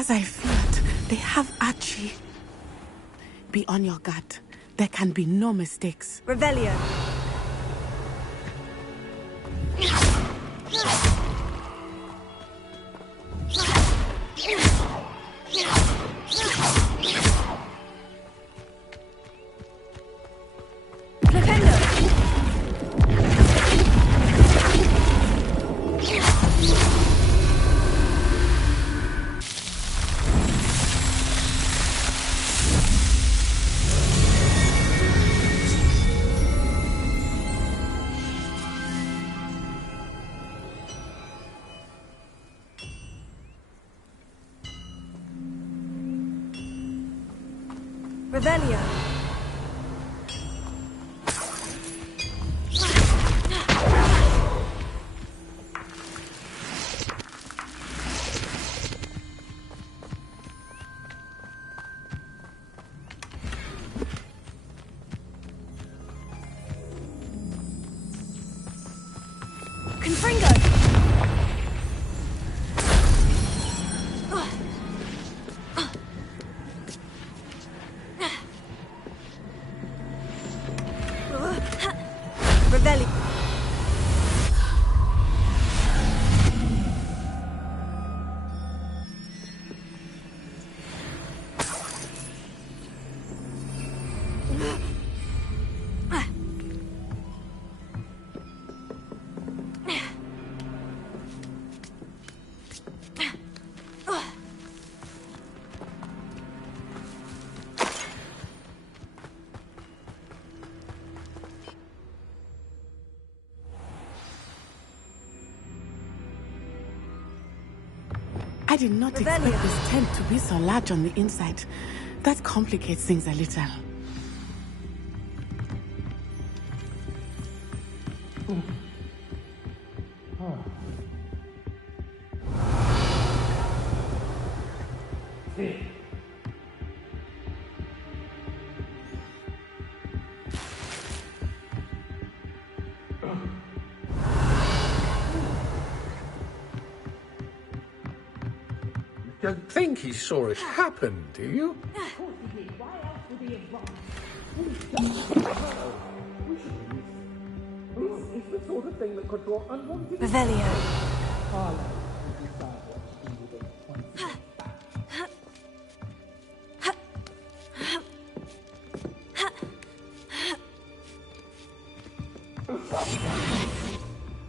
As I feared, they have Archie. Be on your guard. There can be no mistakes. Revelio. Revelio. Confringo. Revelio. I did not expect this tent to be so large on the inside. That complicates things a little. You don't think he saw it happen, do you? This is the sort of thing that could draw unwanted... Revelio.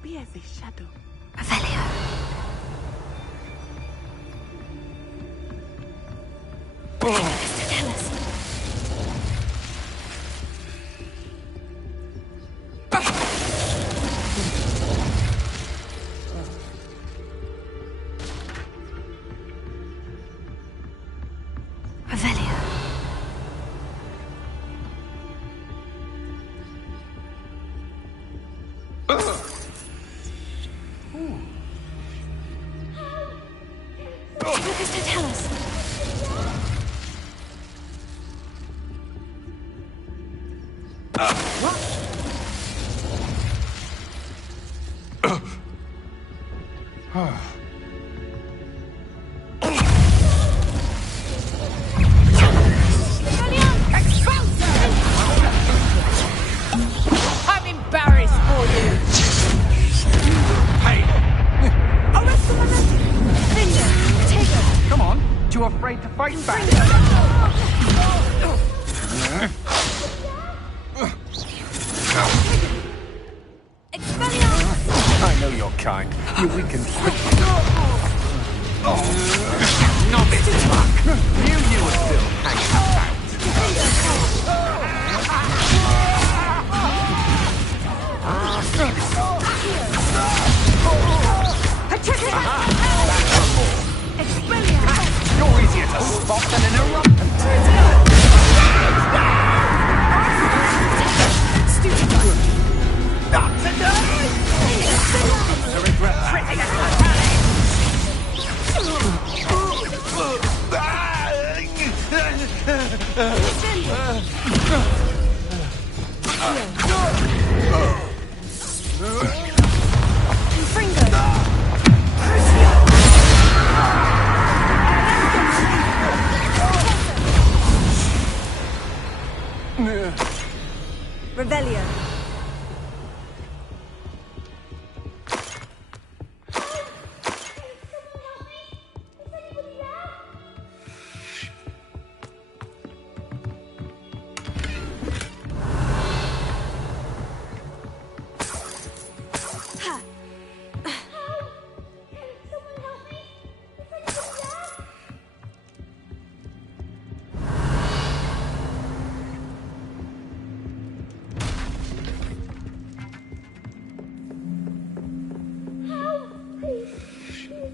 Be as a shadow. Revelio. Tell us. Revelio. Lucas, to tell us. I'm embarrassed for you. Hey! Arrest the momentum. Finger. Take it. Come on. Too afraid to fight back? I know your kind. You weaken quickly. Novice fuck! You were still hanging about. You're easier to spot than an eruptant. Not today! To regret tricking us.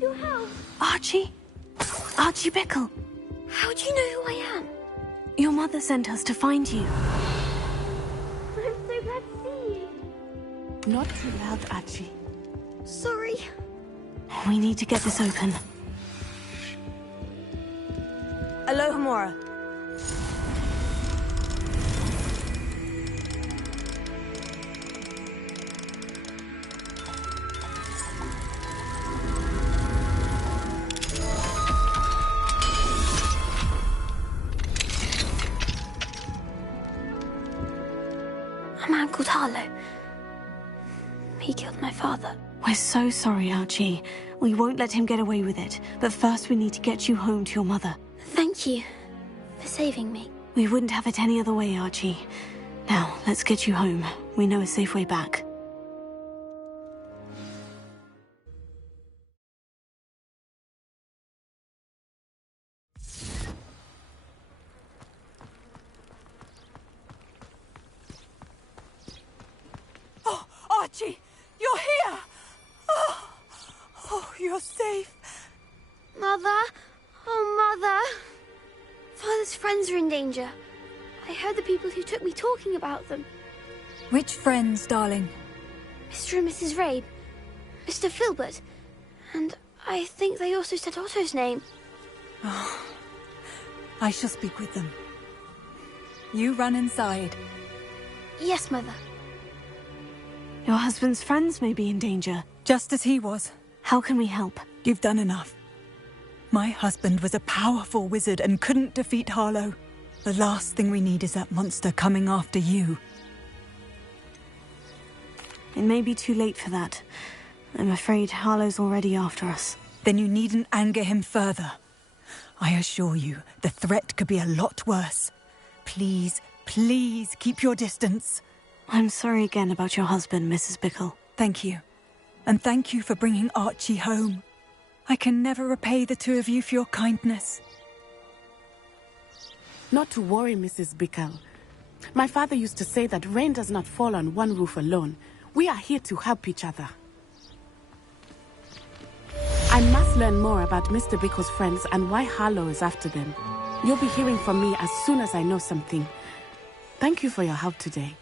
Your help. Archie? Archie Bickle. How do you know who I am? Your mother sent us to find you. I'm so glad to see you. Not too loud, Archie. Sorry. We need to get this open. Alohomora. A man called Harlow. He killed my father. We're so sorry, Archie. We won't let him get away with it. But first we need to get you home to your mother. Thank you for saving me. We wouldn't have it any other way, Archie. Now, let's get you home. We know a safe way back. Oh, Archie! You're here! Oh, you're safe. Mother? Oh, Mother. Father's friends are in danger. I heard the people who took me talking about them. Which friends, darling? Mr. and Mrs. Rabe, Mr. Filbert, and I think they also said Otto's name. Oh, I shall speak with them. You run inside. Yes, Mother. Your husband's friends may be in danger. Just as he was. How can we help? You've done enough. My husband was a powerful wizard and couldn't defeat Harlow. The last thing we need is that monster coming after you. It may be too late for that. I'm afraid Harlow's already after us. Then you needn't anger him further. I assure you, the threat could be a lot worse. Please, please keep your distance. I'm sorry again about your husband, Mrs. Bickle. Thank you. And thank you for bringing Archie home. I can never repay the two of you for your kindness. Not to worry, Mrs. Bickle. My father used to say that rain does not fall on one roof alone. We are here to help each other. I must learn more about Mr. Bickle's friends and why Harlow is after them. You'll be hearing from me as soon as I know something. Thank you for your help today.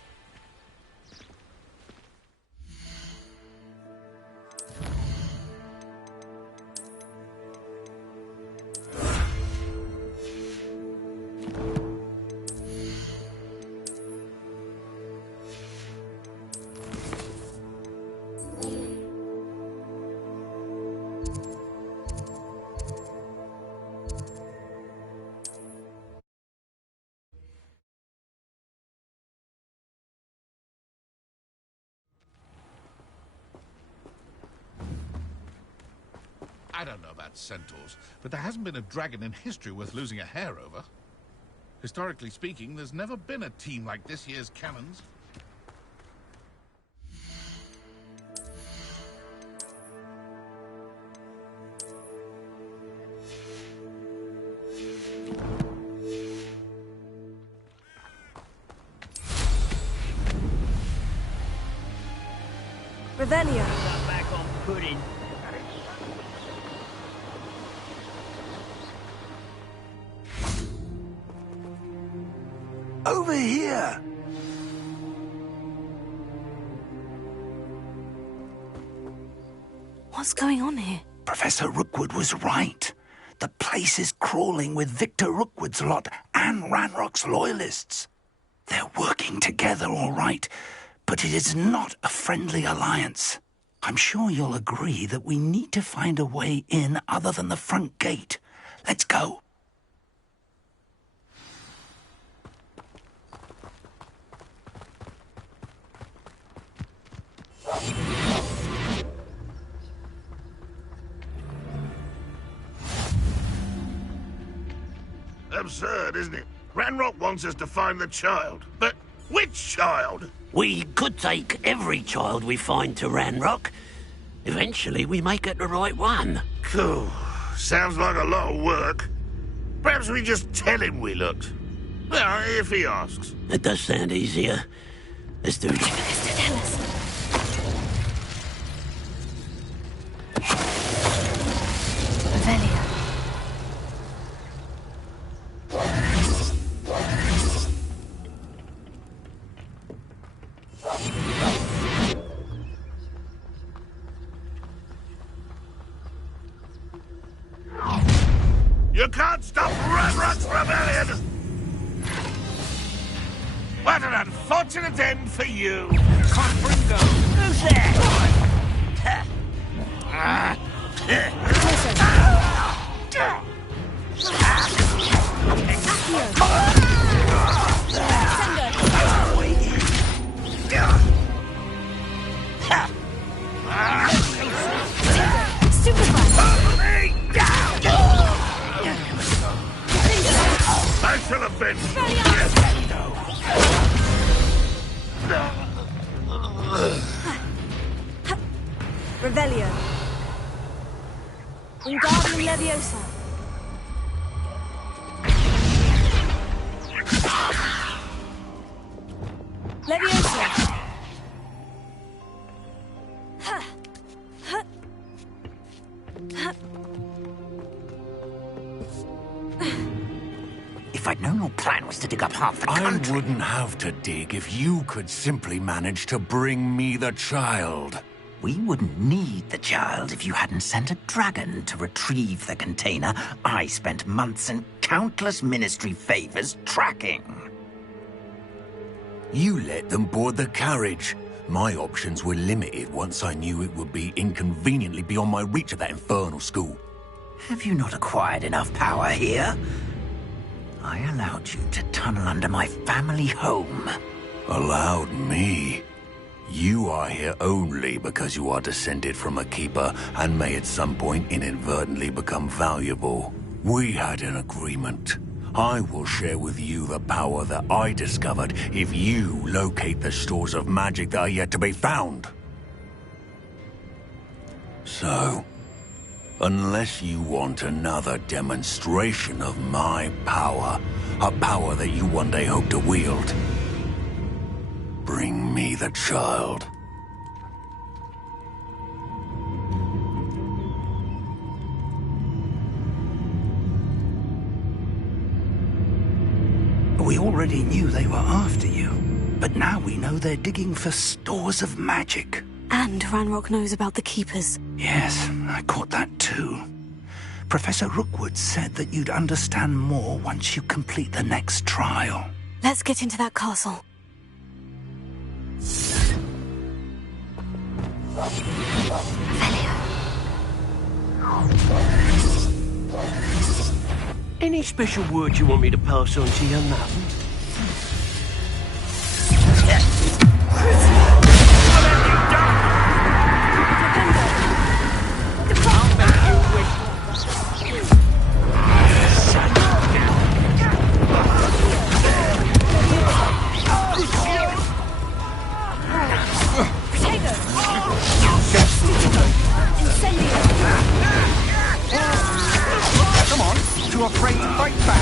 I don't know about centaurs, but there hasn't been a dragon in history worth losing a hair over. Historically speaking, there's never been a team like this year's cannons. Revelio. Got back on pudding. Over here! What's going on here? Professor Rookwood was right. The place is crawling with Victor Rookwood's lot and Ranrock's loyalists. They're working together, all right, but it is not a friendly alliance. I'm sure you'll agree that we need to find a way in other than the front gate. Let's go. Absurd, isn't it? Ranrock wants us to find the child. But which child? We could take every child we find to Ranrock. Eventually, we may get the right one. Cool. Sounds like a lot of work. Perhaps we just tell him we looked. Well, if he asks. It does sound easier. Let's do it. Mr. Tell us. You can't stop Ranrock's rebellion! What an unfortunate end for you! Confringo! Who's there? I shall avenge Revelio. Wingardium Leviosa. Leviosa. If I'd known your plan was to dig up half the country... I wouldn't have to dig if you could simply manage to bring me the child. We wouldn't need the child if you hadn't sent a dragon to retrieve the container I spent months and countless ministry favors tracking. You let them board the carriage. My options were limited once I knew it would be inconveniently beyond my reach at that infernal school. Have you not acquired enough power here? I allowed you to tunnel under my family home. Allowed me? You are here only because you are descended from a keeper and may at some point inadvertently become valuable. We had an agreement. I will share with you the power that I discovered if you locate the stores of magic that are yet to be found. So, unless you want another demonstration of my power, a power that you one day hope to wield, bring me the child. We already knew they were after you, but now we know they're digging for stores of magic. And Ranrock knows about the Keepers. Yes, I caught that too. Professor Rookwood said that you'd understand more once you complete the next trial. Let's get into that castle. Any special word you want me to pass on to your mum? Come on, too afraid to fight back.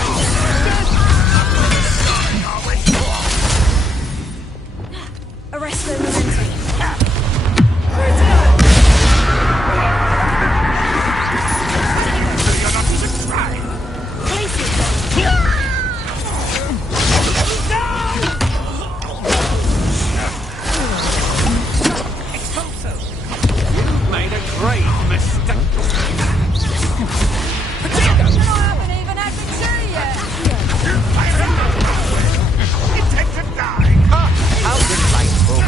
Arresto Memento. You're not even trying. You've made a great mistake. How delightful.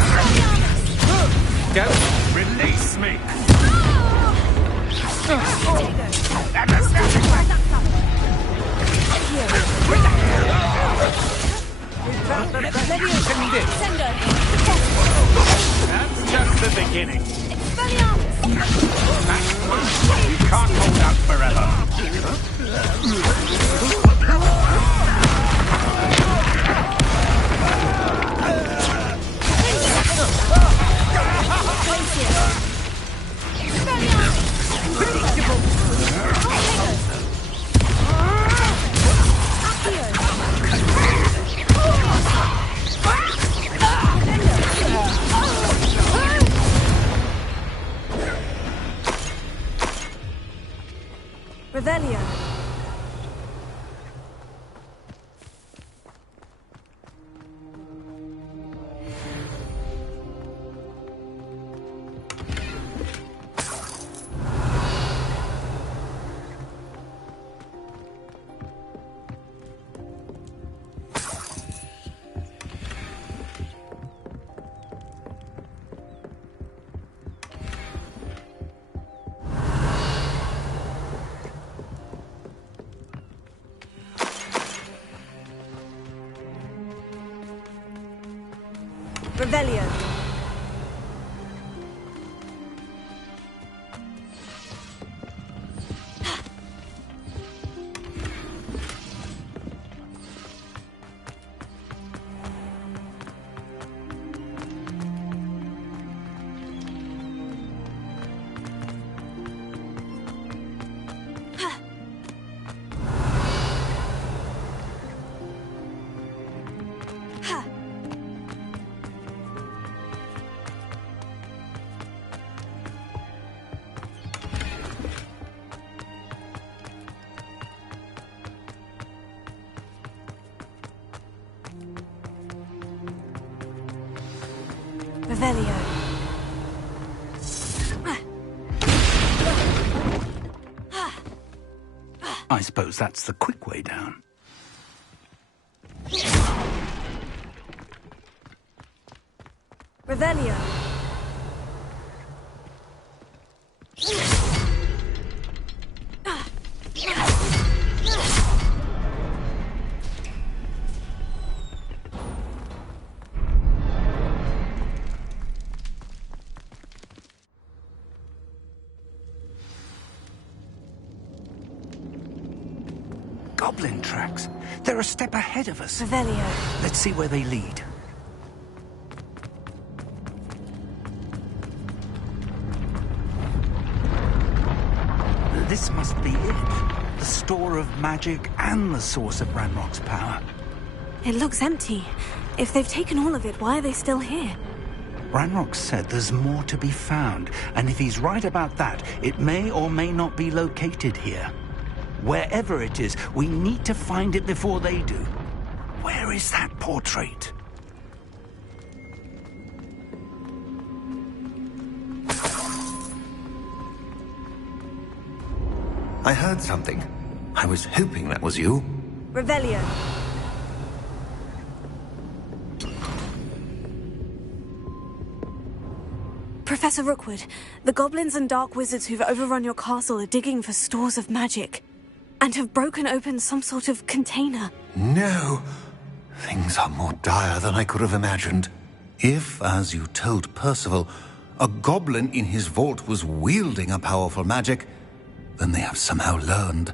Don't release me. That's just the beginning. You can't hold out forever. Revelio. Revelio. Revelio. I suppose that's the quick way down. Revelio. Goblin tracks. They're a step ahead of us. Revelio. Let's see where they lead. This must be it. The store of magic and the source of Ranrock's power. It looks empty. If they've taken all of it, why are they still here? Ranrock said there's more to be found, and if he's right about that, it may or may not be located here. Wherever it is, we need to find it before they do. Where is that portrait? I heard something. I was hoping that was you. Revelio. Professor Rookwood, the goblins and dark wizards who've overrun your castle are digging for stores of magic, and have broken open some sort of container. No. Things are more dire than I could have imagined. If, as you told Percival, a goblin in his vault was wielding a powerful magic, then they have somehow learned.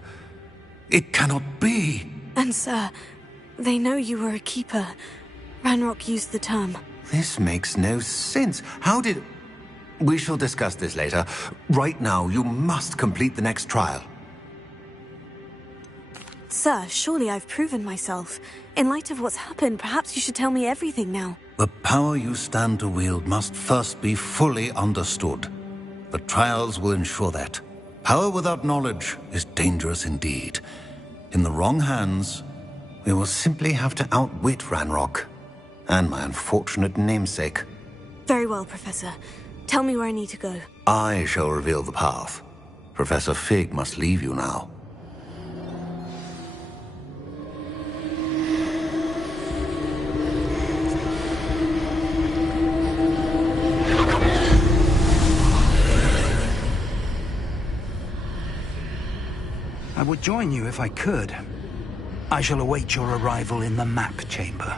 It cannot be. And sir, they know you were a keeper. Ranrock used the term. This makes no sense. How did... We shall discuss this later. Right now, you must complete the next trial. Sir, surely I've proven myself. In light of what's happened, perhaps you should tell me everything now. The power you stand to wield must first be fully understood. The trials will ensure that. Power without knowledge is dangerous indeed. In the wrong hands, we will simply have to outwit Ranrock and my unfortunate namesake. Very well, Professor. Tell me where I need to go. I shall reveal the path. Professor Fig must leave you now. I would join you if I could. I shall await your arrival in the map chamber.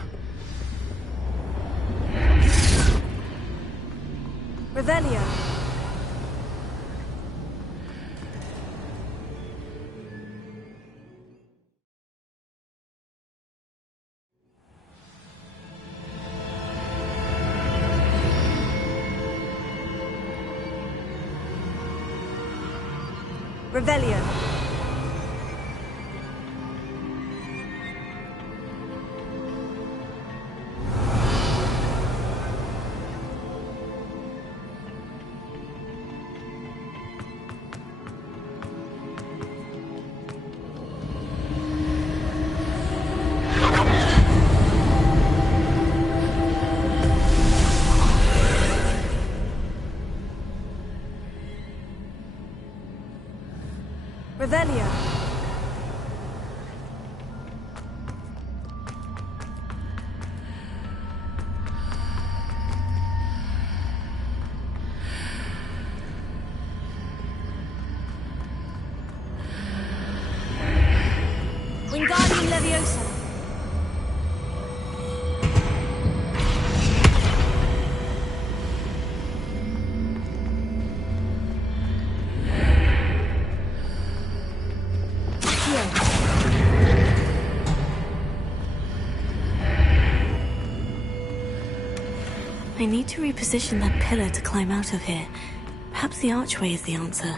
Revelio. Revelio. Revelio. Wingardium Leviosa. I need to reposition that pillar to climb out of here. Perhaps the archway is the answer.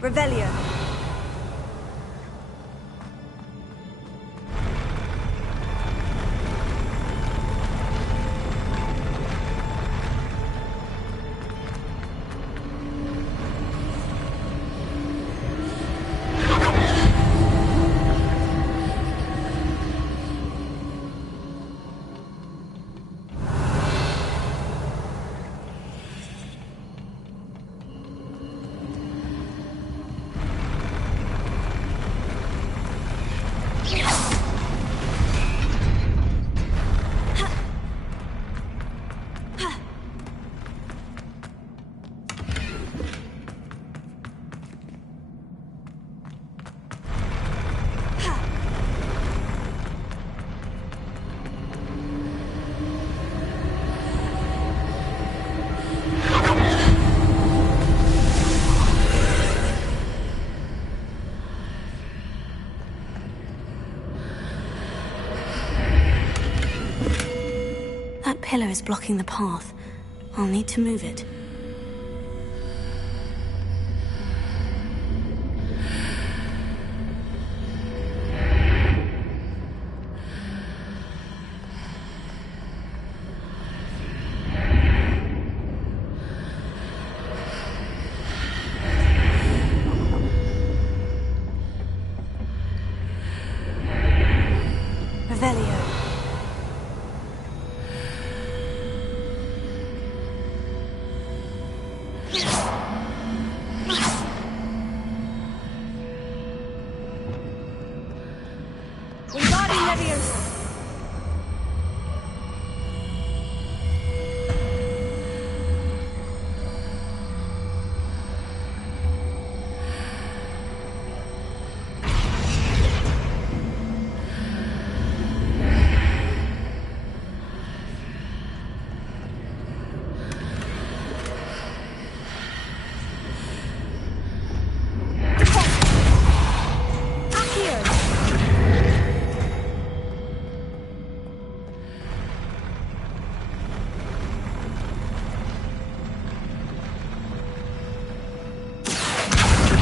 Revelio. That pillar is blocking the path. I'll need to move it. Revelio. Wingardium Leviosa.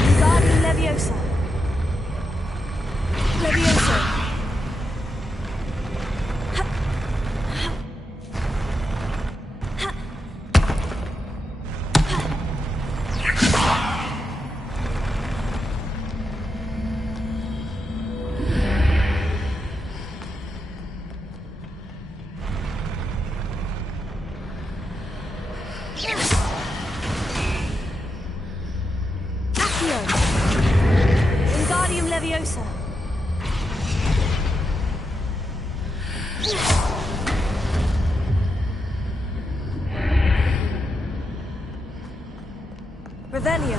Wingardium Leviosa. Leviosa. Wingardium Leviosa. Revelio.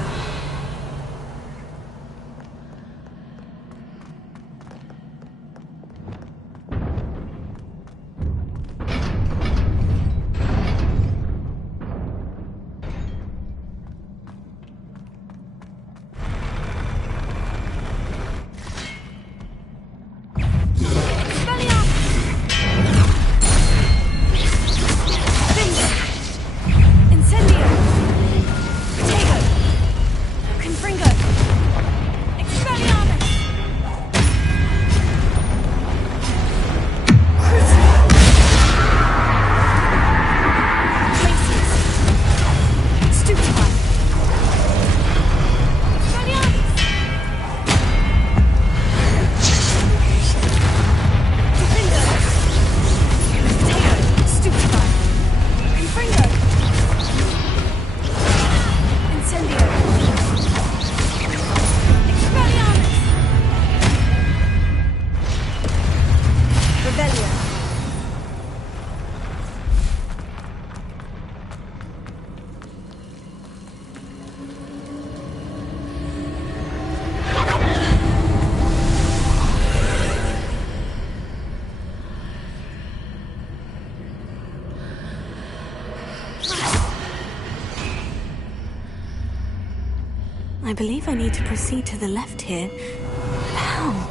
Incendio! Potato! I believe I need to proceed to the left here. But how?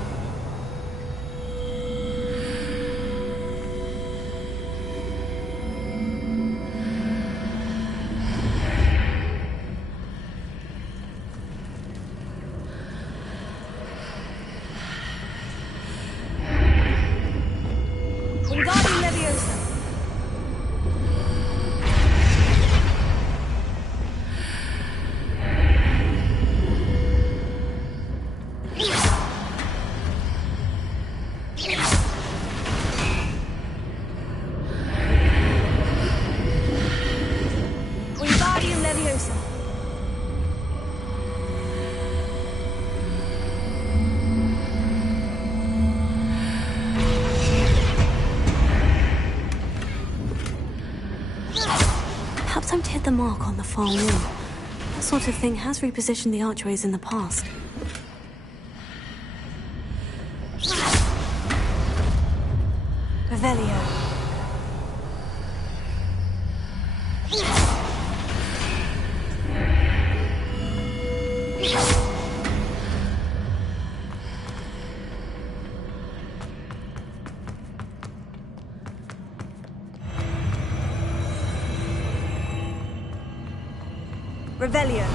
Wingardium Leviosa. Wingardium Leviosa. Perhaps I've hit the mark on the far wall. That sort of thing has repositioned the archways in the past. Revelio. Revelio.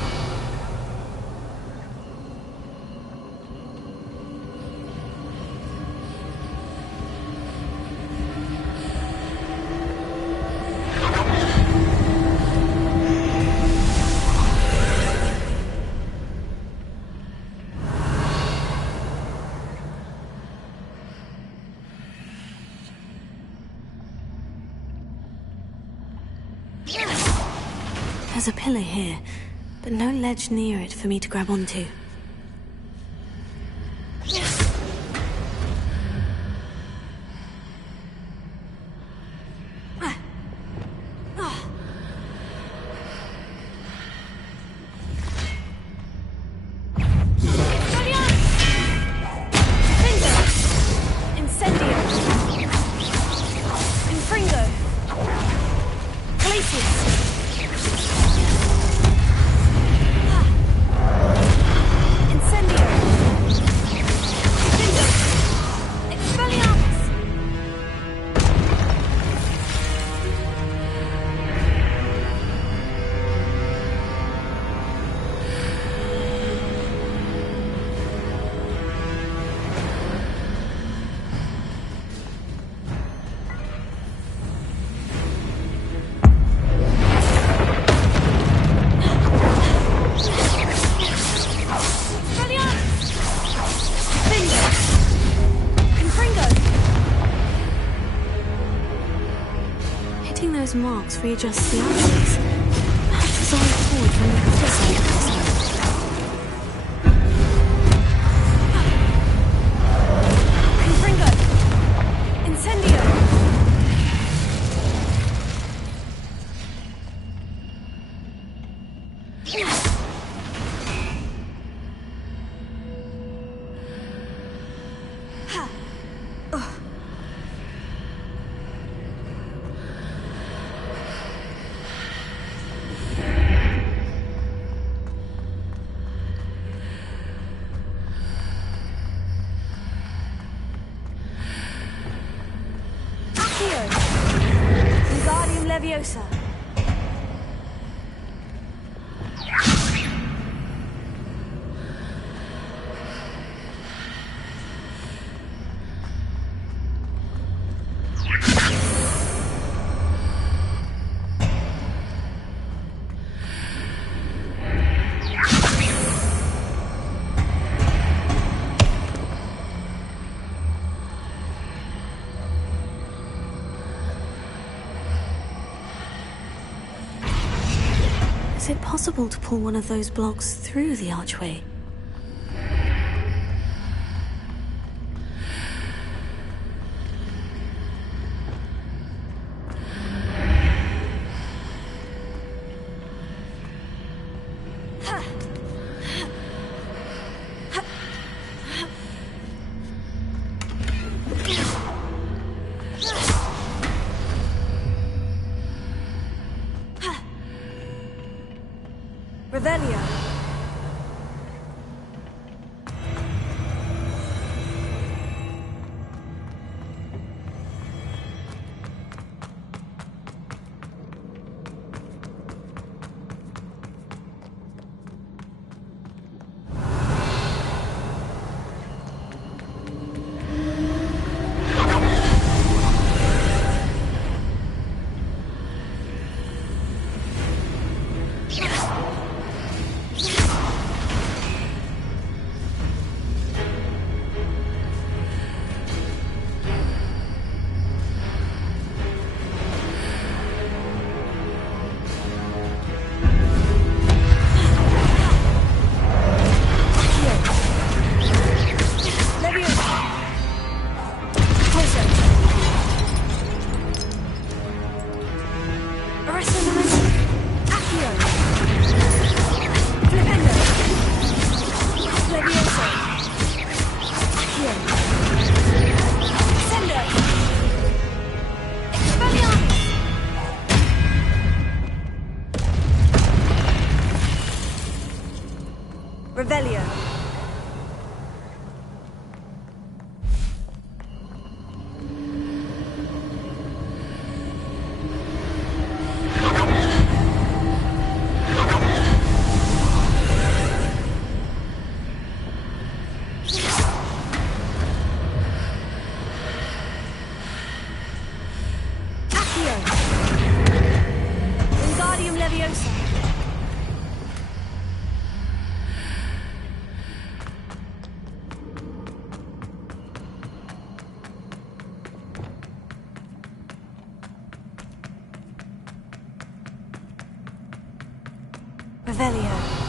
There's a pillar here, but no ledge near it for me to grab onto. Those marks readjust the archways. Perhaps it's all forward from the other side of this one. Confringo! Incendio! Wingardium Leviosa. Is it possible to pull one of those blocks through the archway? Revelio. Revelio. Wingardium Leviosa. Revelio.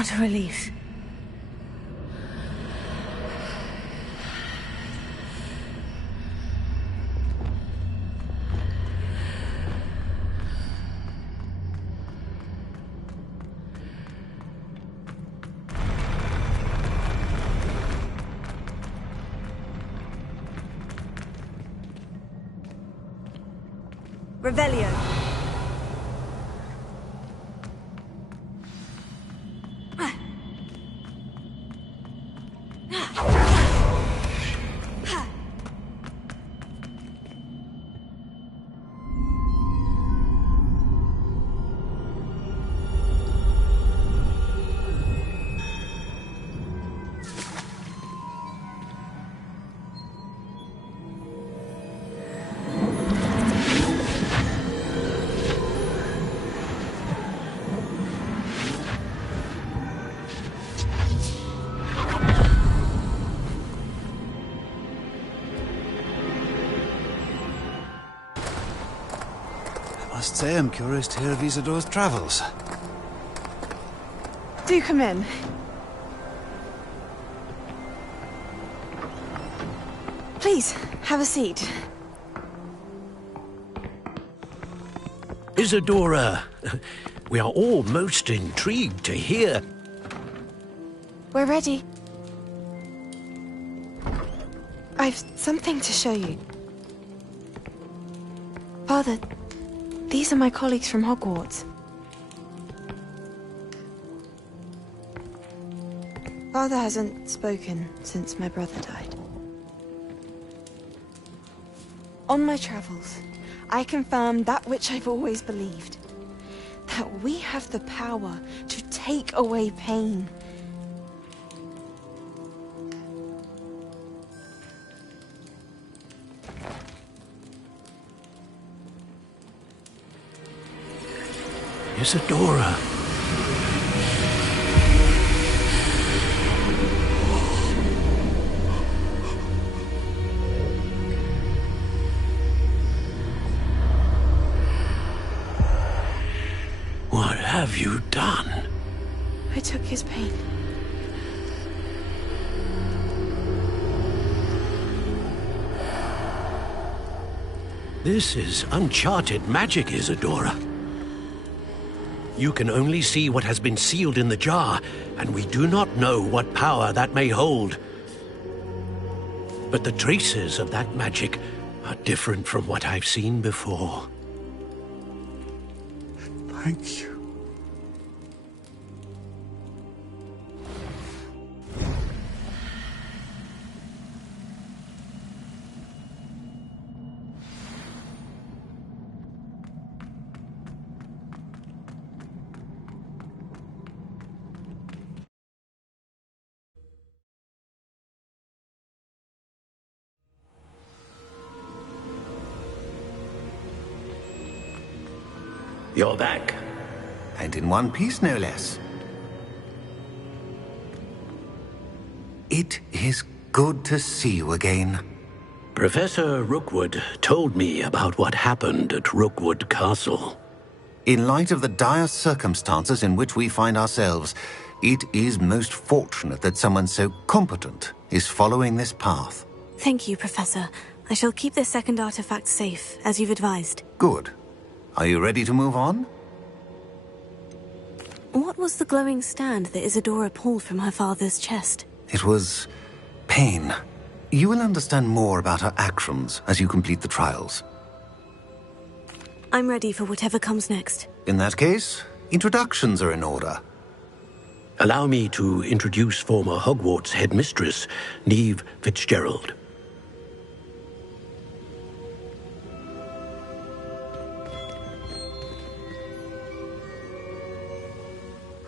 What a relief. Revelio. I must say I'm curious to hear of Isidore's travels. Do come in. Please, have a seat. Isadora, we are all most intrigued to hear. We're ready. I've something to show you. Father, these are my colleagues from Hogwarts. Father hasn't spoken since my brother died. On my travels, I confirmed that which I've always believed. That we have the power to take away pain. Isadora. What have you done? I took his pain. This is uncharted magic, Isadora. You can only see what has been sealed in the jar, and we do not know what power that may hold. But the traces of that magic are different from what I've seen before. Thank you. You're back. And in one piece, no less. It is good to see you again. Professor Rookwood told me about what happened at Rookwood Castle. In light of the dire circumstances in which we find ourselves, it is most fortunate that someone so competent is following this path. Thank you, Professor. I shall keep this second artifact safe, as you've advised. Good. Are you ready to move on? What was the glowing stand that Isadora pulled from her father's chest? It was pain. You will understand more about her actions as you complete the trials. I'm ready for whatever comes next. In that case, introductions are in order. Allow me to introduce former Hogwarts headmistress, Neve Fitzgerald.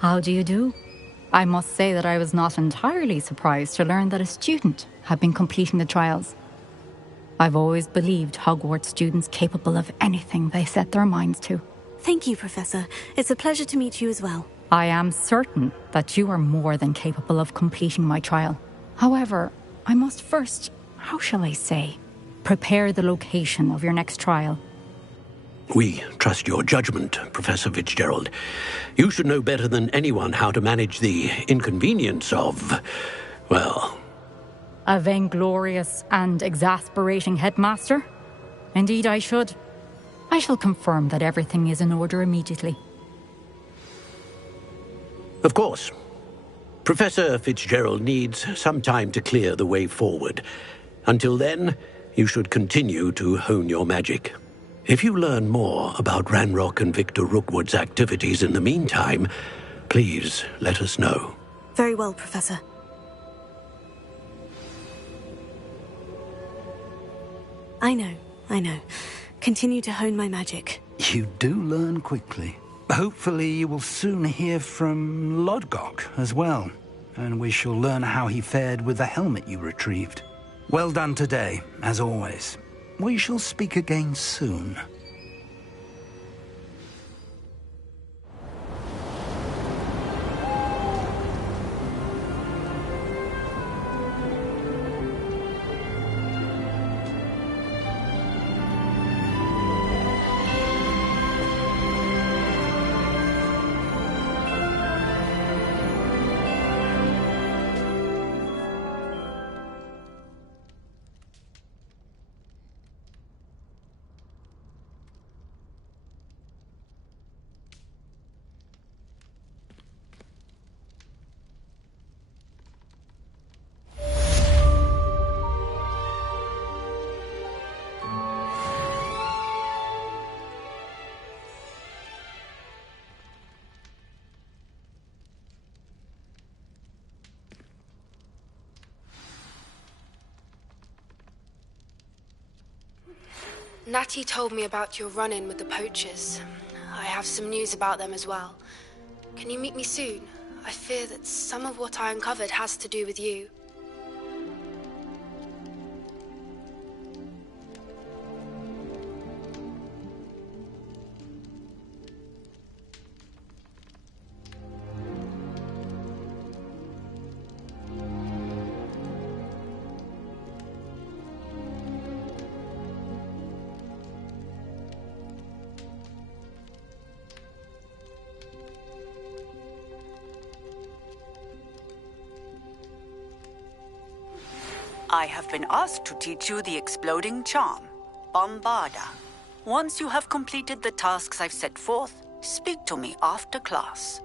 How do you do? I must say that I was not entirely surprised to learn that a student had been completing the trials. I've always believed Hogwarts students capable of anything they set their minds to. Thank you, Professor. It's a pleasure to meet you as well. I am certain that you are more than capable of completing my trial. However, I must first, how shall I say, prepare the location of your next trial. We trust your judgment, Professor Fitzgerald. You should know better than anyone how to manage the inconvenience of, well... A vainglorious and exasperating headmaster? Indeed I should. I shall confirm that everything is in order immediately. Of course. Professor Fitzgerald needs some time to clear the way forward. Until then, you should continue to hone your magic. If you learn more about Ranrock and Victor Rookwood's activities in the meantime, please let us know. Very well, Professor. I know. Continue to hone my magic. You do learn quickly. Hopefully you will soon hear from Lodgok as well, and we shall learn how he fared with the helmet you retrieved. Well done today, as always. We shall speak again soon. Natty told me about your run-in with the poachers. I have some news about them as well. Can you meet me soon? I fear that some of what I uncovered has to do with you. I have been asked to teach you the exploding charm, Bombarda. Once you have completed the tasks I've set forth, speak to me after class.